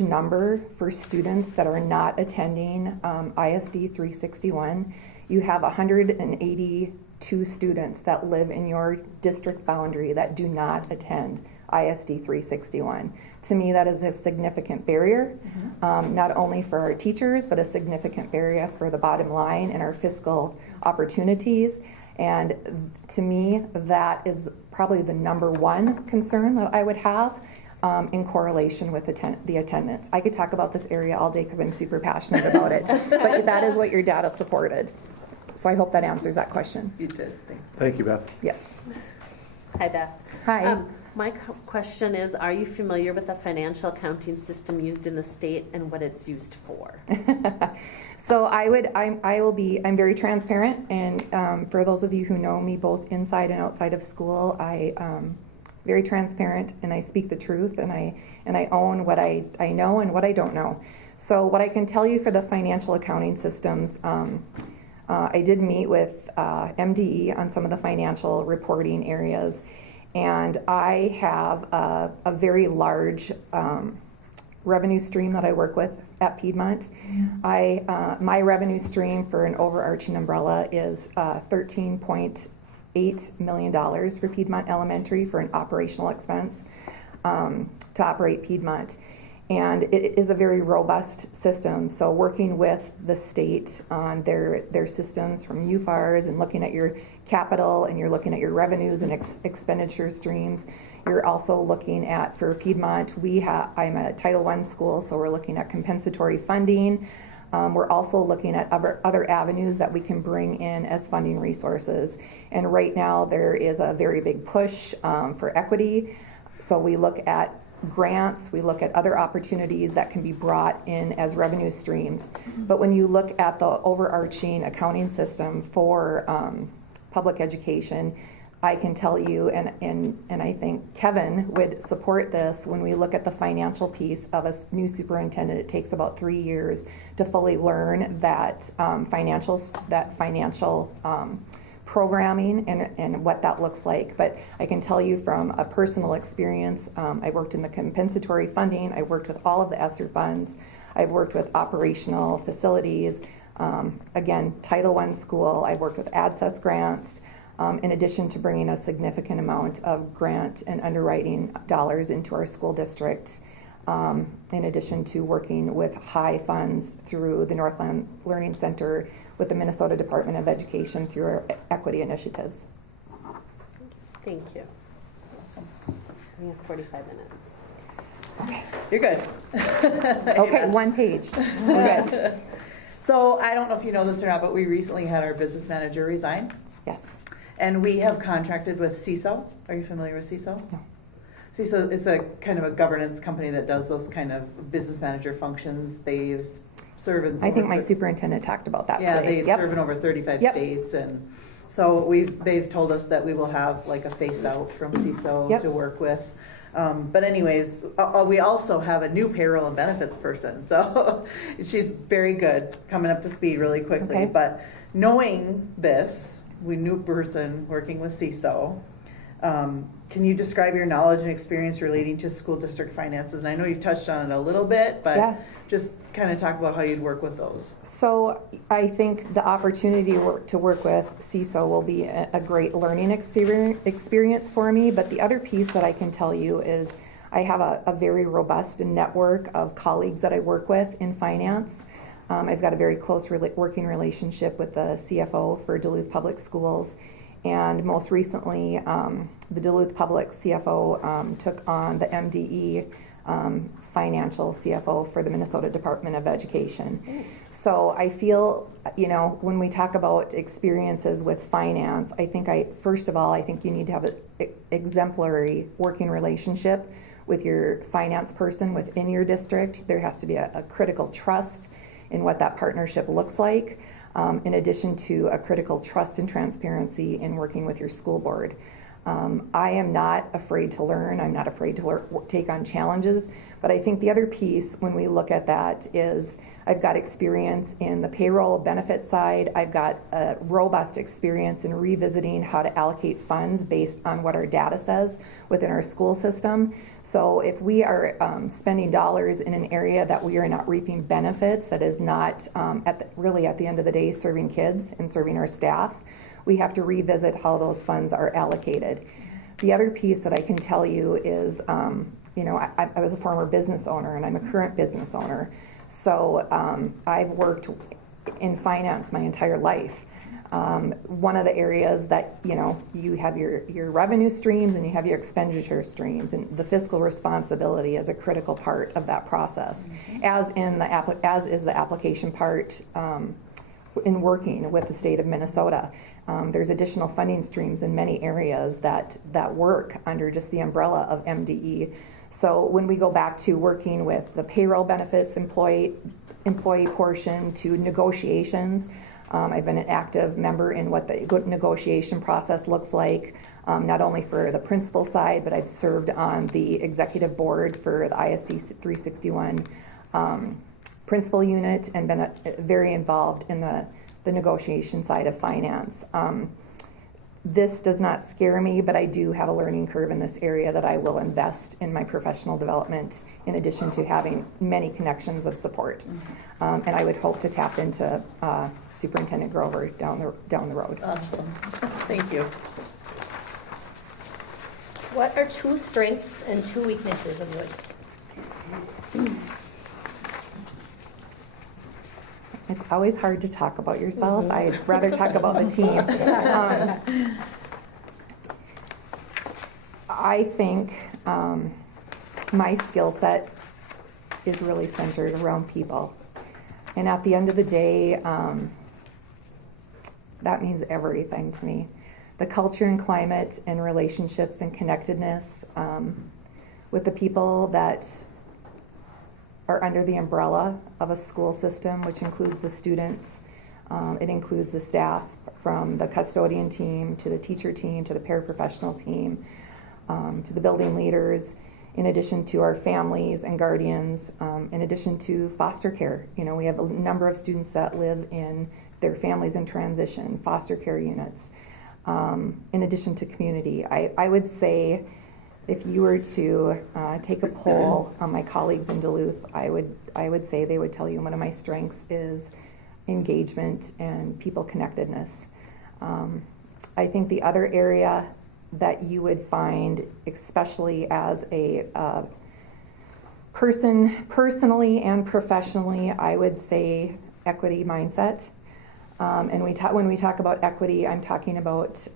number for students that are not attending ISD 361, you have 182 students that live in your district boundary that do not attend ISD 361. To me, that is a significant barrier, not only for our teachers, but a significant barrier for the bottom line and our fiscal opportunities. And to me, that is probably the number one concern that I would have in correlation with the attendance. I could talk about this area all day because I'm super passionate about it, but that is what your data supported. So I hope that answers that question. You did. Thank you, Beth. Yes. Hi, Beth. Hi. My question is, are you familiar with the financial accounting system used in the state and what it's used for? So I'm very transparent, and for those of you who know me both inside and outside of school, very transparent, and I speak the truth, and I own what I know and what I don't know. So what I can tell you for the financial accounting systems, I did meet with MDE on some of the financial reporting areas, and I have a very large revenue stream that I work with at Piedmont. My revenue stream for an overarching umbrella is $13.8 million for Piedmont Elementary for an operational expense to operate Piedmont. And it is a very robust system. So working with the state on their systems from UFARs and looking at your capital and you're looking at your revenues and expenditure streams. You're also looking at, for Piedmont, I'm a Title I school, so we're looking at compensatory funding. We're also looking at other avenues that we can bring in as funding resources. And right now there is a very big push for equity. So we look at grants, we look at other opportunities that can be brought in as revenue streams. But when you look at the overarching accounting system for public education, I can tell you, and I think Kevin would support this, when we look at the financial piece of a new superintendent, it takes about 3 years to fully learn that financial programming and what that looks like. But I can tell you from a personal experience, I worked in the compensatory funding, I worked with all of the ESSER funds, I've worked with operational facilities, again, Title I school, I worked with ADSES grants, in addition to bringing a significant amount of grant and underwriting dollars into our school district, in addition to working with high funds through the Northland Learning Center with the Minnesota Department of Education through our equity initiatives. Thank you. Awesome. We have 45 minutes. You're good. Okay, one page. We're good. So I don't know if you know this or not, but we recently had our business manager resign. Yes. And we have contracted with CISO. Are you familiar with CISO? No. CISO is a kind of a governance company that does those kind of business manager functions. They serve in... I think my superintendent talked about that yeah, today. they serve in over 35 states. And so they've told us that we will have like a face out from CISO to work with. But anyways, we also have a new payroll and benefits person. So she's very good, coming up to speed really quickly. Okay. But knowing this, new person working with CISO. Can you describe your knowledge and experience relating to school district finances? And I know you've touched on it a little bit, but Yeah. just kind of talk about how you'd work with those. So I think the opportunity to work with CISO will be a great learning experience for me. But the other piece that I can tell you is I have a very robust network of colleagues that I work with in finance. I've got a very close working relationship with the CFO for Duluth Public Schools. And most recently, the Duluth Public CFO took on the MDE financial CFO for the Minnesota Department of Education. So I feel, when we talk about experiences with finance, I think first of all, I think you need to have an exemplary working relationship with your finance person within your district. There has to be a critical trust in what that partnership looks like. In addition to a critical trust and transparency in working with your school board. I am not afraid to learn. I'm not afraid to take on challenges. But I think the other piece when we look at that is I've got experience in the payroll benefit side. I've got a robust experience in revisiting how to allocate funds based on what our data says within our school system. So if we are spending dollars in an area that we are not reaping benefits, that is not really at the end of the day serving kids and serving our staff, we have to revisit how those funds are allocated. The other piece that I can tell you is, I was a former business owner and I'm a current business owner. So I've worked in finance my entire life. One of the areas that, you have your revenue streams and you have your expenditure streams, and the fiscal responsibility is a critical part of that process, as is the application part in working with the state of Minnesota. There's additional funding streams in many areas that work under just the umbrella of MDE. So when we go back to working with the payroll benefits employee portion to negotiations, I've been an active member in what the negotiation process looks like, not only for the principal side, but I've served on the executive board for the ISD 361 principal unit and been very involved in the negotiation side of finance. This does not scare me, but I do have a learning curve in this area that I will invest in my professional development in addition to having many connections of support. And I would hope to tap into Superintendent Grover down the road. Awesome. Thank you. What are 2 strengths and 2 weaknesses of yours? It's always hard to talk about yourself. I'd rather talk about the team. I think my skill set is really centered around people. And at the end of the day, that means everything to me. The culture and climate and relationships and connectedness with the people that are under the umbrella of a school system, which includes the students. It includes the staff, from the custodian team to the teacher team to the paraprofessional team to the building leaders, in addition to our families and guardians, in addition to foster care. We have a number of students that live in their families in transition, foster care units, in addition to community. I would say, if you were to take a poll on my colleagues in Duluth, I would say they would tell you one of my strengths is engagement and people connectedness. I think the other area that you would find, especially as a person, personally and professionally, I would say equity mindset. And when we talk about equity, I'm talking about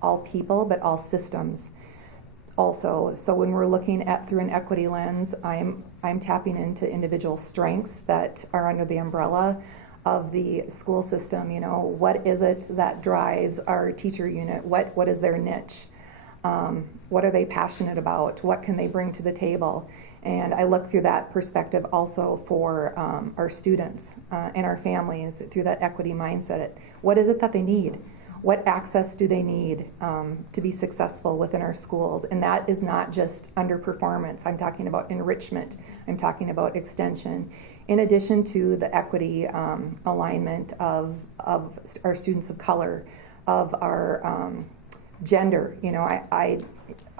all people, but all systems also. So when we're looking at through an equity lens, I'm tapping into individual strengths that are under the umbrella of the school system. What is it that drives our teacher unit? What is their niche? What are they passionate about? What can they bring to the table? And I look through that perspective also for our students and our families through that equity mindset. What is it that they need? what access do they need to be successful within our schools? And that is not just underperformance. I'm talking about enrichment. I'm talking about extension. In addition to the equity alignment of our students of color, of our gender. You know, I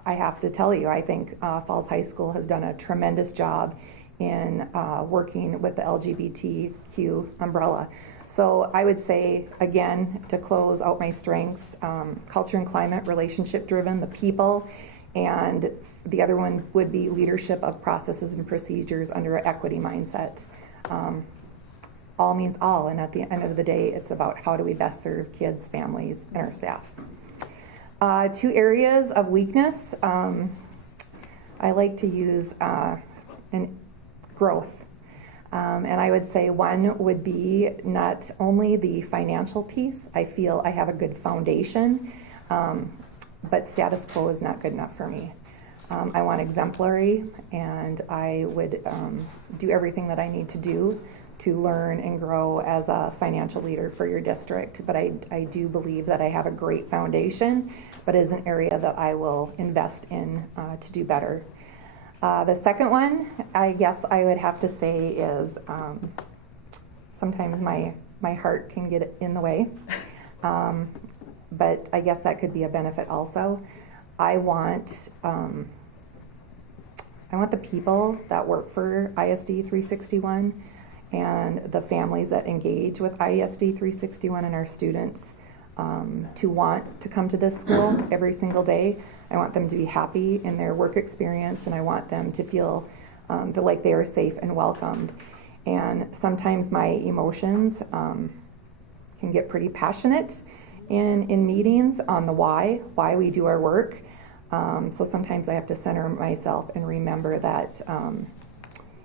have to tell you, I think Falls High School has done a tremendous job in working with the LGBTQ umbrella. So I would say, again, to close out my strengths, culture and climate, relationship driven, the people, and the other one would be leadership of processes and procedures under an equity mindset. All means all, and at the end of the day, it's about how do we best serve kids, families, and our staff. 2 areas of weakness, I like to use growth. And I would say one would be not only the financial piece. I feel I have a good foundation, but status quo is not good enough for me. I want exemplary, and I would do everything that I need to do to learn and grow as a financial leader for your district. But I do believe that I have a great foundation, but it is an area that I will invest in to do better. The second one, I guess I would have to say is sometimes my heart can get in the way, but I guess that could be a benefit also. I want the people that work for ISD 361 and the families that engage with ISD 361 and our students to want to come to this school every single day. I want them to be happy in their work experience, and I want them to feel like they are safe and welcomed. And sometimes my emotions can get pretty passionate in meetings on the why we do our work. So sometimes I have to center myself and remember that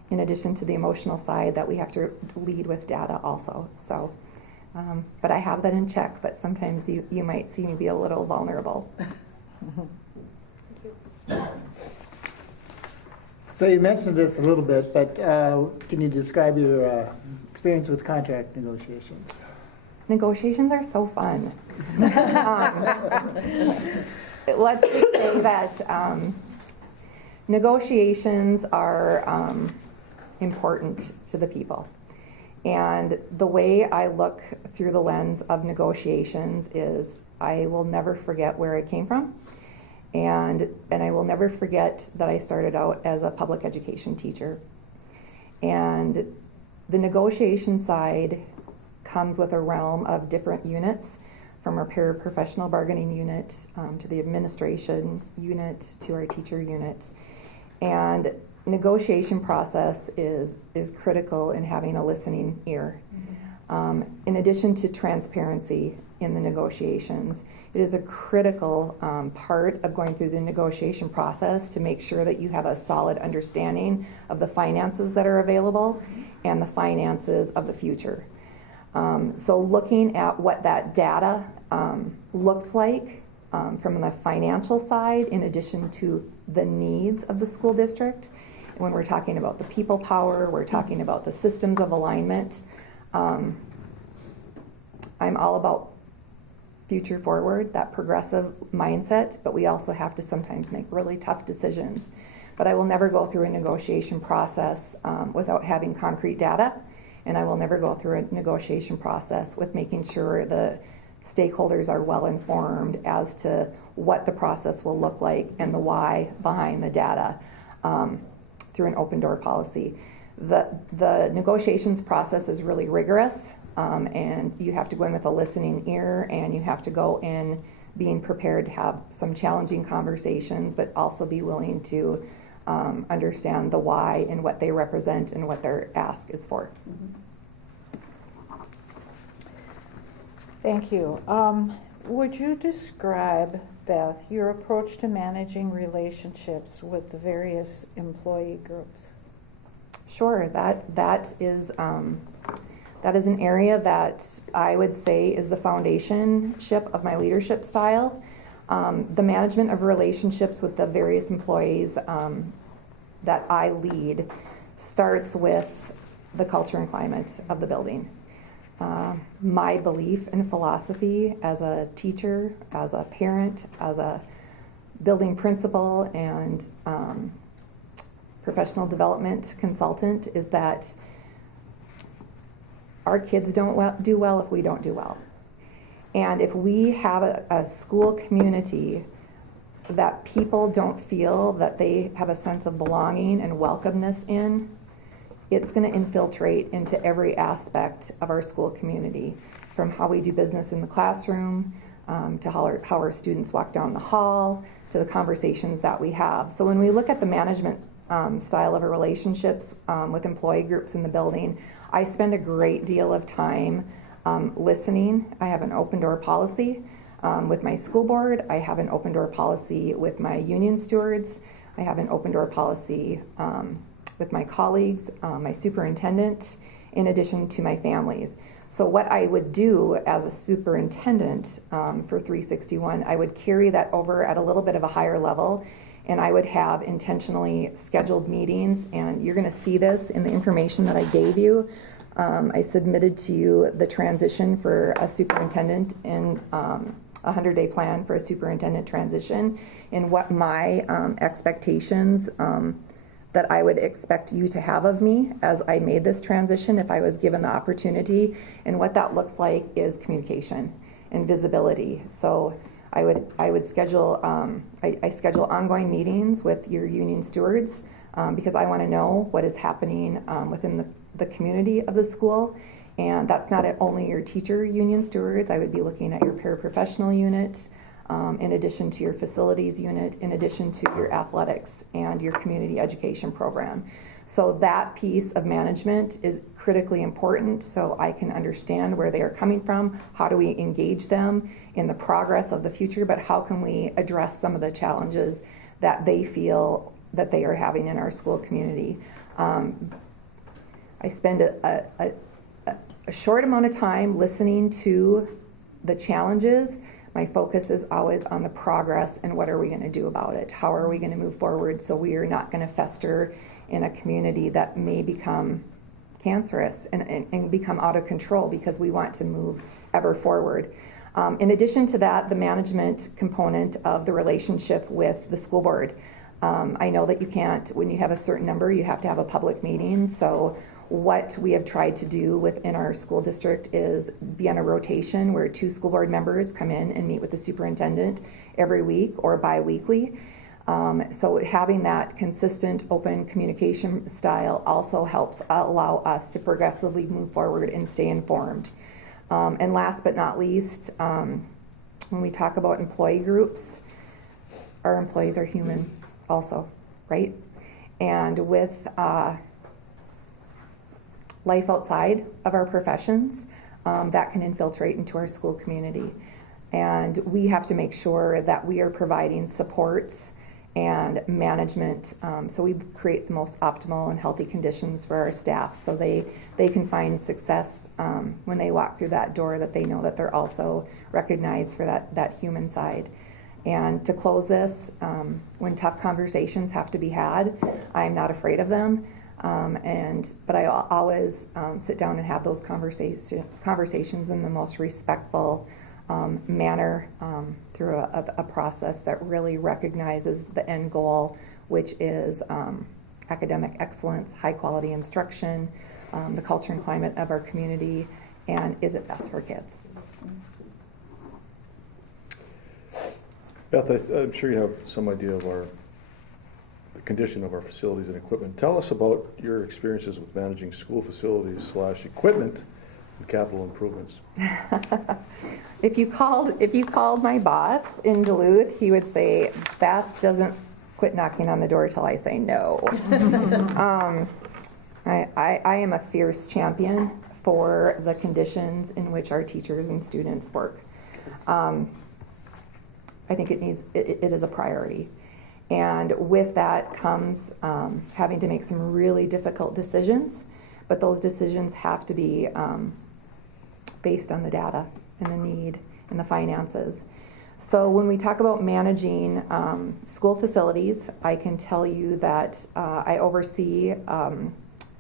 in addition to the emotional side, that we have to lead with data also. So, but I have that in check, but sometimes you might see me be a little vulnerable. So you mentioned this a little bit, but can you describe your experience with contract negotiations? Negotiations are so fun. Let's just say that negotiations are important to the people. And the way I look through the lens of negotiations is I will never forget where I came from. And I will never forget that I started out as a public education teacher. And the negotiation side comes with a realm of different units, from our paraprofessional bargaining unit to the administration unit to our teacher unit. And negotiation process is critical in having a listening ear. In addition to transparency in the negotiations, it is a critical part of going through the negotiation process to make sure that you have a solid understanding of the finances that are available and the finances of the future. So looking at what that data looks like from the financial side, in addition to the needs of the school district, when we're talking about the people power, we're talking about the systems of alignment. I'm all about future forward, that progressive mindset, but we also have to sometimes make really tough decisions. But I will never go through a negotiation process without having concrete data, and I will never go through a negotiation process with making sure the stakeholders are well informed as to what the process will look like and the why behind the data through an open door policy. The negotiations process is really rigorous, and you have to go in with a listening ear, and you have to go in being prepared to have some challenging conversations, but also be willing to understand the why and what they represent and what their ask is for. Thank you. Would you describe, Beth, your approach to managing relationships with the various employee groups? Sure, that is an area that I would say is the foundationship of my leadership style. The management of relationships with the various employees that I lead starts with the culture and climate of the building. my belief and philosophy as a teacher, as a parent, as a building principal, and professional development consultant is that our kids don't do well if we don't do well. And if we have a school community that people don't feel that they have a sense of belonging and welcomeness in, it's going to infiltrate into every aspect of our school community, from how we do business in the classroom, to how our students walk down the hall, to the conversations that we have. So when we look at the management style of our relationships with employee groups in the building, I spend a great deal of time listening. I have an open door policy with my school board. I have an open door policy with my union stewards. I have an open door policy with my colleagues, my superintendent, in addition to my families. So what I would do as a superintendent for 361, I would carry that over at a little bit of a higher level, and I would have intentionally scheduled meetings, and you're going to see this in the information that I gave you. I submitted to you the transition for a superintendent in a 100-day plan for a superintendent transition, and what my expectations that I would expect you to have of me as I made this transition if I was given the opportunity. And what that looks like is communication and visibility. So I would schedule, I schedule ongoing meetings with your union stewards because I want to know what is happening within the community of the school. And that's not only your teacher union stewards. I would be looking at your paraprofessional unit, in addition to your facilities unit, in addition to your athletics and your community education program. So that piece of management is critically important, so I can understand where they are coming from, how do we engage them in the progress of the future, but how can we address some of the challenges that they feel that they are having in our school community. I spend a short amount of time listening to the challenges. My focus is always on the progress and what are we going to do about it? How are we going to move forward so we are not going to fester in a community that may become cancerous and become out of control because we want to move ever forward. In addition to that, the management component of the relationship with the school board. I know that you can't, when you have a certain number, you have to have a public meeting. So what we have tried to do within our school district is be on a rotation where 2 school board members come in and meet with the superintendent every week or bi-weekly. So having that consistent open communication style also helps allow us to progressively move forward and stay informed. And last but not least, when we talk about employee groups, our employees are human also, right? And with life outside of our professions, that can infiltrate into our school community. And we have to make sure that we are providing supports and management so we create the most optimal and healthy conditions for our staff so they can find success when they walk through that door, that they know that they're also recognized for that human side. And to close this, when tough conversations have to be had, I'm not afraid of them. But I always sit down and have those conversations in the most respectful manner through a process that really recognizes the end goal, which is academic excellence, high quality instruction, the culture and climate of our community, and is it best for kids? Beth, I'm sure you have some idea of the condition of our facilities and equipment. Tell us about your experiences with managing school facilities / equipment and capital improvements. If you called my boss in Duluth, he would say, Beth doesn't quit knocking on the door till I say no. I am a fierce champion for the conditions in which our teachers and students work. I think it is a priority. And with that comes having to make some really difficult decisions, but those decisions have to be based on the data and the need and the finances. So when we talk about managing school facilities, I can tell you that I oversee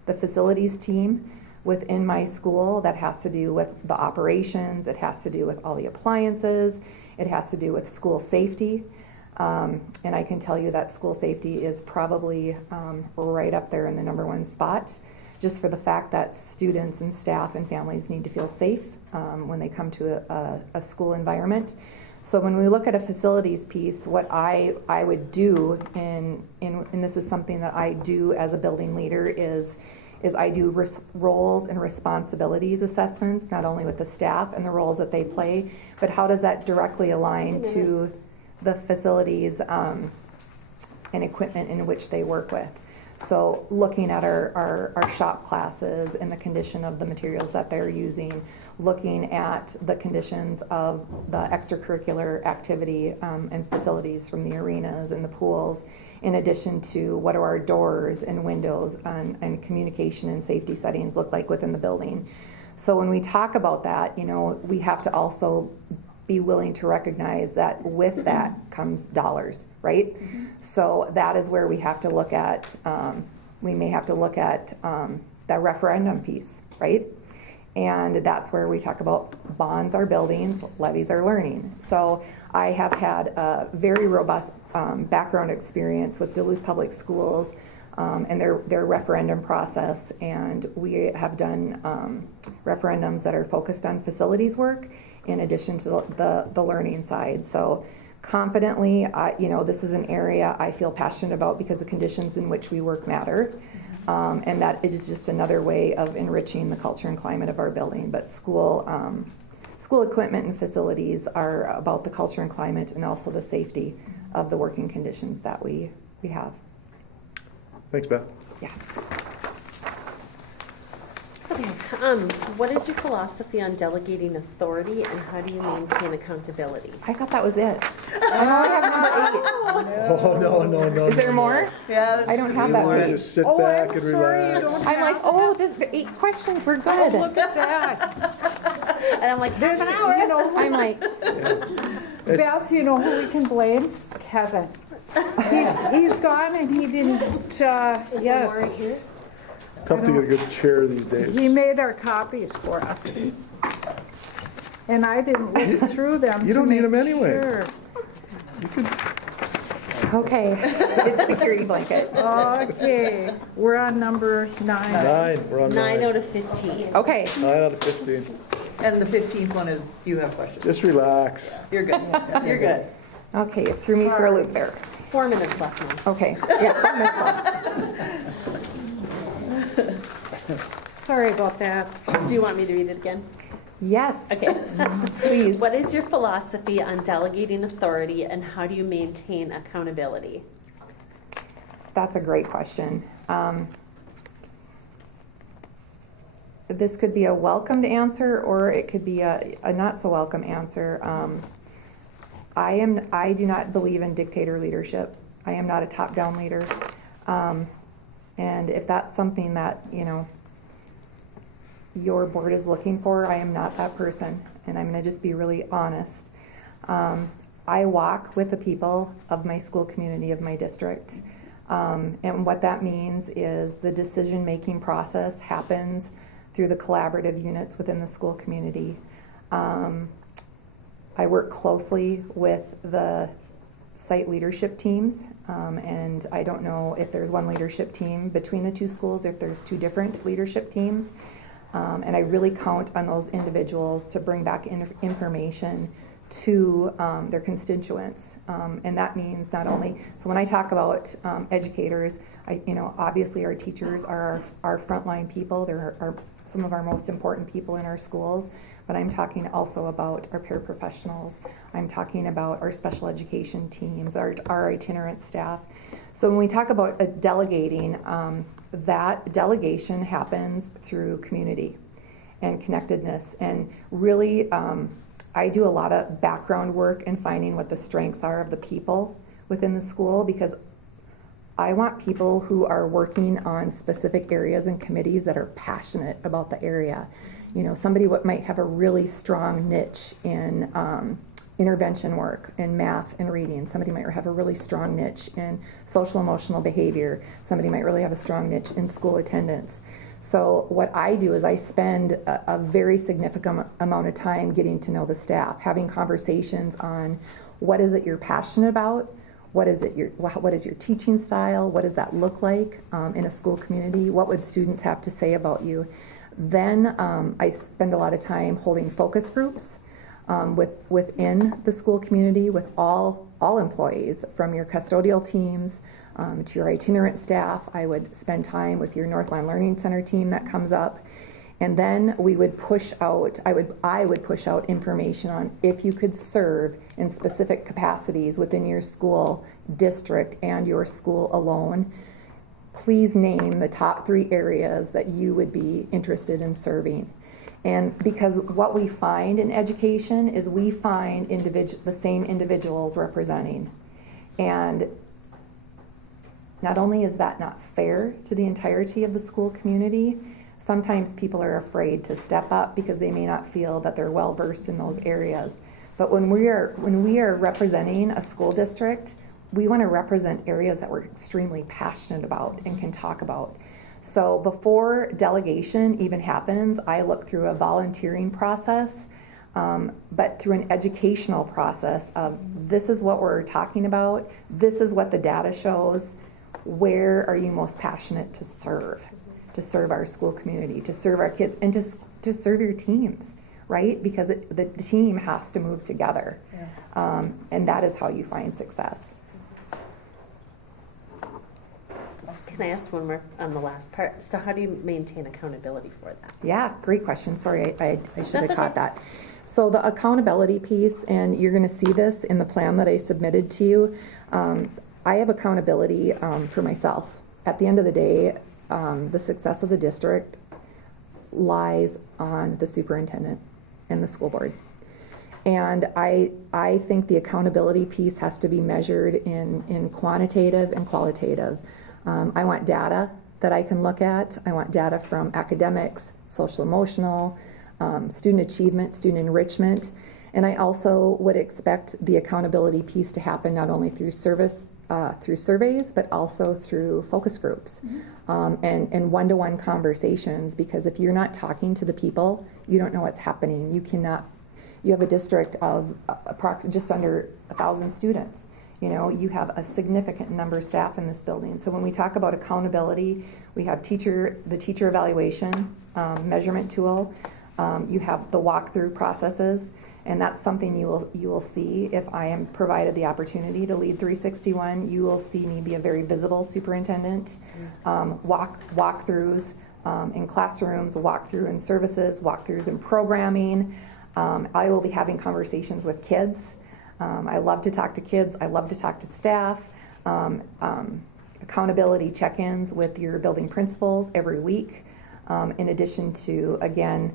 the facilities team within my school that has to do with the operations, it has to do with all the appliances, it has to do with school safety. And I can tell you that school safety is probably right up there in the #1 spot, just for the fact that students and staff and families need to feel safe when they come to a school environment. So when we look at a facilities piece, what I would do, and this is something that I do as a building leader, is I do roles and responsibilities assessments, not only with the staff and the roles that they play, but how does that directly align to the facilities and equipment in which they work with. So looking at our shop classes and the condition of the materials that they're using, looking at the conditions of the extracurricular activity and facilities from the arenas and the pools, in addition to what do our doors and windows and communication and safety settings look like within the building. So when we talk about that, we have to also be willing to recognize that with that comes dollars, right? So that is where we have to look at, we may have to look at that referendum piece, right? And that's where we talk about bonds are buildings, levies are learning. So I have had a very robust background experience with Duluth Public Schools and their referendum process, and we have done referendums that are focused on facilities work in addition to the learning side. So confidently, this is an area I feel passionate about because the conditions in which we work matter, and that it is just another way of enriching the culture and climate of our building. But school equipment and facilities are about the culture and climate and also the safety of the working conditions that we have. Thanks, Beth. Yeah. Okay, what is your philosophy on delegating authority and how do you maintain accountability? I thought that was it. I only have number 8. No. Is there more? Yeah. I don't have You that want to page. just sit Oh, back I'm and sorry, you relax. don't I'm like, have the 8 questions were to. good. Oh, look at that. And I'm like, This, I'm like, Beth, you know who we can blame? Kevin. He's gone and he didn't, yes. Tough to get a good chair these days. He made our copies for us. And I didn't look through them. You don't to need them make anyway. sure. okay, it's security blanket. Okay, we're on number 9. 9, we're on 9 9. out of 15. Okay, 9 out of 15. And the 15th one is, you have questions. Just relax. You're good. You're good. okay, it threw me for a loop there. 4 minutes left now. Okay, yeah. Sorry about that. Do you want me to read it again? Yes. Okay. Please. What is your philosophy on delegating authority and how do you maintain accountability? That's a great question. This could be a welcomed answer or it could be a not so welcome answer. I do not believe in dictator leadership. I am not a top-down leader. And if that's something that, your board is looking for, I am not that person. And I'm going to just be really honest. I walk with the people of my school community, of my district. And what that means is the decision-making process happens through the collaborative units within the school community. I work closely with the site leadership teams, and I don't know if there's one leadership team between the two schools, if there's 2 different leadership teams. And I really count on those individuals to bring back information to their constituents. And that means not only, so when I talk about educators, obviously our teachers are our frontline people. They're some of our most important people in our schools. But I'm talking also about our paraprofessionals. I'm talking about our special education teams, our itinerant staff. So when we talk about delegating, that delegation happens through community and connectedness. And really, I do a lot of background work in finding what the strengths are of the people within the school, because I want people who are working on specific areas and committees that are passionate about the area. Somebody might have a really strong niche in intervention work in math and reading. Somebody might have a really strong niche in social emotional behavior. Somebody might really have a strong niche in school attendance. So what I do is I spend a very significant amount of time getting to know the staff, having conversations on what is it you're passionate about, what is your teaching style, what does that look like in a school community, what would students have to say about you. Then I spend a lot of time holding focus groups within the school community with all employees, from your custodial teams to your itinerant staff. I would spend time with your Northland Learning Center team that comes up. And then we would push out, I would push out information on if you could serve in specific capacities within your school district and your school alone. Please name the top 3 areas that you would be interested in serving. And because what we find in education is we find the same individuals representing. And not only is that not fair to the entirety of the school community, sometimes people are afraid to step up because they may not feel that they're well versed in those areas. But when we are representing a school district, we want to represent areas that we're extremely passionate about and can talk about. So before delegation even happens, I look through a volunteering process, but through an educational process of this is what we're talking about, this is what the data shows, where are you most passionate to serve our school community, to serve our kids, and to serve your teams, right? Because the team has to move together, and that is how you find success. Can I ask one more on the last part? So how do you maintain accountability for that? Yeah, great question. Sorry, I should have That's caught okay. that. So the accountability piece, and you're going to see this in the plan that I submitted to you, I have accountability for myself. At the end of the day, the success of the district lies on the superintendent and the school board. And I think the accountability piece has to be measured in quantitative and qualitative. I want data that I can look at. I want data from academics, social emotional, student achievement, student enrichment. And I also would expect the accountability piece to happen not only through surveys, but also through focus groups and one-to-one conversations, because if you're not talking to the people, you don't know what's happening. You have a district of just under 1,000 students. You have a significant number of staff in this building. So when we talk about accountability, we have the teacher evaluation measurement tool. You have the walkthrough processes, and that's something you will see if I am provided the opportunity to lead 361. You will see me be a very visible superintendent. Walkthroughs in classrooms, walkthrough in services, walkthroughs in programming. I will be having conversations with kids. I love to talk to kids. I love to talk to staff. Accountability check-ins with your building principals every week, in addition to, again,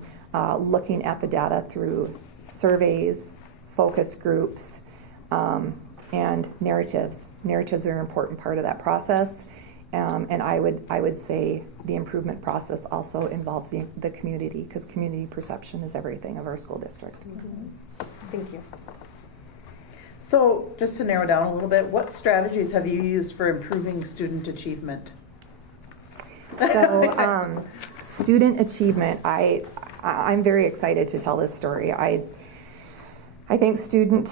looking at the data through surveys, focus groups, and narratives. Narratives are an important part of that process. And I would say the improvement process also involves the community, because community perception is everything of our school district. Thank you. So just to narrow down a little bit, what strategies have you used for improving student achievement? So student achievement, I'm very excited to tell this story. I think student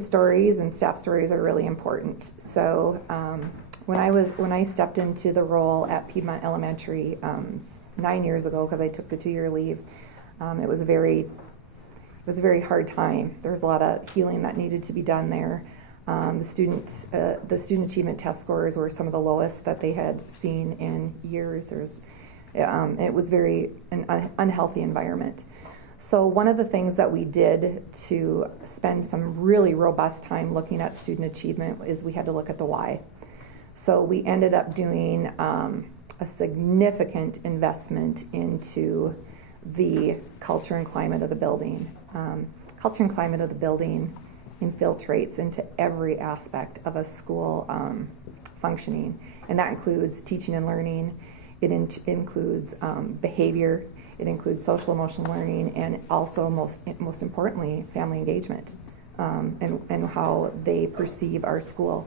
stories and staff stories are really important. So when I stepped into the role at Piedmont Elementary 9 years ago, because I took the 2-year leave, it was a very hard time. There was a lot of healing that needed to be done there. The student achievement test scores were some of the lowest that they had seen in years. It was an unhealthy environment. So one of the things that we did to spend some really robust time looking at student achievement is we had to look at the why. So we ended up doing a significant investment into the culture and climate of the building. Culture and climate of the building infiltrates into every aspect of a school functioning, and that includes teaching and learning. It includes behavior. It includes social emotional learning and also most importantly, family engagement, and how they perceive our school.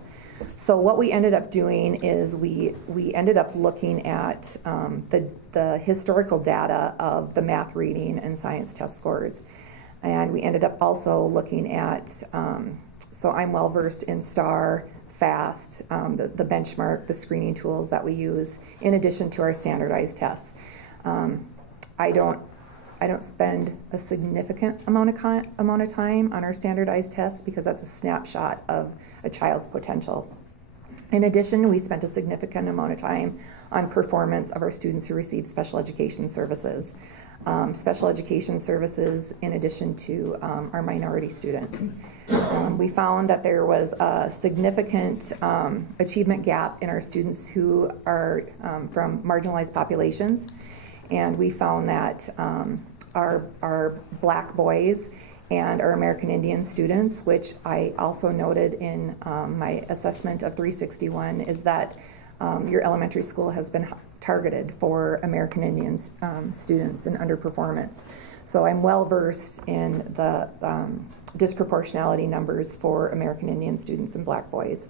So what we ended up doing is we ended up looking at the historical data of the math, reading, and science test scores. And we ended up also looking at, so I'm well versed in STAR, FAST, the benchmark, the screening tools that we use, in addition to our standardized tests. I don't spend a significant amount of time on our standardized tests because that's a snapshot of a child's potential. In addition, we spent a significant amount of time on performance of our students who receive special education services. Special education services in addition to our minority students. We found that there was a significant achievement gap in our students who are from marginalized populations, and we found that our Black boys and our American Indian students, which I also noted in my assessment of 361, is that your elementary school has been targeted for American Indian students and underperformance. So I'm well versed in the disproportionality numbers for American Indian students and Black boys.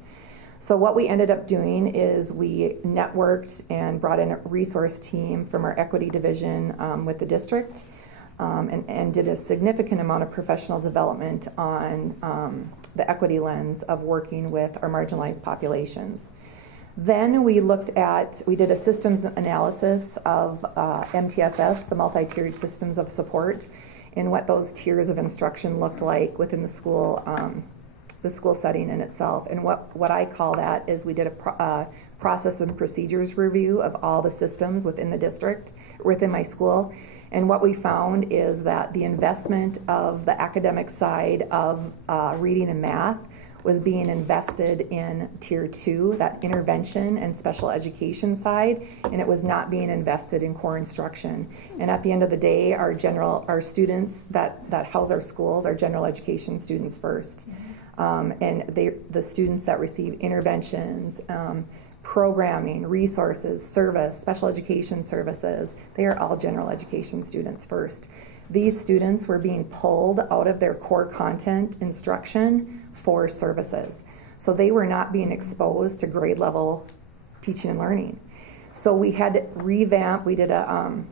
So what we ended up doing is we networked and brought in a resource team from our equity division with the district, and did a significant amount of professional development on the equity lens of working with our marginalized populations. Then we did a systems analysis of MTSS, the multi-tiered systems of support, and what those tiers of instruction looked like within the school setting in itself. And what I call that is we did a process and procedures review of all the systems within the district, within my school. And what we found is that the investment of the academic side of reading and math was being invested in Tier 2, that intervention and special education side, and it was not being invested in core instruction. And at the end of the day, our students that house our schools are general education students first. And the students that receive interventions, programming, resources, service, special education services, they are all general education students first. These students were being pulled out of their core content instruction for services. So they were not being exposed to grade level teaching and learning. So we had to revamp, we did a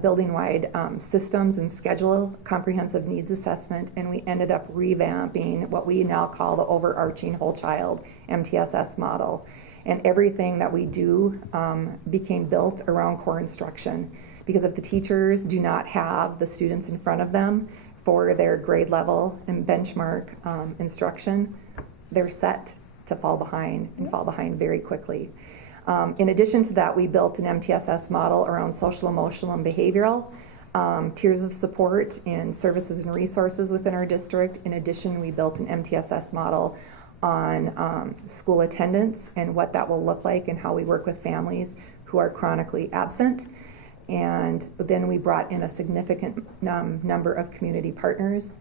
building-wide systems and schedule comprehensive needs assessment, and we ended up revamping what we now call the overarching whole child MTSS model. And everything that we do became built around core instruction. Because if the teachers do not have the students in front of them for their grade level and benchmark instruction, they're set to fall behind and fall behind very quickly. In addition to that, we built an MTSS model around social, emotional, and behavioral tiers of support and services and resources within our district. In addition, we built an MTSS model on school attendance and what that will look like and how we work with families who are chronically absent. And then we brought in a significant number of community partners.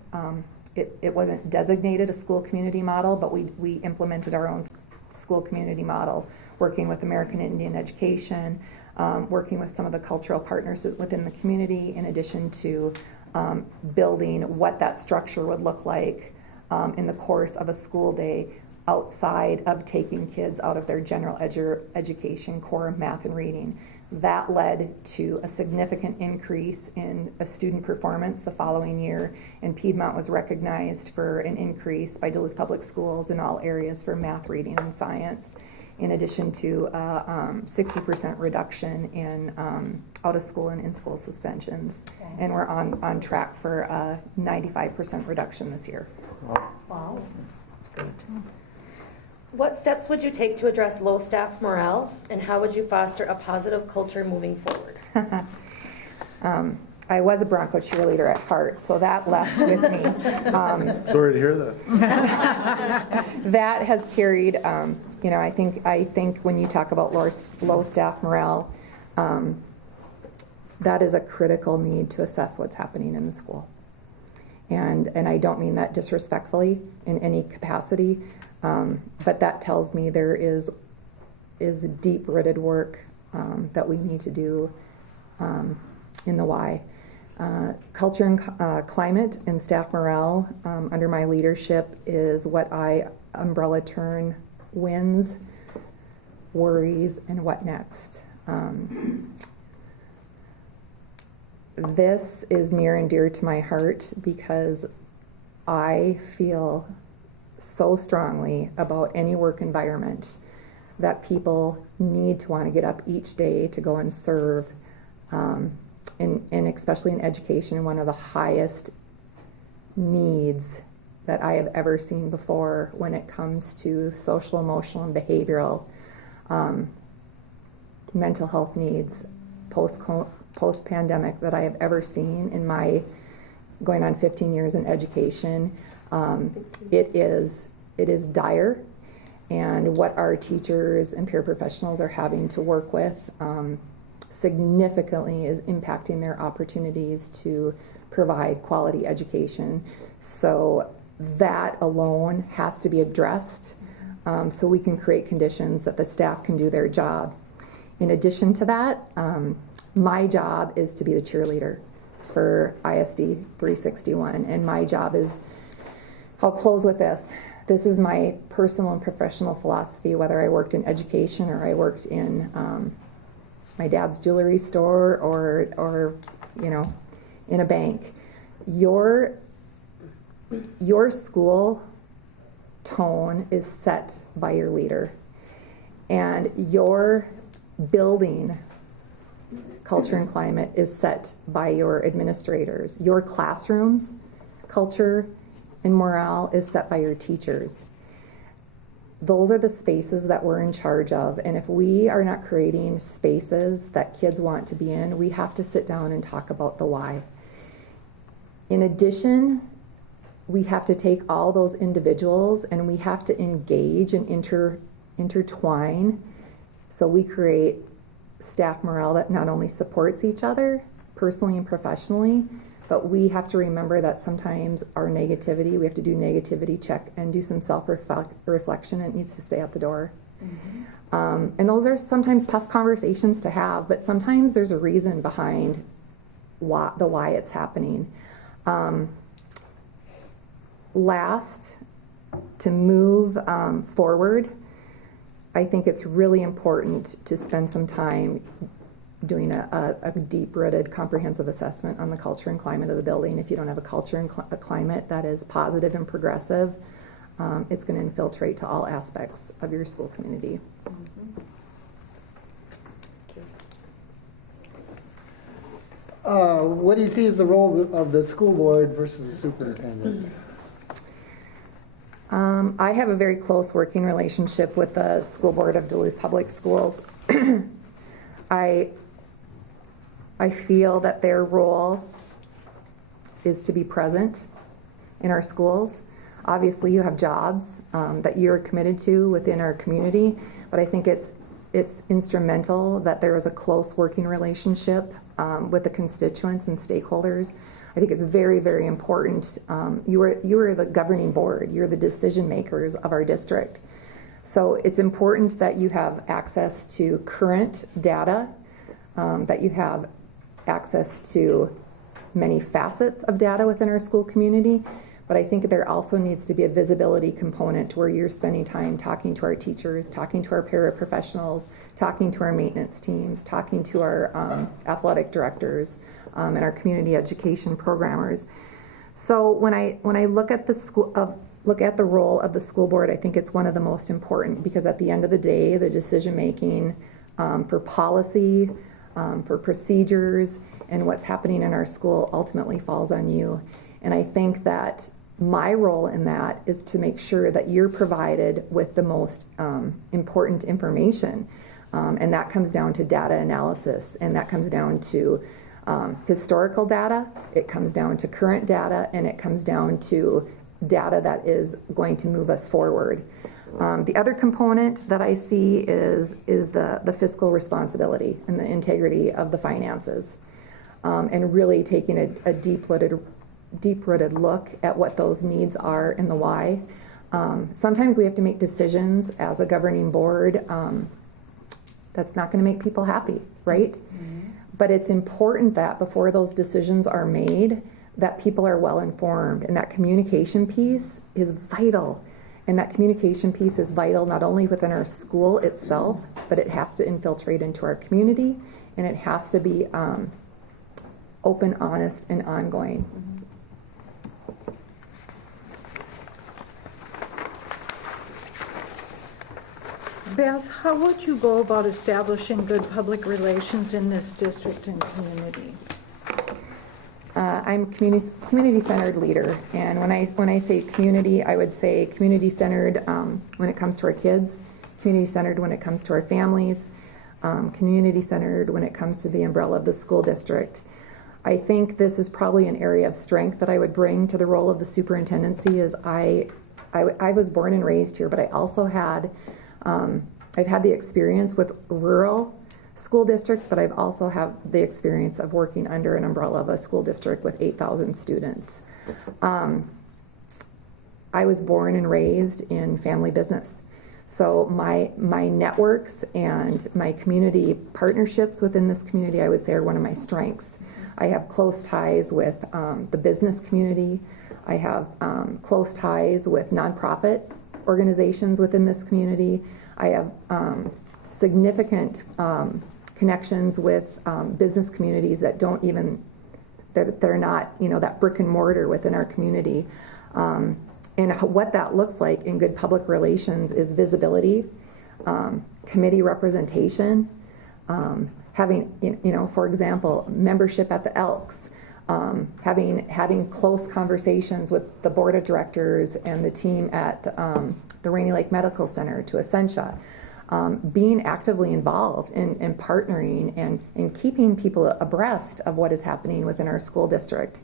It wasn't designated a school community model, but we implemented our own school community model, working with American Indian Education, working with some of the cultural partners within the community, in addition to building what that structure would look like in the course of a school day outside of taking kids out of their general education core math and reading. That led to a significant increase in a student performance the following year, and Piedmont was recognized for an increase by Duluth Public Schools in all areas for math, reading, and science, in addition to a 60% reduction in out-of-school and in-school suspensions. And we're on track for a 95% reduction this year. Wow. What steps would you take to address low staff morale, and how would you foster a positive culture moving forward? I was a Bronco cheerleader at heart, so that left with me. Sorry to hear that. That has carried, I think when you talk about low staff morale, that is a critical need to assess what's happening in the school. And I don't mean that disrespectfully in any capacity, but that tells me there is deep-rooted work that we need to do in the why. Culture and climate and staff morale under my leadership is what I umbrella term wins, worries, and what next. This is near and dear to my heart because I feel so strongly about any work environment that people need to want to get up each day to go and serve, and especially in education, one of the highest needs that I have ever seen before when it comes to social, emotional, and behavioral mental health needs post-pandemic that I have ever seen in my going on 15 years in education. It is dire, and what our teachers and paraprofessionals are having to work with significantly is impacting their opportunities to provide quality education. So that alone has to be addressed so we can create conditions that the staff can do their job. In addition to that, my job is to be the cheerleader for ISD 361, and my job is, I'll close with this. This is my personal and professional philosophy, whether I worked in education or I worked in my dad's jewelry store or in a bank. Your school tone is set by your leader, and your building culture and climate is set by your administrators. Your classrooms culture and morale is set by your teachers. Those are the spaces that we're in charge of, and if we are not creating spaces that kids want to be in, we have to sit down and talk about the why. In addition, we have to take all those individuals and we have to engage and intertwine so we create staff morale that not only supports each other personally and professionally, but we have to remember that sometimes our negativity, we have to do negativity check and do some self-reflection. It needs to stay at the door. Mm-hmm. And those are sometimes tough conversations to have, but sometimes there's a reason behind why it's happening. Last, to move forward, I think it's really important to spend some time doing a deep-rooted comprehensive assessment on the culture and climate of the building. If you don't have a culture and a climate that is positive and progressive, it's going to infiltrate to all aspects of your school community. What do you see as the role of the school board versus the superintendent? I have a very close working relationship with the school board of Duluth Public Schools. I feel that their role is to be present in our schools. Obviously, you have jobs that you're committed to within our community, but I think it's instrumental that there is a close working relationship with the constituents and stakeholders. I think it's very, very important. You are the governing board. You're the decision makers of our district. So it's important that you have access to current data, that you have access to many facets of data within our school community, but I think there also needs to be a visibility component where you're spending time talking to our teachers, talking to our paraprofessionals, talking to our maintenance teams, talking to our athletic directors and our community education programmers. So when I look at the role of the school board, I think it's one of the most important, because at the end of the day, the decision making for policy, for procedures, and what's happening in our school ultimately falls on you. And I think that my role in that is to make sure that you're provided with the most important information. And that comes down to data analysis, and that comes down to historical data, it comes down to current data, and it comes down to data that is going to move us forward. The other component that I see is the fiscal responsibility and the integrity of the finances, and really taking a deep-rooted look at what those needs are and the why. Sometimes we have to make decisions as a governing board that's not going to make people happy, right? Mm-hmm. But it's important that before those decisions are made, that people are well informed, and that communication piece is vital. And that communication piece is vital not only within our school itself, but it has to infiltrate into our community, and it has to be open, honest, and ongoing. Beth, how would you go about establishing good public relations in this district and community? I'm a community-centered leader, and when I say community, I would say community-centered when it comes to our kids, community-centered when it comes to our families, community-centered when it comes to the umbrella of the school district. I think this is probably an area of strength that I would bring to the role of the superintendency. Is I was born and raised here, but I also had I've had the experience with rural school districts, but I've also had the experience of working under an umbrella of a school district with 8,000 students. I was born and raised in family business. So my networks and my community partnerships within this community, I would say, are one of my strengths. I have close ties with the business community. I have close ties with nonprofit organizations within this community. I have significant connections with business communities that don't even, that are not, that brick and mortar within our community. And what that looks like in good public relations is visibility, committee representation, having, for example, membership at the Elks, having close conversations with the board of directors and the team at the Rainy Lake Medical Center to Essentia, being actively involved in partnering and keeping people abreast of what is happening within our school district.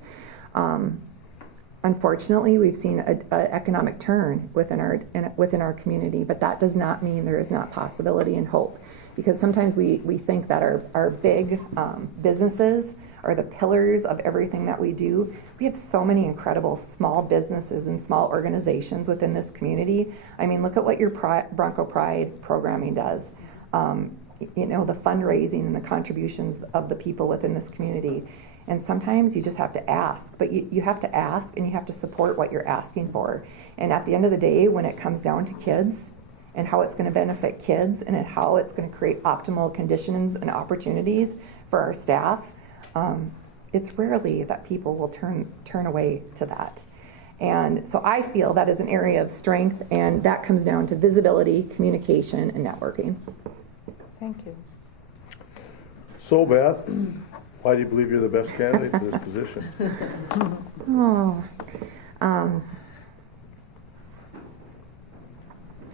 Unfortunately, we've seen an economic turn within our community, but that does not mean there is not possibility and hope. Because sometimes we think that our big businesses are the pillars of everything that we do. We have so many incredible small businesses and small organizations within this community. I mean, look at what your Bronco Pride programming does. The fundraising and the contributions of the people within this community. And sometimes you just have to ask, but you have to ask and you have to support what you're asking for. And at the end of the day, when it comes down to kids and how it's going to benefit kids and how it's going to create optimal conditions and opportunities for our staff, it's rarely that people will turn away to that. And so I feel that is an area of strength, and that comes down to visibility, communication, and networking. Thank you. So Beth, why do you believe you're the best candidate for this position?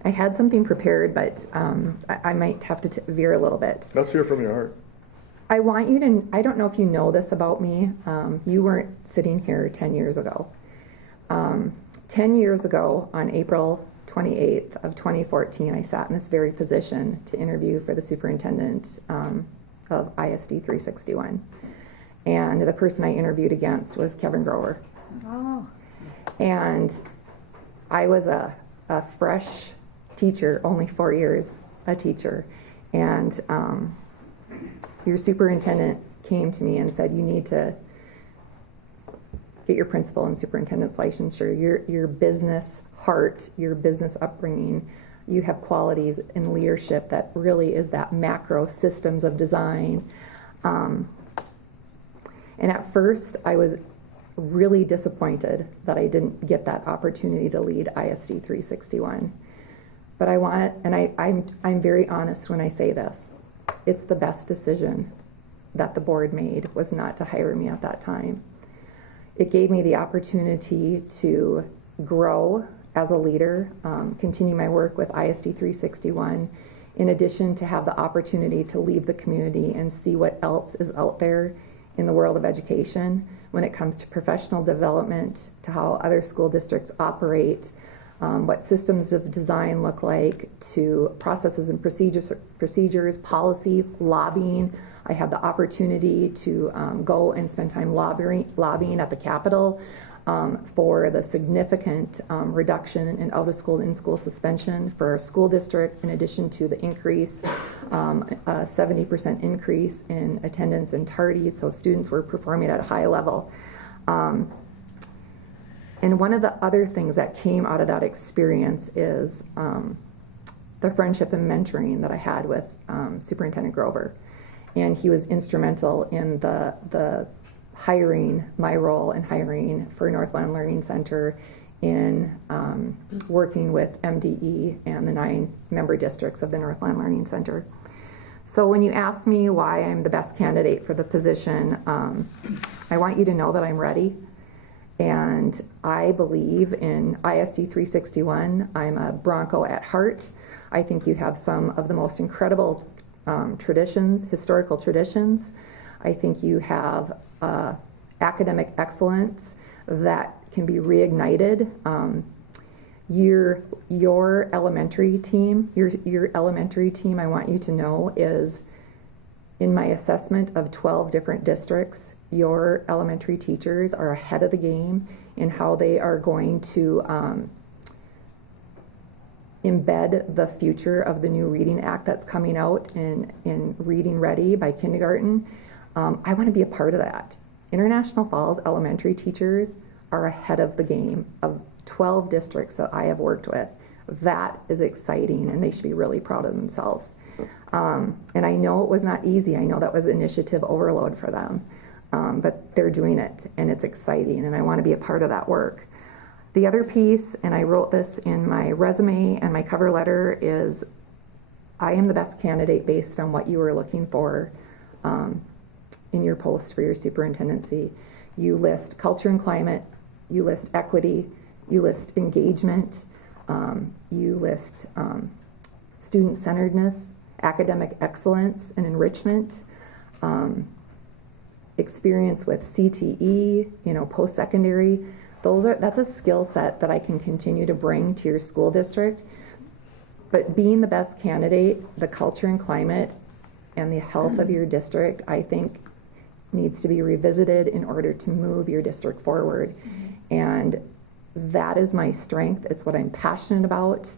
I had something prepared, but I might have to veer a little bit. Let's hear from your heart. I want you to, I don't know if you know this about me. You weren't sitting here 10 years ago. 10 years ago, on April 28th of 2014, I sat in this very position to interview for the superintendent of ISD 361. And the person I interviewed against was Kevin Grover. Oh. And I was a fresh teacher, only 4 years a teacher. And your superintendent came to me and said, you need to get your principal and superintendent's licensure. Your business heart, your business upbringing, you have qualities in leadership that really is that macro systems of design. And at first, I was really disappointed that I didn't get that opportunity to lead ISD 361. But I want it, and I'm very honest when I say this. It's the best decision that the board made was not to hire me at that time. It gave me the opportunity to grow as a leader, continue my work with ISD 361, in addition to have the opportunity to leave the community and see what else is out there in the world of education when it comes to professional development, to how other school districts operate, what systems of design look like, to processes and procedures, policy, lobbying. I had the opportunity to go and spend time lobbying at the Capitol, for the significant reduction in out-of-school and in-school suspension for our school district, in addition to the increase, a 70% increase in attendance and tardies, so students were performing at a high level. And one of the other things that came out of that experience is the friendship and mentoring that I had with Superintendent Grover. And he was instrumental in the hiring, my role in hiring for Northland Learning Center, in working with MDE and the 9 member districts of the Northland Learning Center. So when you ask me why I'm the best candidate for the position, I want you to know that I'm ready. And I believe in ISD 361. I'm a Bronco at heart. I think you have some of the most incredible traditions, historical traditions. I think you have academic excellence that can be reignited. Your elementary team, your elementary team, I want you to know, is, in my assessment of 12 different districts, your elementary teachers are ahead of the game in how they are going to embed the future of the new Reading Act that's coming out in Reading Ready by kindergarten. I want to be a part of that. International Falls elementary teachers are ahead of the game of 12 districts that I have worked with. That is exciting, and they should be really proud of themselves. And I know it was not easy. I know that was initiative overload for them. But they're doing it, and it's exciting, and I want to be a part of that work. The other piece, and I wrote this in my resume and my cover letter, is I am the best candidate based on what you were looking for in your post for your superintendency. You list culture and climate, you list equity, you list engagement, you list student-centeredness, academic excellence and enrichment, experience with CTE, post-secondary. That's a skill set that I can continue to bring to your school district. But being the best candidate, the culture and climate and the health of your district, I think, needs to be revisited in order to move your district forward. And that is my strength. It's what I'm passionate about.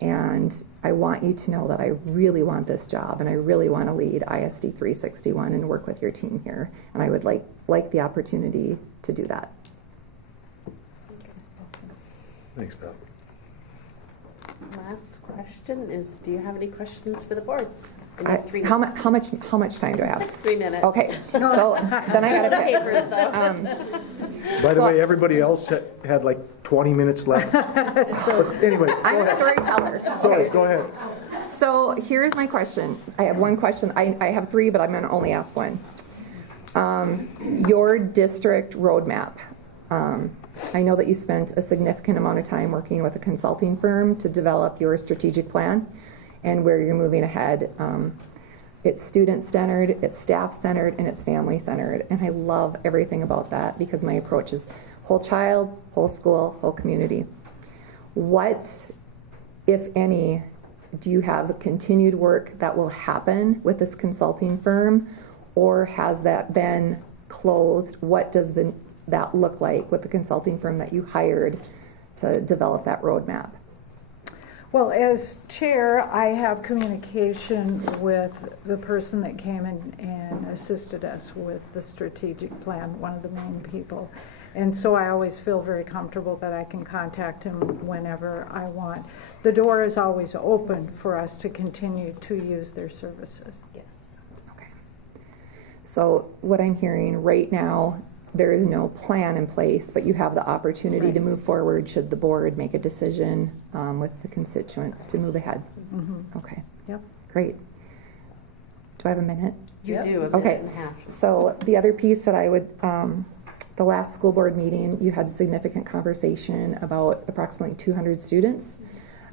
And I want you to know that I really want this job, and I really want to lead ISD 361 and work with your team here. And I would like the opportunity to do that. Thanks, Beth. Last question is, do you have any questions for the board? How much time do I have? 3 minutes. Okay, so then I got to pick. Papers, though. By the way, everybody else had like 20 minutes left. But anyway, I'm a storyteller. sorry, go ahead. So here's my question. I have one question. I have 3, but I'm going to only ask one. Your district roadmap. I know that you spent a significant amount of time working with a consulting firm to develop your strategic plan and where you're moving ahead. It's student-centered, it's staff-centered, and it's family-centered. And I love everything about that because my approach is whole child, whole school, whole community. What, if any, do you have continued work that will happen with this consulting firm, or has that been closed? What does that look like with the consulting firm that you hired to develop that roadmap? Well, as chair, I have communication with the person that came in and assisted us with the strategic plan, one of the main people. And so I always feel very comfortable that I can contact him whenever I want. The door is always open for us to continue to use their services. Yes. Okay. So what I'm hearing right now, there is no plan in place, but you have the opportunity to move forward should the board make a decision with the constituents to move ahead. Mm-hmm. Okay. Yep. Great. Do I have a minute? You Yep. do, a minute Okay. and a half. So the other piece that I would, the last school board meeting, you had a significant conversation about approximately 200 students.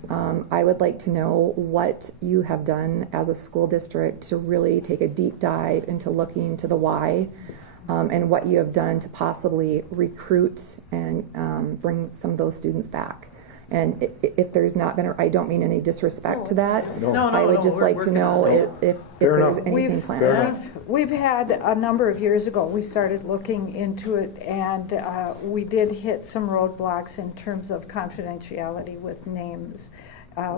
I would like to know what you have done as a school district to really take a deep dive into looking to the why, and what you have done to possibly recruit and bring some of those students back. And if there's not been, I don't mean any disrespect to that. No, I would just we're like to working know on it. if Fair there's enough. anything Fair planned. enough. We've had a number of years ago, we started looking into it, and we did hit some roadblocks in terms of confidentiality with names.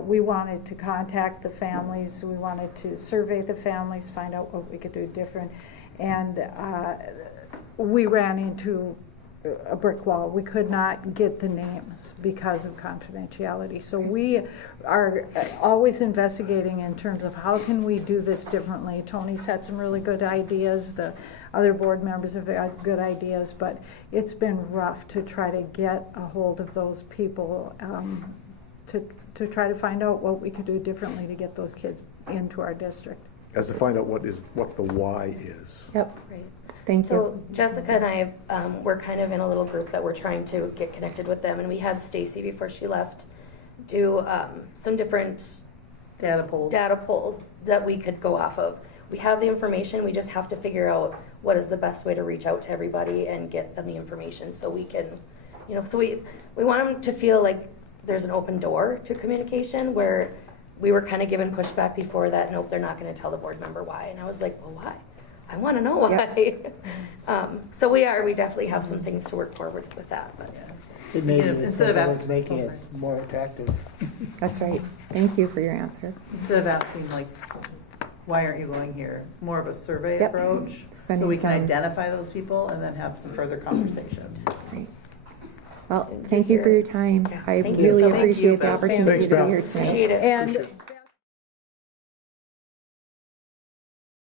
We wanted to contact the families, we wanted to survey the families, find out what we could do different, and we ran into a brick wall. We could not get the names because of confidentiality. So we are always investigating in terms of how can we do this differently. Tony's had some really good ideas. The other board members have had good ideas, but it's been rough to try to get a hold of those people to try to find out what we could do differently to get those kids into our district. As to find out what the why is. Yep, Great. thank you. So Jessica and I, we're kind of in a little group that we're trying to get connected with them, and we had Stacy before she left do some different Data polls. data polls that we could go off of. We have the information, we just have to figure out what is the best way to reach out to everybody and get them the information so we can, so we want them to feel like there's an open door to communication, where we were kind of given pushback before that, nope, they're not going to tell the board member why. And I was like, well, why? I want to know why. So we definitely have some things to work forward with that. But It may be Instead as of simple asking- as making us more attractive. That's right. Thank you for your answer. Instead of asking like, why aren't you going here? More of a survey Yep. approach. Spending So we can some- identify those people and then have some further conversations. Great. Well, thank you for your time. I Thank you really so much. appreciate the Thank you, Beth. opportunity to be Thanks, here Beth. tonight. appreciate it. And